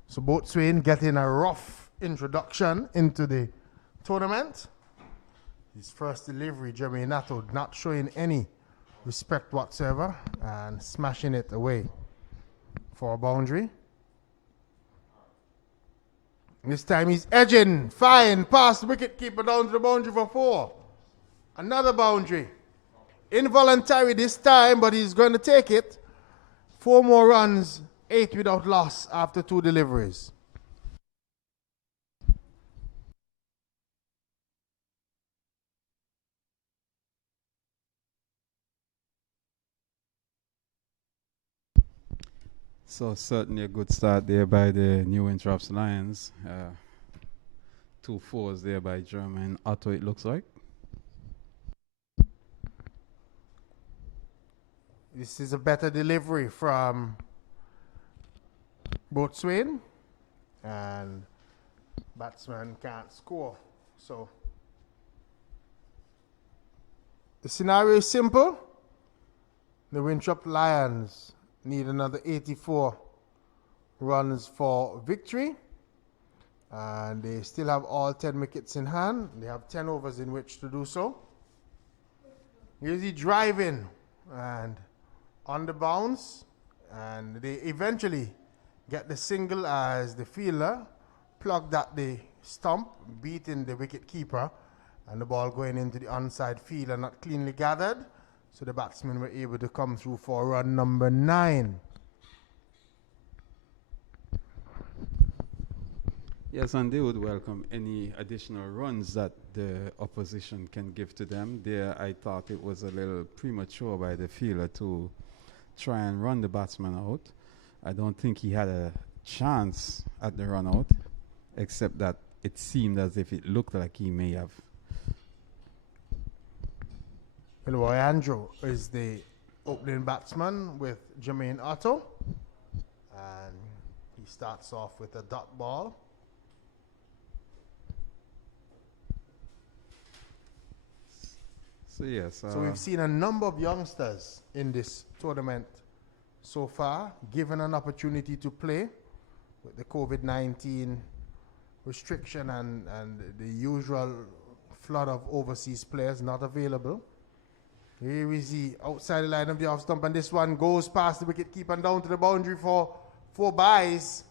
So Boatswain getting a rough introduction into the tournament. His first delivery, Germinato, not showing any respect whatsoever and smashing it away for a boundary. This time he's edging, fine, past the wicketkeeper down to the boundary for 4. Another boundary. Involuntary this time, but he's going to take it. 4 more runs, 8 without loss after 2 deliveries. So certainly a good start there by the New Winthrop Lions. 2 fours there by German Otto, it looks like. This is a better delivery from Boatswain, and batsman can't score. So the scenario is simple. The Winthrop Lions need another 84 runs for victory, and they still have all 10 wickets in hand. They have 10 overs in which to do so. Here's he driving and on the bounce, and they eventually get the single as the fielder plugged at the stump, beating the wicket keeper, and the ball going into the onside field and not cleanly gathered. So the batsmen were able to come through for run number 9. Yes, and they would welcome any additional runs that the opposition can give to them. There, I thought it was a little premature by the fielder to try and run the batsman out. I don't think he had a chance at the run out, except that it seemed as if it looked like he may have. Roy Andrew is the opening batsman with Jermaine Otto, and he starts off with a dot ball. So yes. So we've seen a number of youngsters in this tournament so far, given an opportunity to play with the COVID-19 restriction and the usual flood of overseas players not available. Here is he outside the line of the off stump, and this one goes past the wicket keeper and down to the boundary for 4 byes.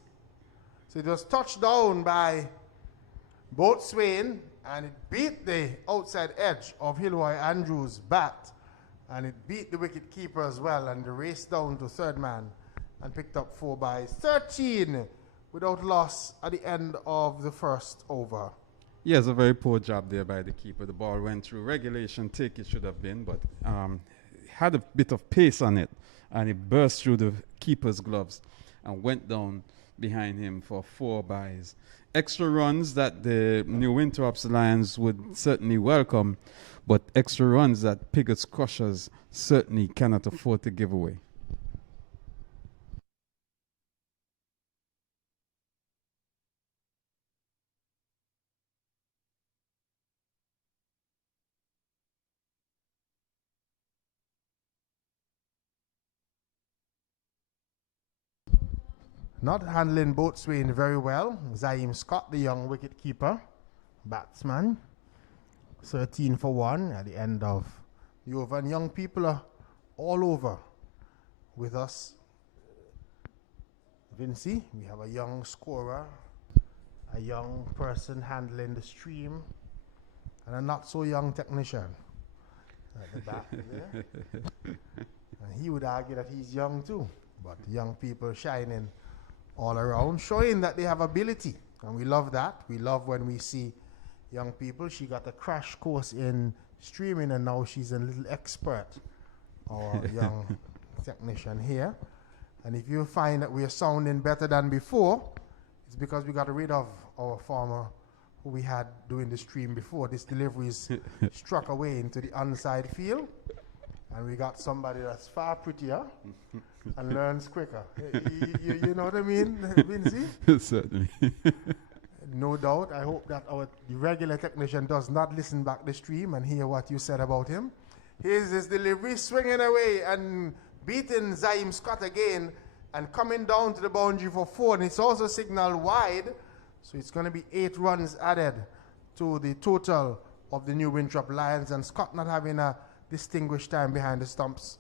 So it was touched down by Boatswain, and it beat the outside edge of Hilroy Andrews' bat, and it beat the wicket keeper as well, and they raced down to third man and picked up 4 byes. 13 without loss at the end of the first over. Yes, a very poor job there by the keeper. The ball went through regulation take, it should have been, but had a bit of pace on it, and it burst through the keeper's gloves and went down behind him for 4 byes. Extra runs that the New Winthrop Lions would certainly welcome, but extra runs that Pigot's Crushers certainly cannot afford to give away. Not handling Boatswain very well. Zaim Scott, the young wicket keeper, batsman. 13 for 1 at the end of the over. And young people are all over with us. Vincy, we have a young scorer, a young person handling the stream, and a not so young technician at the back there. And he would argue that he's young too, but young people shining all around, showing that they have ability. And we love that. We love when we see young people. She got a crash course in streaming, and now she's a little expert, our young technician here. And if you find that we are sounding better than before, it's because we got rid of our farmer who we had doing the stream before. This delivery is struck away into the onside field, and we got somebody that's far prettier and learns quicker. You know what I mean, Vinci? Certainly. No doubt. I hope that the regular technician does not listen back the stream and hear what you said about him. Here's his delivery, swinging away and beating Zaim Scott again and coming down to the boundary for 4. And it's also signaled wide. So it's going to be 8 runs added to the total of the new Winthrop Lions. And Scott not having a distinguished time behind the stumps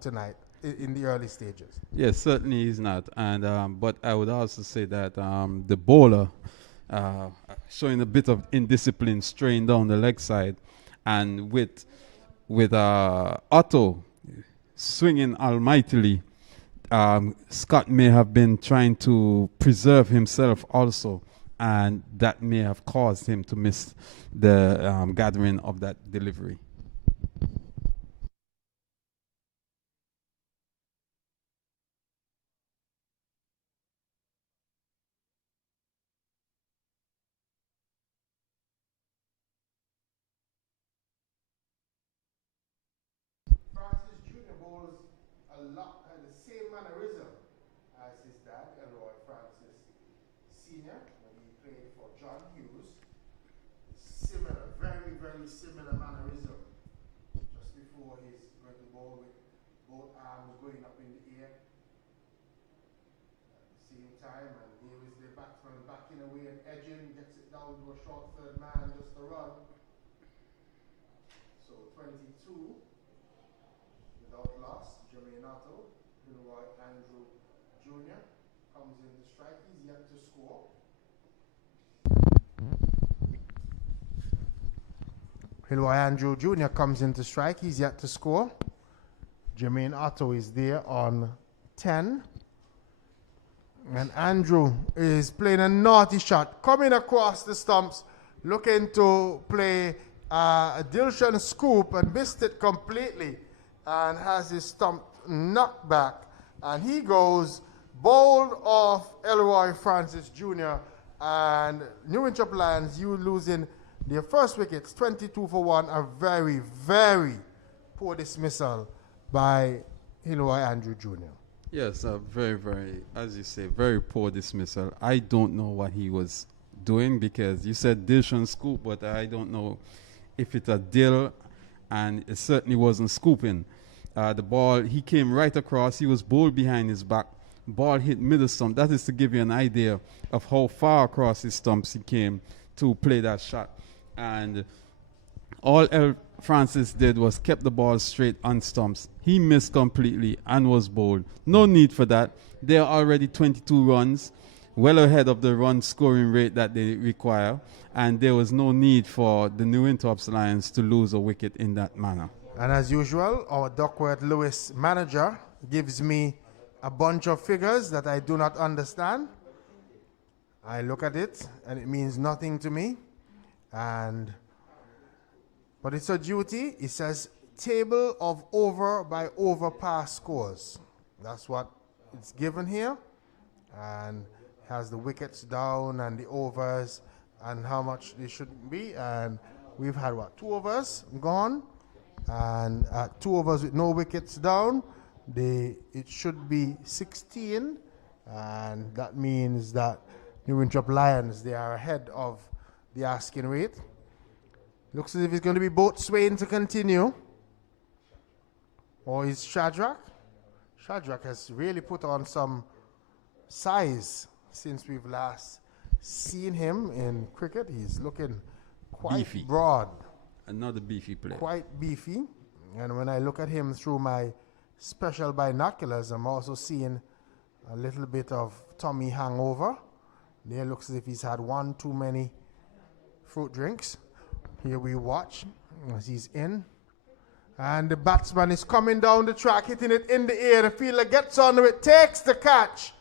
tonight in the early stages. Yes, certainly he's not. And but I would also say that the bowler showing a bit of indiscipline, straying down the leg side, and with Otto swinging almightily, Scott may have been trying to preserve himself also, and that may have caused him to miss the gathering of that delivery. Francis Jr. bowls a lot, the same mannerism as his dad, Elroy Francis Sr., when he played for John Hughes. Similar, very, very similar mannerism. Just before he's going to bowl with both arms going up in the air. At the same time, and here is the batsman backing away and edging, gets it down to a short third man just to run. So 22. Without loss, Jermaine Otto, Leroy Andrew Jr. comes in to strike. He's yet to score. Leroy Andrew Jr. comes in to strike. He's yet to score. Jermaine Otto is there on 10. And Andrew is playing a naughty shot, coming across the stumps, looking to play a Dilshan scoop, and missed it completely, and has his stump knocked back, and he goes bowled off Elroy Francis Jr. and New Winthrop Lions, you losing their first wickets, 22 for 1, a very, very poor dismissal by Elroy Andrew Jr. Yes, very, very, as you say, very poor dismissal. I don't know what he was doing, because you said Dilshan scoop, but I don't know if it's a dill, and it certainly wasn't scooping. The ball, he came right across, he was bowled behind his back, ball hit middle stump. That is to give you an idea of how far across his stumps he came to play that shot. And all Francis did was kept the ball straight on stumps. He missed completely and was bowled. No need for that. There are already 22 runs, well ahead of the run scoring rate that they require, and there was no need for the New Winthrop Lions to lose a wicket in that manner. And as usual, our Duckworth Lewis manager gives me a bunch of figures that I do not understand. I look at it and it means nothing to me. But it's a duty. It says table of over by over pass scores. That's what it's given here. And has the wickets down and the overs and how much they should be. And we've had what, 2 overs gone? And 2 overs with no wickets down, it should be 16, and that means that New Winthrop Lions, they are ahead of the asking rate. Looks as if it's going to be both Swain to continue, or is Shadrach? Shadrach has really put on some size since we've last seen him in cricket. He's looking quite Beefy. Broad. Another beefy player. Quite beefy. And when I look at him through my special binoculars, I'm also seeing a little bit of tummy hangover. There looks as if he's had one too many fruit drinks. Here we watch as he's in. And the batsman is coming down the track, hitting it in the air. The fielder gets onto it, takes the catch.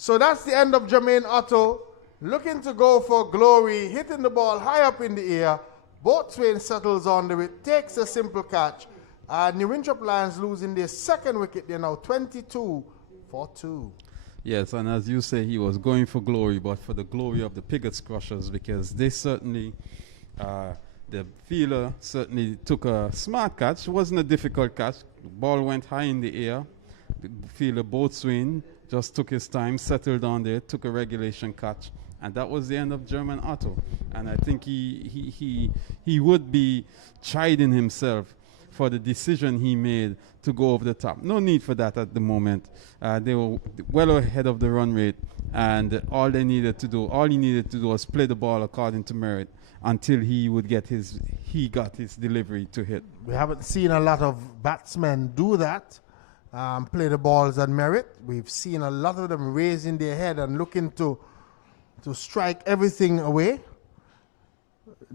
So that's the end of Jermaine Otto. Looking to go for glory, hitting the ball high up in the air. Boatswain settles under it, takes a simple catch. New Winthrop Lions losing their second wicket. They're now 22 for 2. Yes, and as you say, he was going for glory, but for the glory of the Piggotts Crushers, because they certainly, the fielder certainly took a smart catch. It wasn't a difficult catch. The ball went high in the air. The fielder Boatswain just took his time, settled on there, took a regulation catch, and that was the end of German Otto. And I think he would be chiding himself for the decision he made to go over the top. No need for that at the moment. They were well ahead of the run rate, and all he needed to do was play the ball according to merit until he got his delivery to hit. We haven't seen a lot of batsmen do that, play the balls on merit. We've seen a lot of them raising their head and looking to strike everything away.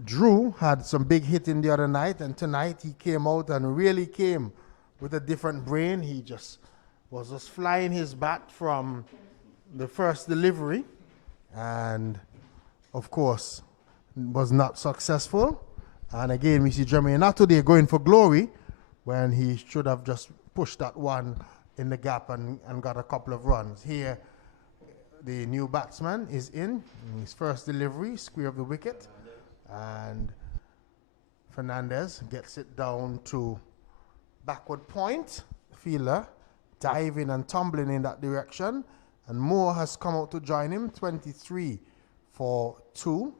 Drew had some big hitting the other night, and tonight he came out and really came with a different brain. He was just flying his bat from the first delivery, and of course was not successful. And again, we see Jermaine Otto there going for glory when he should have just pushed that one in the gap and got a couple of runs. Here, the new batsman is in his first delivery, square of the wicket. And Fernandez gets it down to backward point. Fielder diving and tumbling in that direction. And Moore has come out to join him, 23 for 2.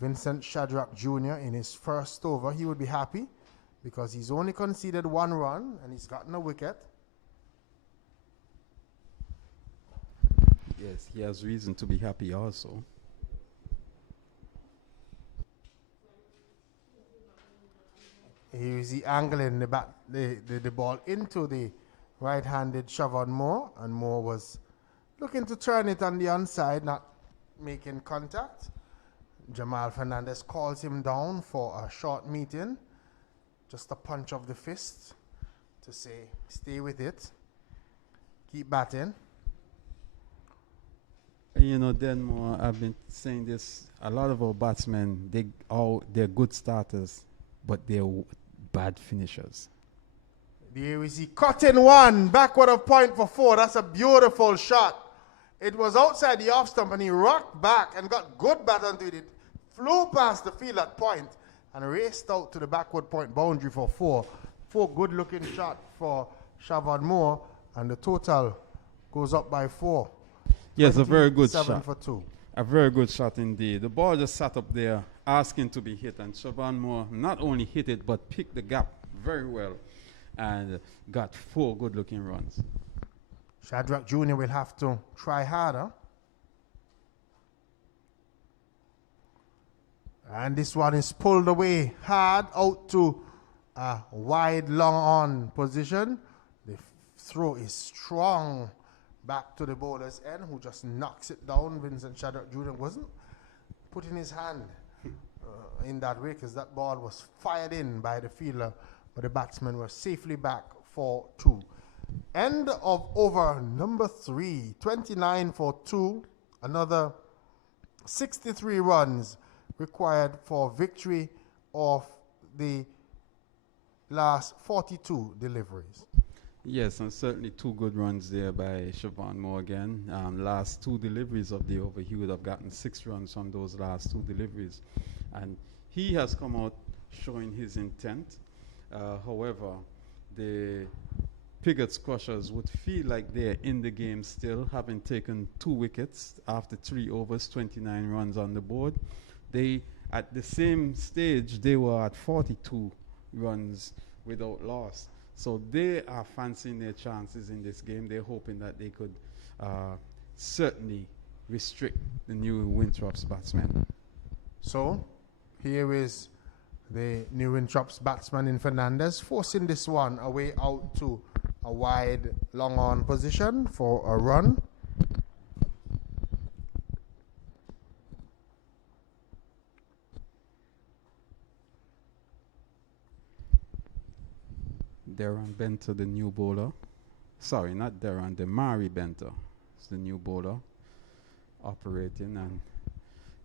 Vincent Shadrack Jr. in his first over. He would be happy because he's only conceded 1 run and he's gotten a wicket. Yes, he has reason to be happy also. Here is he angling the ball into the right-handed Siobhan Moore, and Moore was looking to turn it on the onside, not making contact. Jamal Fernandez calls him down for a short meeting, just a punch of the fist to say, stay with it, keep batting. You know, Denmore, I've been saying this, a lot of our batsmen, they're good starters, but they're bad finishers. There we see cutting one, backward of point for 4. That's a beautiful shot. It was outside the off stump and he rocked back and got good bat onto it. It flew past the field at point and raced out to the backward point boundary for 4. 4 good looking shot for Siobhan Moore, and the total goes up by 4. Yes, a very good 7 shot. for 2. A very good shot indeed. The ball just sat up there asking to be hit, and Siobhan Moore not only hit it but picked the gap very well and got 4 good looking runs. Shadrack Jr. will have to try harder. And this one is pulled away hard out to a wide long on position. The throw is strong back to the bowler's end, who just knocks it down. Vincent Shadrack Jr. wasn't putting his hand in that way because that ball was fired in by the fielder, but the batsmen were safely back for 2. End of over number 3, 29 for 2. Another 63 runs required for victory of the last 42 deliveries. Yes, and certainly 2 good runs there by Siobhan Moore again. Last 2 deliveries of the over, he would have gotten 6 runs from those last 2 deliveries. And he has come out showing his intent. However, the Piggotts Crushers would feel like they're in the game still, having taken 2 wickets after 3 overs, 29 runs on the board. They, at the same stage, they were at 42 runs without loss. So they are fancying their chances in this game. They're hoping that they could certainly restrict the New Winthrop's batsmen. So here is the New Winthrop's batsman in Fernandez, forcing this one away out to a wide long on position for a run. Darren Benter, the new bowler. Sorry, not Darren, Mari Benter. is the new bowler operating, and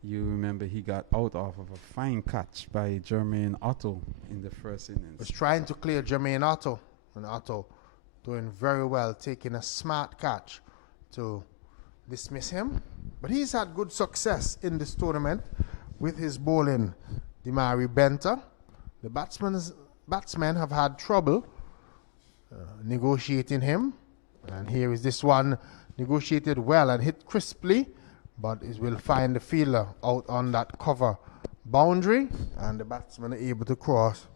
you remember he got out off of a fine catch by Jermaine Otto in the first innings. Was trying to clear Jermaine Otto, and Otto doing very well, taking a smart catch to dismiss him. But he's had good success in this tournament with his bowling, Demari Benter. The batsmen have had trouble negotiating him. And here is this one, negotiated well and hit crisply, but it will find the fielder out on that cover boundary, and the batsmen are able to cross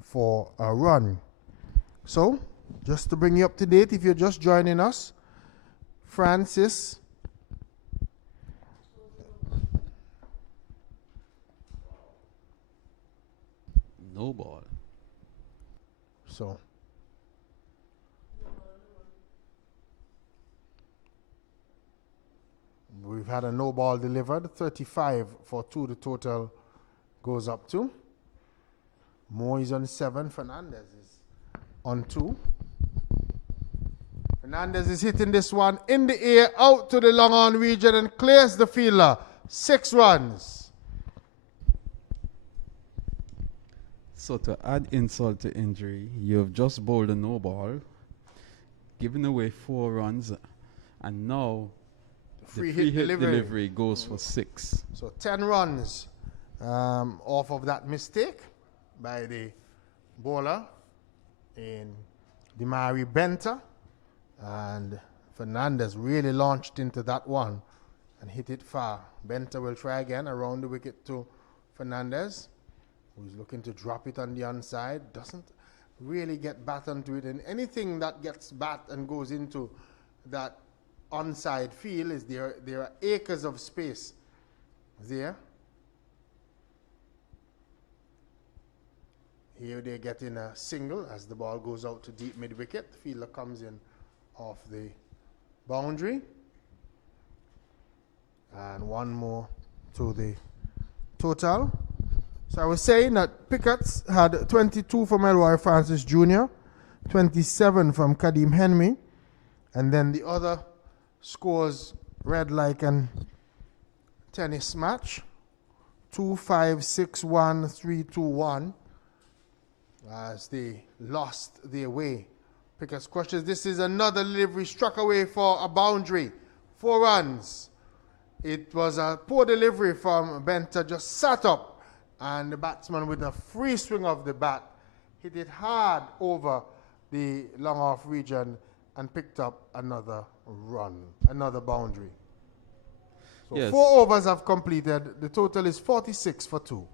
for a run. So, just to bring you up to date, if you're just joining us, Francis No ball. So we've had a no ball delivered, 35 for 2 the total goes up to. Moore is on 7, Fernandez is on 2. Fernandez is hitting this one in the air out to the long on region and clears the fielder. 6 runs. So to add insult to injury, you've just bowled a no ball, given away 4 runs, and now Free the free hit hit delivery. delivery goes for 6. So 10 runs off of that mistake by the bowler in Demari Benter. And Fernandez really launched into that one and hit it far. Benter will try again around the wicket to Fernandez, who's looking to drop it on the onside. Doesn't really get bat onto it. And anything that gets bat and goes into that onside field is there are acres of space there. Here they're getting a single as the ball goes out to deep mid wicket. The fielder comes in off the boundary. And one more to the total. So I was saying that Pickett's had 22 from Elroy Francis Jr., 27 from Kadeem Henry, and then the other scores read like an tennis match. 2-5, 6-1, 3-2-1 as they lost their way. Pickett's crushes. This is another delivery struck away for a boundary. 4 runs. It was a poor delivery from Benter, just sat up, and the batsman with a free swing of the bat hit it hard over the long off region and picked up another run, another boundary. So Yes. 4 overs have completed. The total is 46 for 2.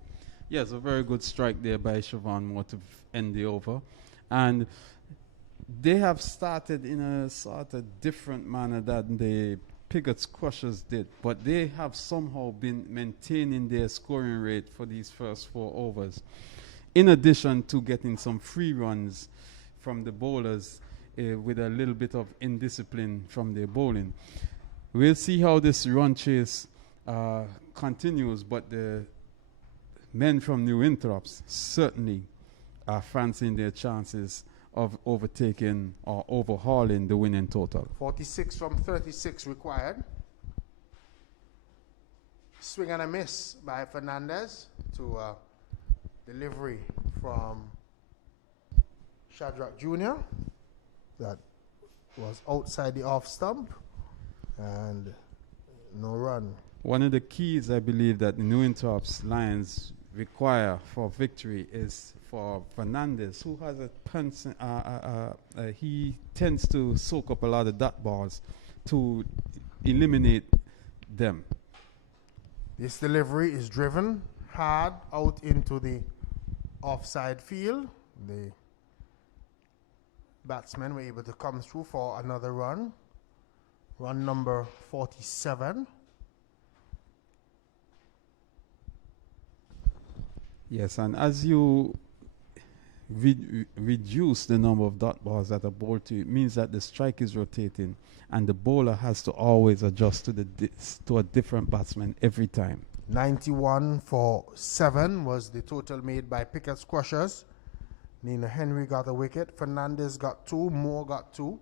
Yes, a very good strike there by Siobhan Moore to end the over. And they have started in a sort of different manner than the Pickett's Crushers did, but they have somehow been maintaining their scoring rate for these first 4 overs. In addition to getting some free runs from the bowlers with a little bit of indiscipline from their bowling. We'll see how this run chase continues, but the men from New Winthrop certainly are fancying their chances of overtaking or overhauling the winning total. 46 from 36 required. Swing and a miss by Fernandez to delivery from Shadrach Jr. That was outside the off stump and no run. One of the keys, I believe, that the New Winthrop Lions require for victory is for Fernandez, who has he tends to soak up a lot of dot balls to eliminate them. This delivery is driven hard out into the offside field. The batsmen were able to come through for another run. Run number 47. Yes, and as you reduce the number of dot balls that are bowled to you, it means that the strike is rotating and the bowler has to always adjust to a different batsman every time. 91 for 7 was the total made by Pickett's Crushers. Nina Henry got a wicket. Fernandez got 2. Moore got 2.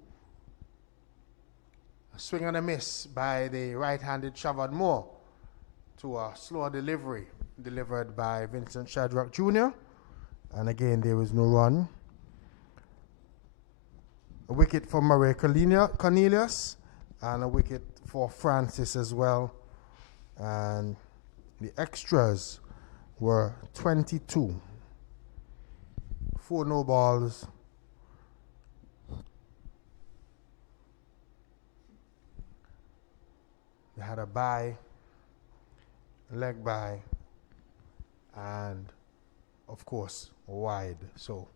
A swing and a miss by the right-handed Shavon Moore to a slower delivery delivered by Vincent Shadrack Jr. And again, there was no run. A wicket for Murray Cornelius and a wicket for Francis as well. And the extras were 22. 4 no balls. They had a bye, leg bye, and of course wide. So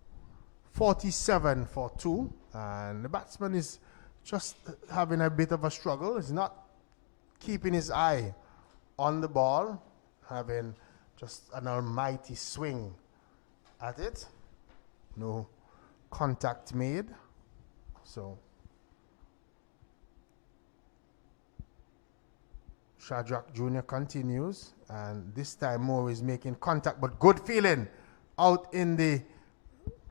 47 for 2, and the batsman is just having a bit of a struggle. He's not keeping his eye on the ball, having just an almighty swing at it. No contact made. So Shadrack Jr. continues, and this time Moore is making contact, but good feeling out in the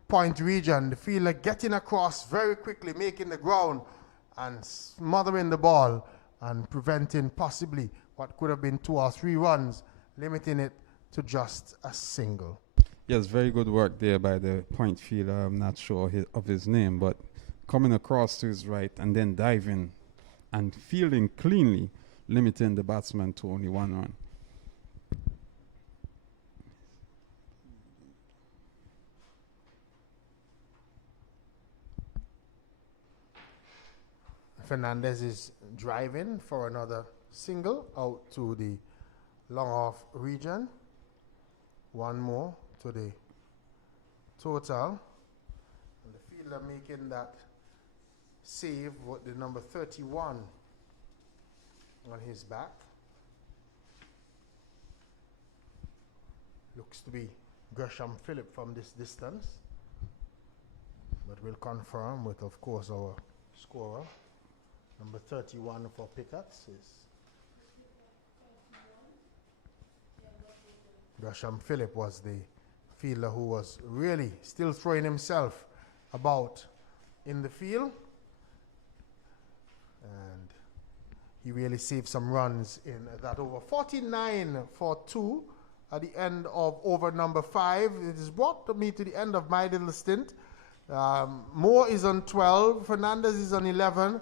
point region. The fielder getting across very quickly, making the ground and smothering the ball and preventing possibly what could have been 2 or 3 runs, limiting it to just a single. Yes, very good work there by the point fielder. I'm not sure of his name, but coming across to his right and then diving and fielding cleanly, limiting the batsman to only 1 run. Fernandez is driving for another single out to the long off region. 1 more to the total. And the fielder making that save with the number 31 on his back. Looks to be Gresham Phillip from this distance. But we'll confirm with, of course, our scorer. Number 31 for Pickets is Gresham Phillip was the fielder who was really still throwing himself about in the field. And he really saved some runs in that over. 49 for 2 at the end of over number 5. It has brought me to the end of my little stint. Moore is on 12. Fernandez is on 11.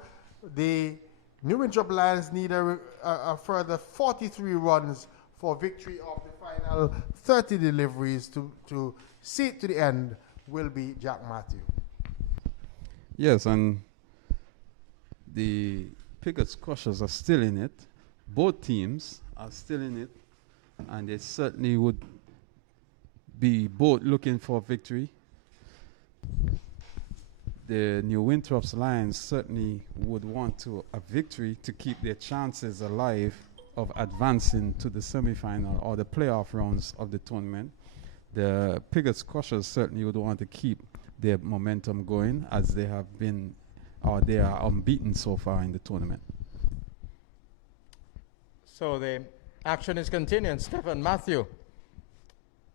The New Winthrop Lions need a further 43 runs for victory of the final 30 deliveries to see it to the end will be Jack Matthew. Yes, and the Pickets Crushers are still in it. Both teams are still in it, and they certainly would be both looking for victory. The New Winthrop's Lions certainly would want a victory to keep their chances alive of advancing to the semi-final or the playoff rounds of the tournament. The Pickets Crushers certainly would want to keep their momentum going, as they have been, or they are unbeaten so far in the tournament. So the action is continuing. Stephen Matthew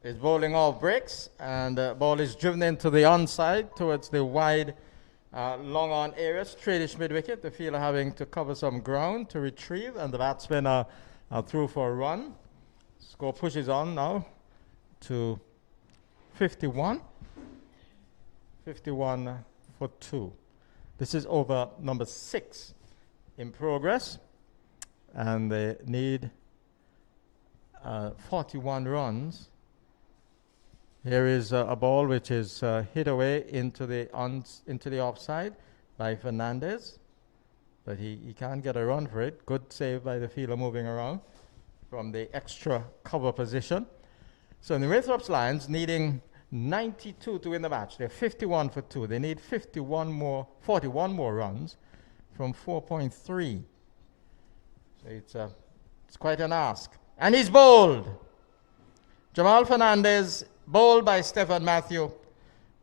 is bowling off breaks, and the ball is driven into the onside towards the wide long on area, straightish mid-wicket. The fielder having to cover some ground to retrieve, and the batsmen are through for a run. Score pushes on now to 51. 51 for 2. This is over number 6 in progress, and they need 41 runs. Here is a ball which is hit away into the offside by Fernandez, but he can't get a run for it. Good save by the fielder moving around from the extra cover position. So the Winthrop's Lions needing 92 to win the match. They're 51 for 2. They need 41 more, 41 more runs from 4.3. So it's quite an ask. And he's bowled. Jamal Fernandez bowled by Stephen Matthew.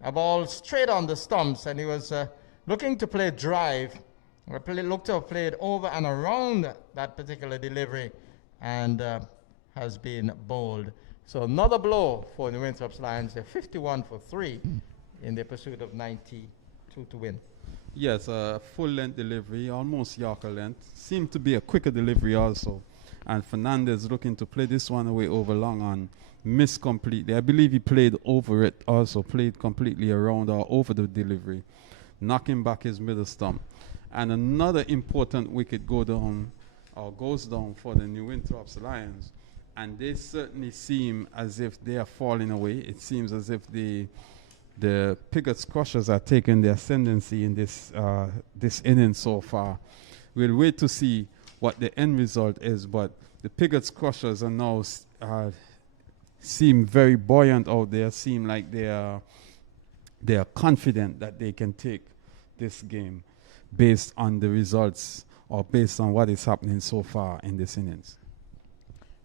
A ball straight on the stumps, and he was looking to play drive. Looked to have played over and around that particular delivery, and has been bowled. So another blow for the Winthrop's Lions. They're 51 for 3 in their pursuit of 92 to win. Yes, a full length delivery, almost Yorker length. Seemed to be a quicker delivery also. And Fernandez looking to play this one away over long on, missed completely. I believe he played over it also, played completely around or over the delivery, knocking back his middle stump. And another important wicket goes down for the New Winthrops Lions. And they certainly seem as if they are falling away. It seems as if the Pigots Crushers are taking the ascendancy in this inning so far. We'll wait to see what the end result is, but the Pigots Crushers are now seem very buoyant out there. Seem like they are confident that they can take this game based on the results or based on what is happening so far in this innings.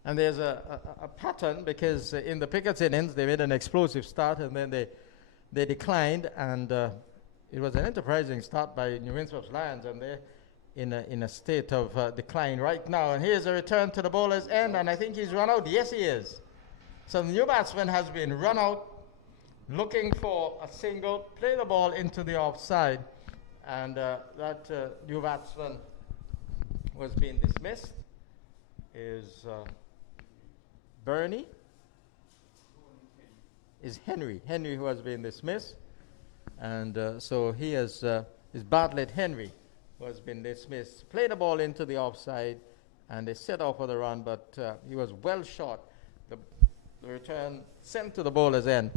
And there's a pattern, because in the Pigots innings they made an explosive start and then they declined, and it was an enterprising start by New Winthrop's Lions, and they're in a state of decline right now. And here's a return to the bowler's end, and I think he's run out. Yes, he is. So the new batsman has been run out, looking for a single, play the ball into the offside, and that new batsman was being dismissed. Is Bernie? Is Henry who has been dismissed, and so he is Bartlett Henry who has been dismissed. Played the ball into the offside, and they set off for the run, but he was well short. The return sent to the bowler's end,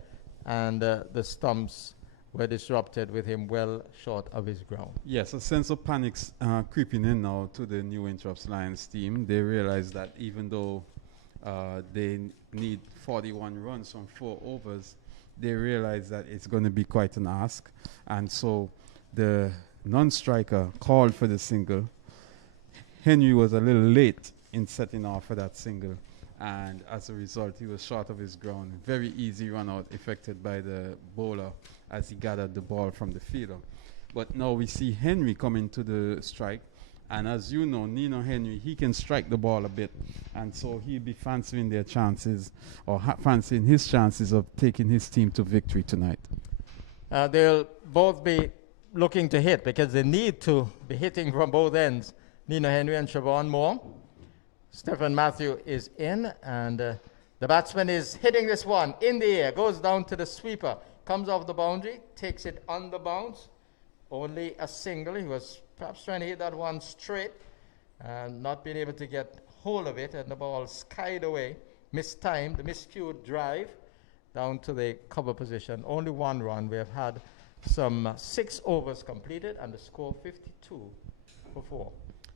and the stumps were disrupted with him well short of his ground. Yes, a sense of panic creeping in now to the New Winthrops Lions team. They realize that even though they need 41 runs from 4 overs, they realize that it's going to be quite an ask. And so the non-striker called for the single. Henry was a little late in setting off for that single, and as a result, he was short of his ground. Very easy run out effected by the bowler as he gathered the ball from the fielder. But now we see Henry coming to the strike, and as you know, Nino Henry, he can strike the ball a bit, and so he'll be fancying their chances, or fancying his chances of taking his team to victory tonight. They'll both be looking to hit, because they need to be hitting from both ends. Nino Henry and Siobhan Moore. Stephen Matthew is in, and the batsman is hitting this one in the air, goes down to the sweeper, comes off the boundary, takes it on the bounce. Only a single. He was perhaps trying to hit that one straight and not being able to get hold of it, and the ball skied away, mistimed, the miscued drive down to the cover position. Only 1 run. We have had some 6 overs completed, and the score 52 for 4.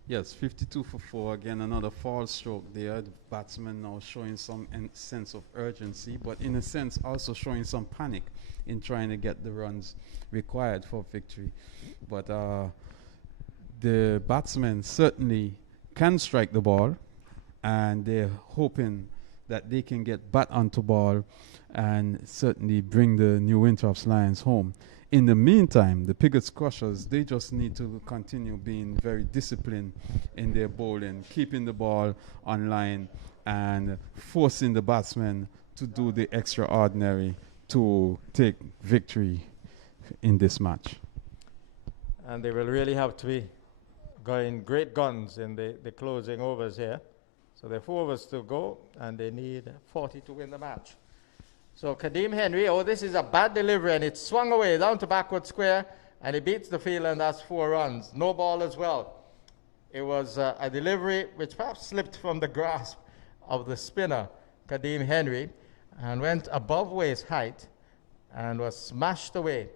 Yes, 52 for 4. Again, another false stroke there. The batsman now showing some sense of urgency, but in a sense also showing some panic in trying to get the runs required for victory. But the batsmen certainly can strike the ball, and they're hoping that they can get bat onto ball and certainly bring the New Winthrops Lions home. In the meantime, the Pigots Crushers, they just need to continue being very disciplined in their bowling, keeping the ball on line and forcing the batsmen to do the extraordinary to take victory in this match. And they will really have to be going great guns in the closing overs here. So there are 4 overs to go, and they need 40 to win the match. So Kadeem Henry, this is a bad delivery, and it swung away down to backward square, and he beats the field, and that's 4 runs. No ball as well. It was a delivery which perhaps slipped from the grasp of the spinner, Kadeem Henry, and went above waist height and was smashed away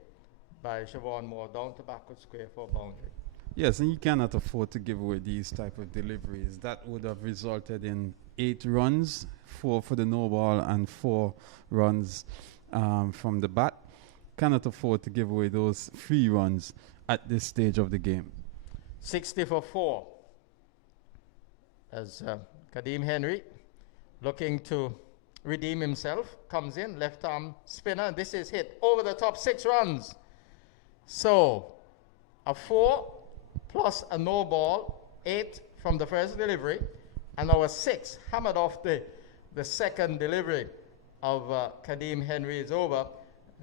by Siobhan Moore down to backward square for boundary. Yes, and you cannot afford to give away these type of deliveries. That would have resulted in 8 runs, 4 for the no ball and 4 runs from the bat. Cannot afford to give away those 3 runs at this stage of the game. 60 for 4 as Kadeem Henry, looking to redeem himself, comes in, left arm spinner. This is hit over the top, 6 runs. So a 4 plus a no ball, 8 from the first delivery, and now a 6 hammered off the second delivery of Kadeem Henry is over.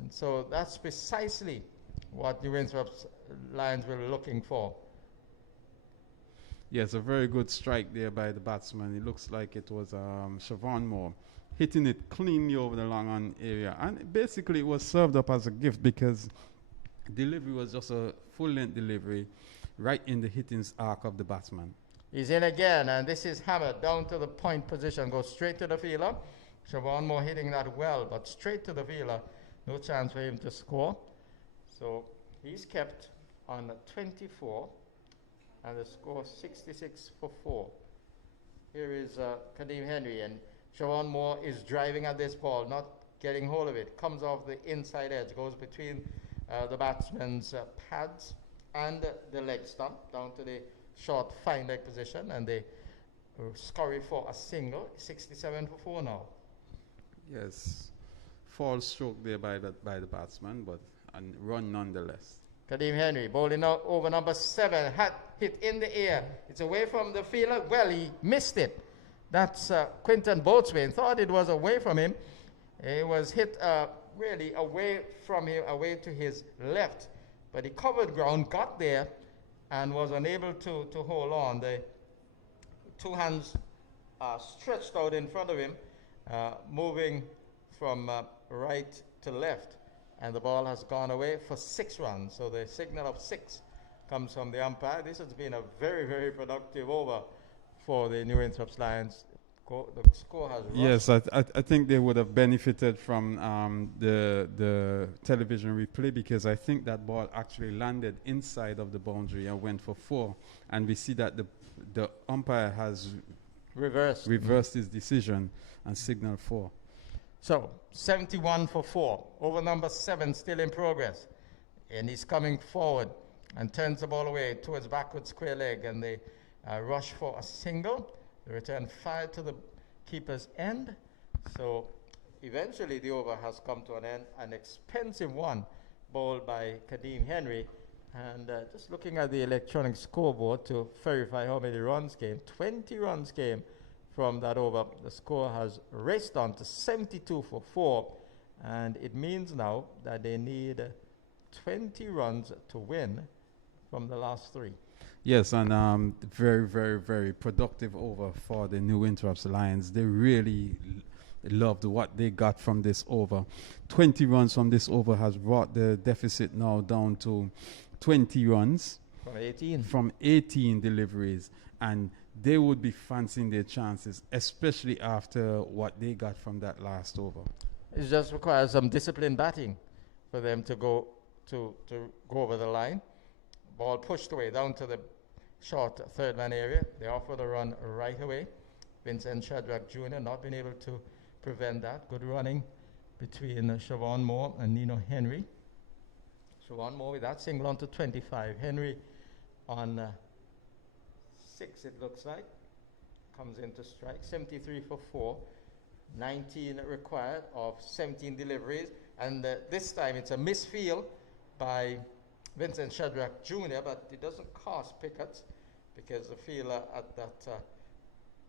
And so that's precisely what New Winthrop's Lions were looking for. Yes, a very good strike there by the batsman. It looks like it was Siobhan Moore hitting it cleanly over the long on area. And basically it was served up as a gift because delivery was just a full-length delivery right in the hitting arc of the batsman. He's in again, and this is hammered down to the point position. Goes straight to the fielder. Siobhan Moore hitting that well, but straight to the fielder. No chance for him to score. So he's kept on 24, and the score 66 for 4. Here is Kadeem Henry, and Siobhan Moore is driving at this ball, not getting hold of it. Comes off the inside edge, goes between the batsman's pads and the leg stump down to the short fine leg position, and they scurry for a single. 67 for 4 now. Yes, false stroke there by the batsman, but a run nonetheless. Kadeem Henry bowling out over number 7, hit in the air. It's away from the fielder. Well, he missed it. That's Quinton Boatswain. Thought it was away from him. It was hit really away from him, away to his left. But he covered ground, got there, and was unable to hold on. The two hands stretched out in front of him, moving from right to left. And the ball has gone away for 6 runs. So the signal of 6 comes from the umpire. This has been a very, very productive over for the New Winthrop's Lions. The score has rushed. Yes, I think they would have benefited from the television replay, because I think that ball actually landed inside of the boundary and went for 4. And we see that the umpire has reversed his decision and signaled 4. So 71 for 4. Over number 7 still in progress. And he's coming forward and turns the ball away towards backward square leg, and they rush for a single. The return fired to the keeper's end. So eventually the over has come to an end. An expensive one bowled by Kadeem Henry. And just looking at the electronic scoreboard to verify how many runs came. 20 runs came from that over. The score has raced on to 72 for 4. And it means now that they need 20 runs to win from the last 3. Yes, and very, very, very productive over for the New Winthrop's Lions. They really loved what they got from this over. 20 runs from this over has brought the deficit now down to 20 runs. From 18 deliveries. And they would be fancying their chances, especially after what they got from that last over. It just requires some disciplined batting for them to go over the line. Ball pushed away down to the short third man area. They offer the run right away. Vincent Shadrack Jr. not been able to prevent that. Good running between Siobhan Moore and Nino Henry. Siobhan Moore with that single on to 25. Henry on 6, it looks like. Comes into strike. 73 for 4. 19 required of 17 deliveries. And this time it's a misfield by Vincent Shadrack Jr., but it doesn't cost pickets because the fielder at that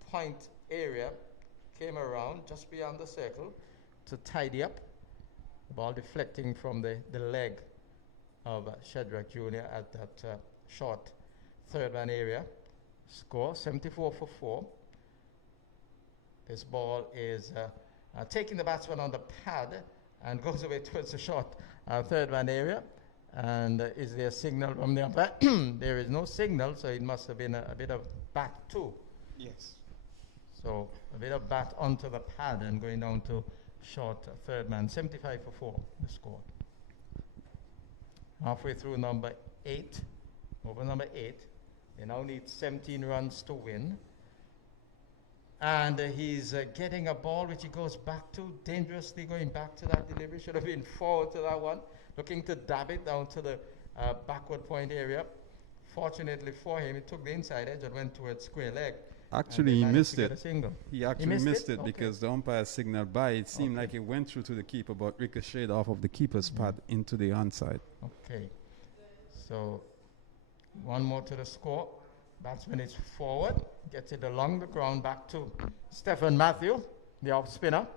point area came around just beyond the circle to tidy up. The ball deflecting from the leg of Shadrack Jr. at that short third man area. Score 74 for 4. This ball is taking the batsman on the pad and goes away towards the short third man area. And is there a signal from the umpire? There is no signal, so it must have been a bit of bat too. Yes. So a bit of bat onto the pad and going down to short third man. 75 for 4, the score. Halfway through number 8. Over number 8. They now need 17 runs to win. And he's getting a ball which he goes back to, dangerously going back to that delivery. Should have been forward to that one. Looking to dab it down to the backward point area. Fortunately for him, he took the inside edge and went towards square leg. Actually, he missed it. He actually missed it because the umpire signaled by. It seemed like it went through to the keeper, but ricocheted off of the keeper's pad into the onside. Okay. So, one more to the score. Batsman is forward. Gets it along the ground back to Stephen Matthew, the off spinner.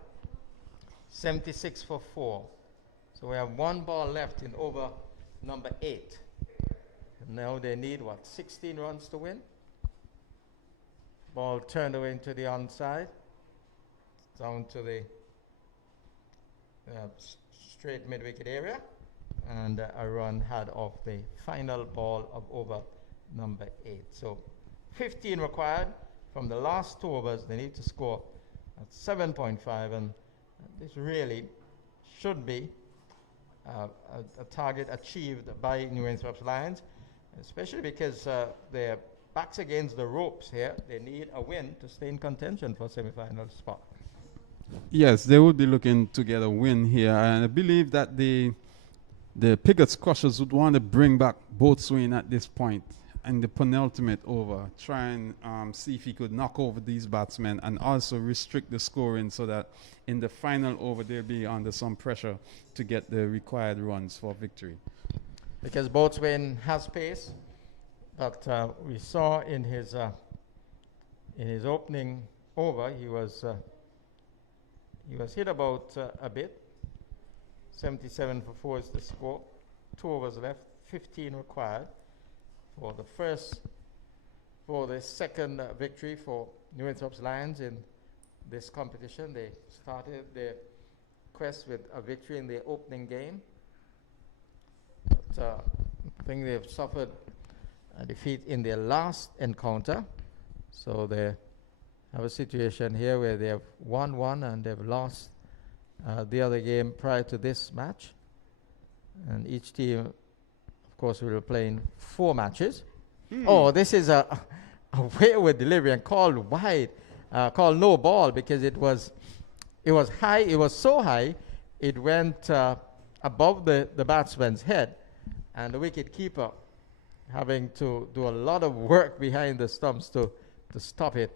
76 for 4. So we have 1 ball left in over number 8. Now they need, 16 runs to win? Ball turned away into the onside, down to the straight mid-wicket area, and a run had off the final ball of over number 8. So 15 required from the last 2 overs. They need to score at 7.5, and this really should be a target achieved by New Winthrop Lions, especially because they're backs against the ropes here. They need a win to stay in contention for semi-final spot. Yes, they would be looking to get a win here, and I believe that the Pickett's Crushers would want to bring back Boatswain at this point in the penultimate over, try and see if he could knock over these batsmen and also restrict the scoring so that in the final over they'll be under some pressure to get the required runs for victory. Because Boatswain has pace, but we saw in his opening over he was hit about a bit. 77 for 4 is the score. 2 overs left, 15 required for the second victory for New Winthrop Lions in this competition. They started their quest with a victory in the opening game, but I think they've suffered a defeat in their last encounter. So they have a situation here where they have won one and they've lost the other game prior to this match. And each team, of course, will be playing 4 matches. Oh, this is a wayward delivery and called wide, called no ball, because it was high. It was so high, it went above the batsman's head, and the wicket keeper having to do a lot of work behind the stumps to stop it.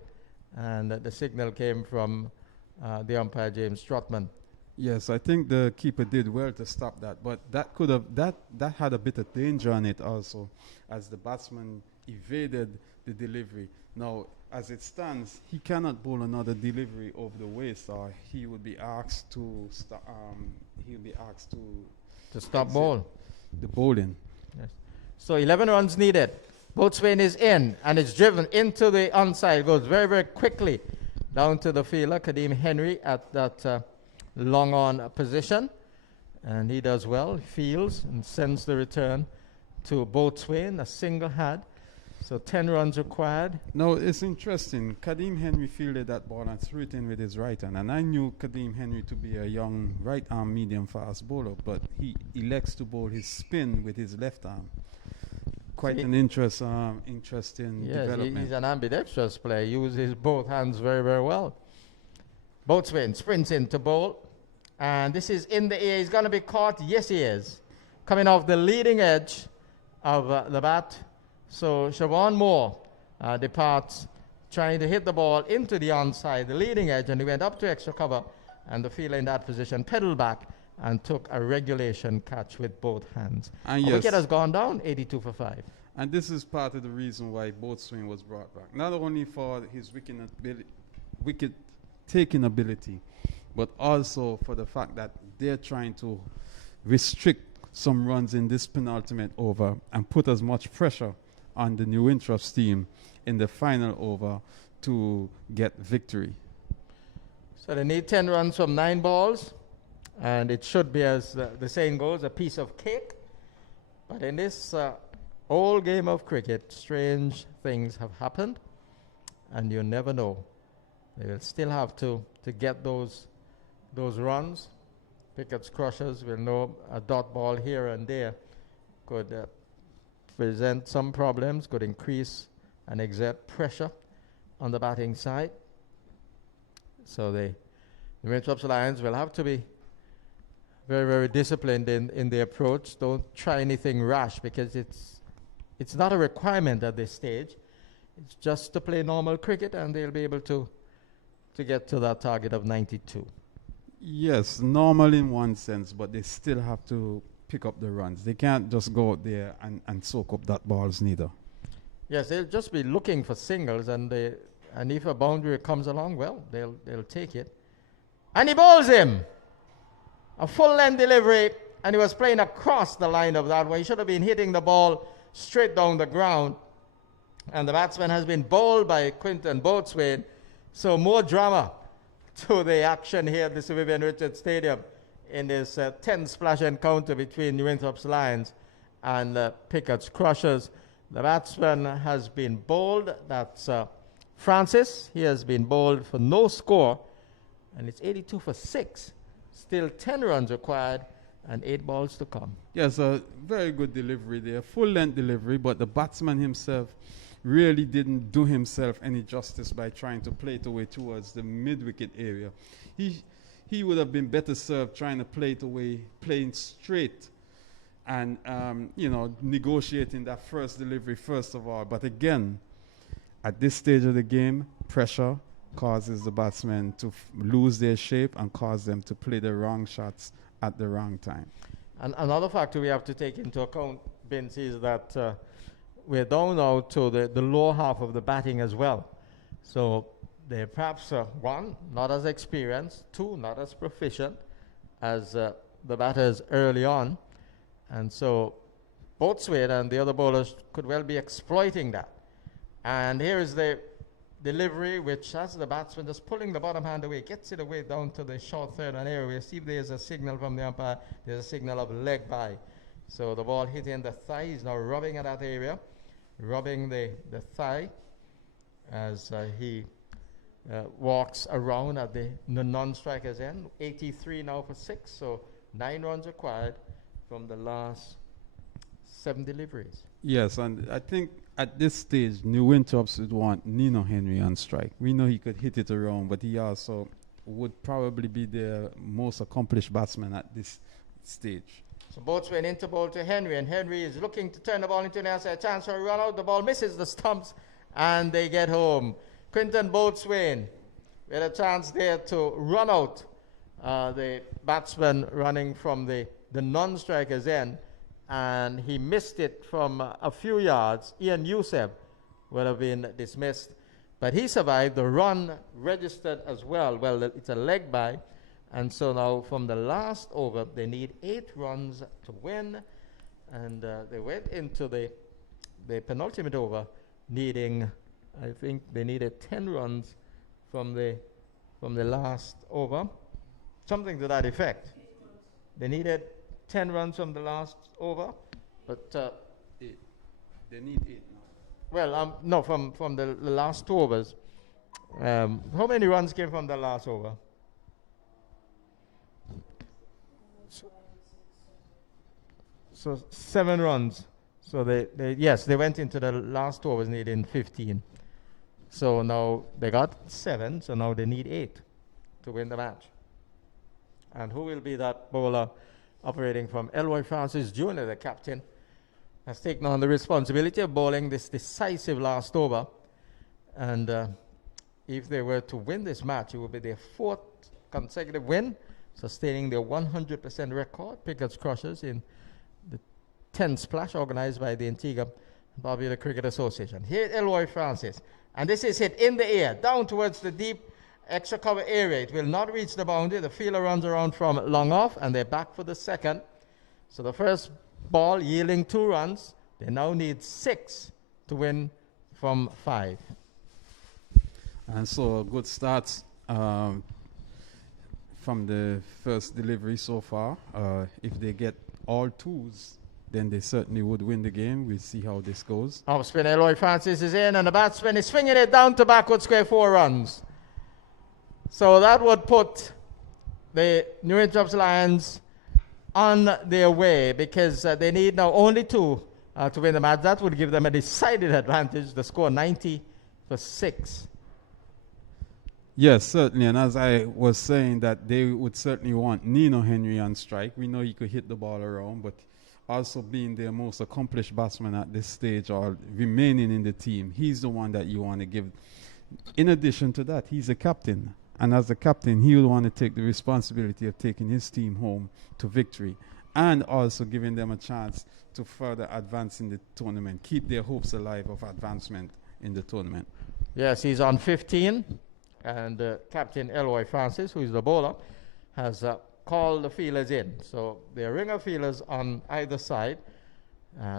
And the signal came from the umpire, James Trotman. Yes, I think the keeper did well to stop that, but that could have that had a bit of danger on it also, as the batsman evaded the delivery. Now, as it stands, he cannot bowl another delivery over the waist, or he would be asked to stop. He'll be asked to stop ball. The bowling. Yes. So 11 runs needed. Boatswain is in, and it's driven into the onside. Goes very, very quickly down to the fielder, Kadeem Henry, at that long on position, and he does well, fields and sends the return to Boatswain, a single had. So 10 runs required. No, it's interesting. Kadeem Henry fielded that ball and threw it in with his right hand, and I knew Kadeem Henry to be a young right arm medium fast bowler, but he elects to bowl his spin with his left arm. Quite an interesting development. He's an ambidextrous player. He uses both hands very, very well. Boatswain sprints in to bowl. And this is in the air. He's going to be caught. Yes, he is. Coming off the leading edge of the bat. So Siobhan Moore departs, trying to hit the ball into the onside, the leading edge, and he went up to extra cover. And the fielder in that position pedaled back and took a regulation catch with both hands. And the wicket has gone down, 82 for 5. And this is part of the reason why Boatswain was brought back. Not only for his wicket taking ability, but also for the fact that they're trying to restrict some runs in this penultimate over and put as much pressure on the New Winthrop team in the final over to get victory. So they need 10 runs from 9 balls, and it should be, as the saying goes, a piece of cake. But in this whole game of cricket, strange things have happened, and you never know. They will still have to get those runs. Pickett's Crushers will know a dot ball here and there could present some problems, could increase and exert pressure on the batting side. So the New Winthrop Lions will have to be very, very disciplined in their approach. Don't try anything rash, because it's not a requirement at this stage. It's just to play normal cricket, and they'll be able to get to that target of 92. Yes, normal in one sense, but they still have to pick up the runs. They can't just go out there and soak up that balls neither. Yes, they'll just be looking for singles, and if a boundary comes along, well, they'll take it. And he bowls him. A full length delivery, and he was playing across the line of that one. He should have been hitting the ball straight down the ground. And the batsman has been bowled by Quinton Boatswain. So more drama to the action here at the Sir Vivian Richards Stadium in this 10-splash encounter between New Winthrop's Lions and Pickett's Crushers. The batsman has been bowled. That's Francis. He has been bowled for no score, and it's 82 for 6. Still 10 runs required and 8 balls to come. Yes, a very good delivery there, full-length delivery, but the batsman himself really didn't do himself any justice by trying to play it away towards the mid-wicket area. He would have been better served trying to play it away, playing straight, and negotiating that first delivery first of all. But again, at this stage of the game, pressure causes the batsmen to lose their shape and cause them to play the wrong shots at the wrong time. And another factor we have to take into account, Vince, is that we're down now to the lower half of the batting as well. So they're perhaps, one, not as experienced, two, not as proficient as the batters early on. And so Boatswain and the other bowlers could well be exploiting that. And here is the delivery, which has the batsman just pulling the bottom hand away, gets it away down to the short third and area. We see there's a signal from the umpire. There's a signal of leg by. So the ball hitting the thigh. He's now rubbing at that area, rubbing the thigh as he walks around at the non-striker's end. 83 now for 6, so 9 runs required from the last 7 deliveries. Yes, and I think at this stage, New Winthrops would want Nino Henry on strike. We know he could hit it around, but he also would probably be the most accomplished batsman at this stage. So Boatswain into bowl to Henry, and Henry is looking to turn the ball into an outside chance for a run out. The ball misses the stumps, and they get home. Quinton Boatswain with a chance there to run out the batsman running from the non-striker's end, and he missed it from a few yards. Ian Youssef would have been dismissed, but he survived. The run registered as well. Well, it's a leg by, and so now from the last over, they need 8 runs to win, and they went into the penultimate over needing, I think they needed 10 runs from the last over, something to that effect. They needed 10 runs from the last over, but 8. They need 8 now. Well, no, from the last 2 overs. How many runs came from the last over? So 7 runs. So they went into the last 2 overs needing 15. So now they got 7, so now they need 8 to win the match. And who will be that bowler operating from? Elroy Francis Jr., the captain, has taken on the responsibility of bowling this decisive last over. And if they were to win this match, it would be their 4th consecutive win, sustaining their 100% record. Pickett's Crushers in the 10 splash organized by the Antigua Barbuda Cricket Association. Here Elroy Francis, and this is hit in the air, down towards the deep extra cover area. It will not reach the boundary. The fielder runs around from long off, and they're back for the second. So the first ball yielding 2 runs. They now need 6 to win from 5. And so good starts from the first delivery so far. If they get all 2s, then they certainly would win the game. We'll see how this goes. Off spin, Elroy Francis is in, and the batsman is swinging it down to backward square, 4 runs. So that would put the New Winthrop's Lions on their way, because they need now only 2 to win the match. That would give them a decided advantage. The score 90 for 6. Yes, certainly. And as I was saying, that they would certainly want Nino Henry on strike. We know he could hit the ball around, but also being their most accomplished batsman at this stage or remaining in the team, he's the one that you want to give. In addition to that, he's a captain. And as the captain, he will want to take the responsibility of taking his team home to victory and also giving them a chance to further advance in the tournament, keep their hopes alive of advancement in the tournament. Yes, he's on 15. And Captain Elroy Francis, who is the bowler, has call the fielders in. So there are ringer fielders on either side,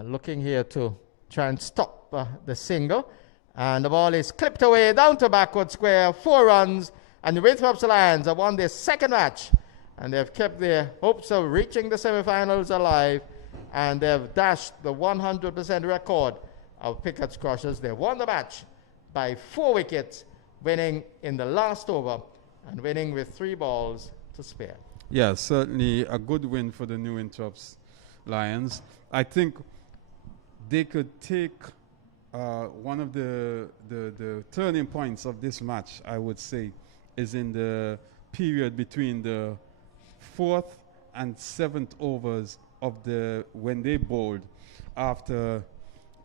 looking here to try and stop the single. And the ball is clipped away down to backward square, 4 runs, and the Winthrop's Lions have won their second match, and they've kept their hopes of reaching the semifinals alive, and they've dashed the 100% record of Pickett's Crushers. They won the match by 4 wickets, winning in the last over and winning with 3 balls to spare. Yeah, certainly a good win for the New Winthrop's Lions. I think they could take one of the turning points of this match, I would say, is in the period between the 4th and 7th overs of when they bowled. After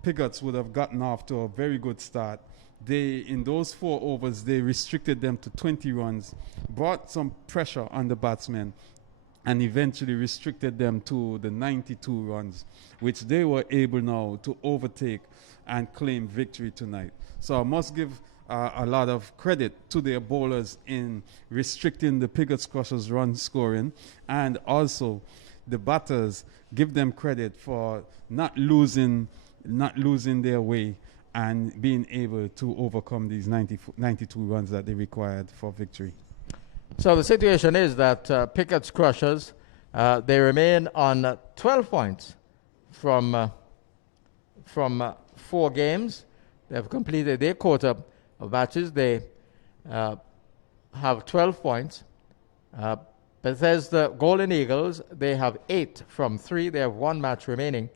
Pickett's would have gotten off to a very good start, in those 4 overs, they restricted them to 20 runs, brought some pressure on the batsmen, and eventually restricted them to the 92 runs, which they were able now to overtake and claim victory tonight. So I must give a lot of credit to their bowlers in restricting the Pickett's Crushers' run scoring, and also the batters, give them credit for not losing their way and being able to overcome these 92 runs that they required for victory. So the situation is that Pickett's Crushers, they remain on 12 points from 4 games. They have completed their quota of matches. They have 12 points. Bethesda Golden Eagles, they have 8 from 3. They have 1 match remaining.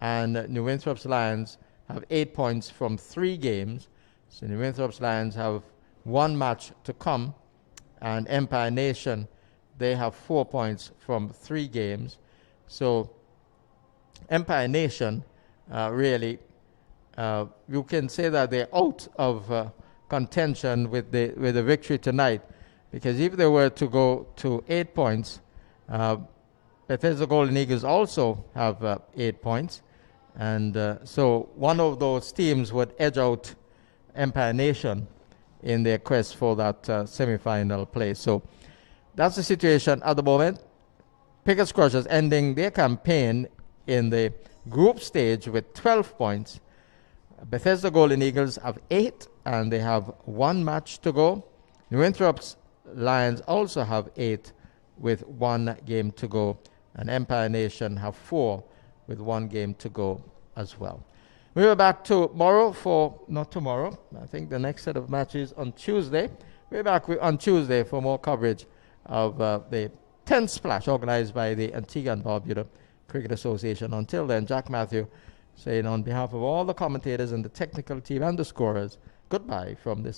And New Winthrop's Lions have 8 points from 3 games. So New Winthrop's Lions have 1 match to come. And Empire Nation, they have 4 points from 3 games. So Empire Nation, really, you can say that they're out of contention with the victory tonight, because if they were to go to 8 points, Bethesda Golden Eagles also have 8 points, and so one of those teams would edge out Empire Nation in their quest for that semi-final place. So that's the situation at the moment. Pickett's Crushers ending their campaign in the group stage with 12 points. Bethesda Golden Eagles have 8, and they have 1 match to go. New Winthrop's Lions also have 8 with 1 game to go, and Empire Nation have 4 with 1 game to go as well. We'll be back tomorrow not tomorrow, I think the next set of matches on Tuesday. We'll be back on Tuesday for more coverage of the 10th Splash organized by the Antigua and Barbuda Cricket Association. Until then, Jack Matthew saying on behalf of all the commentators and the technical team and the scorers, goodbye from this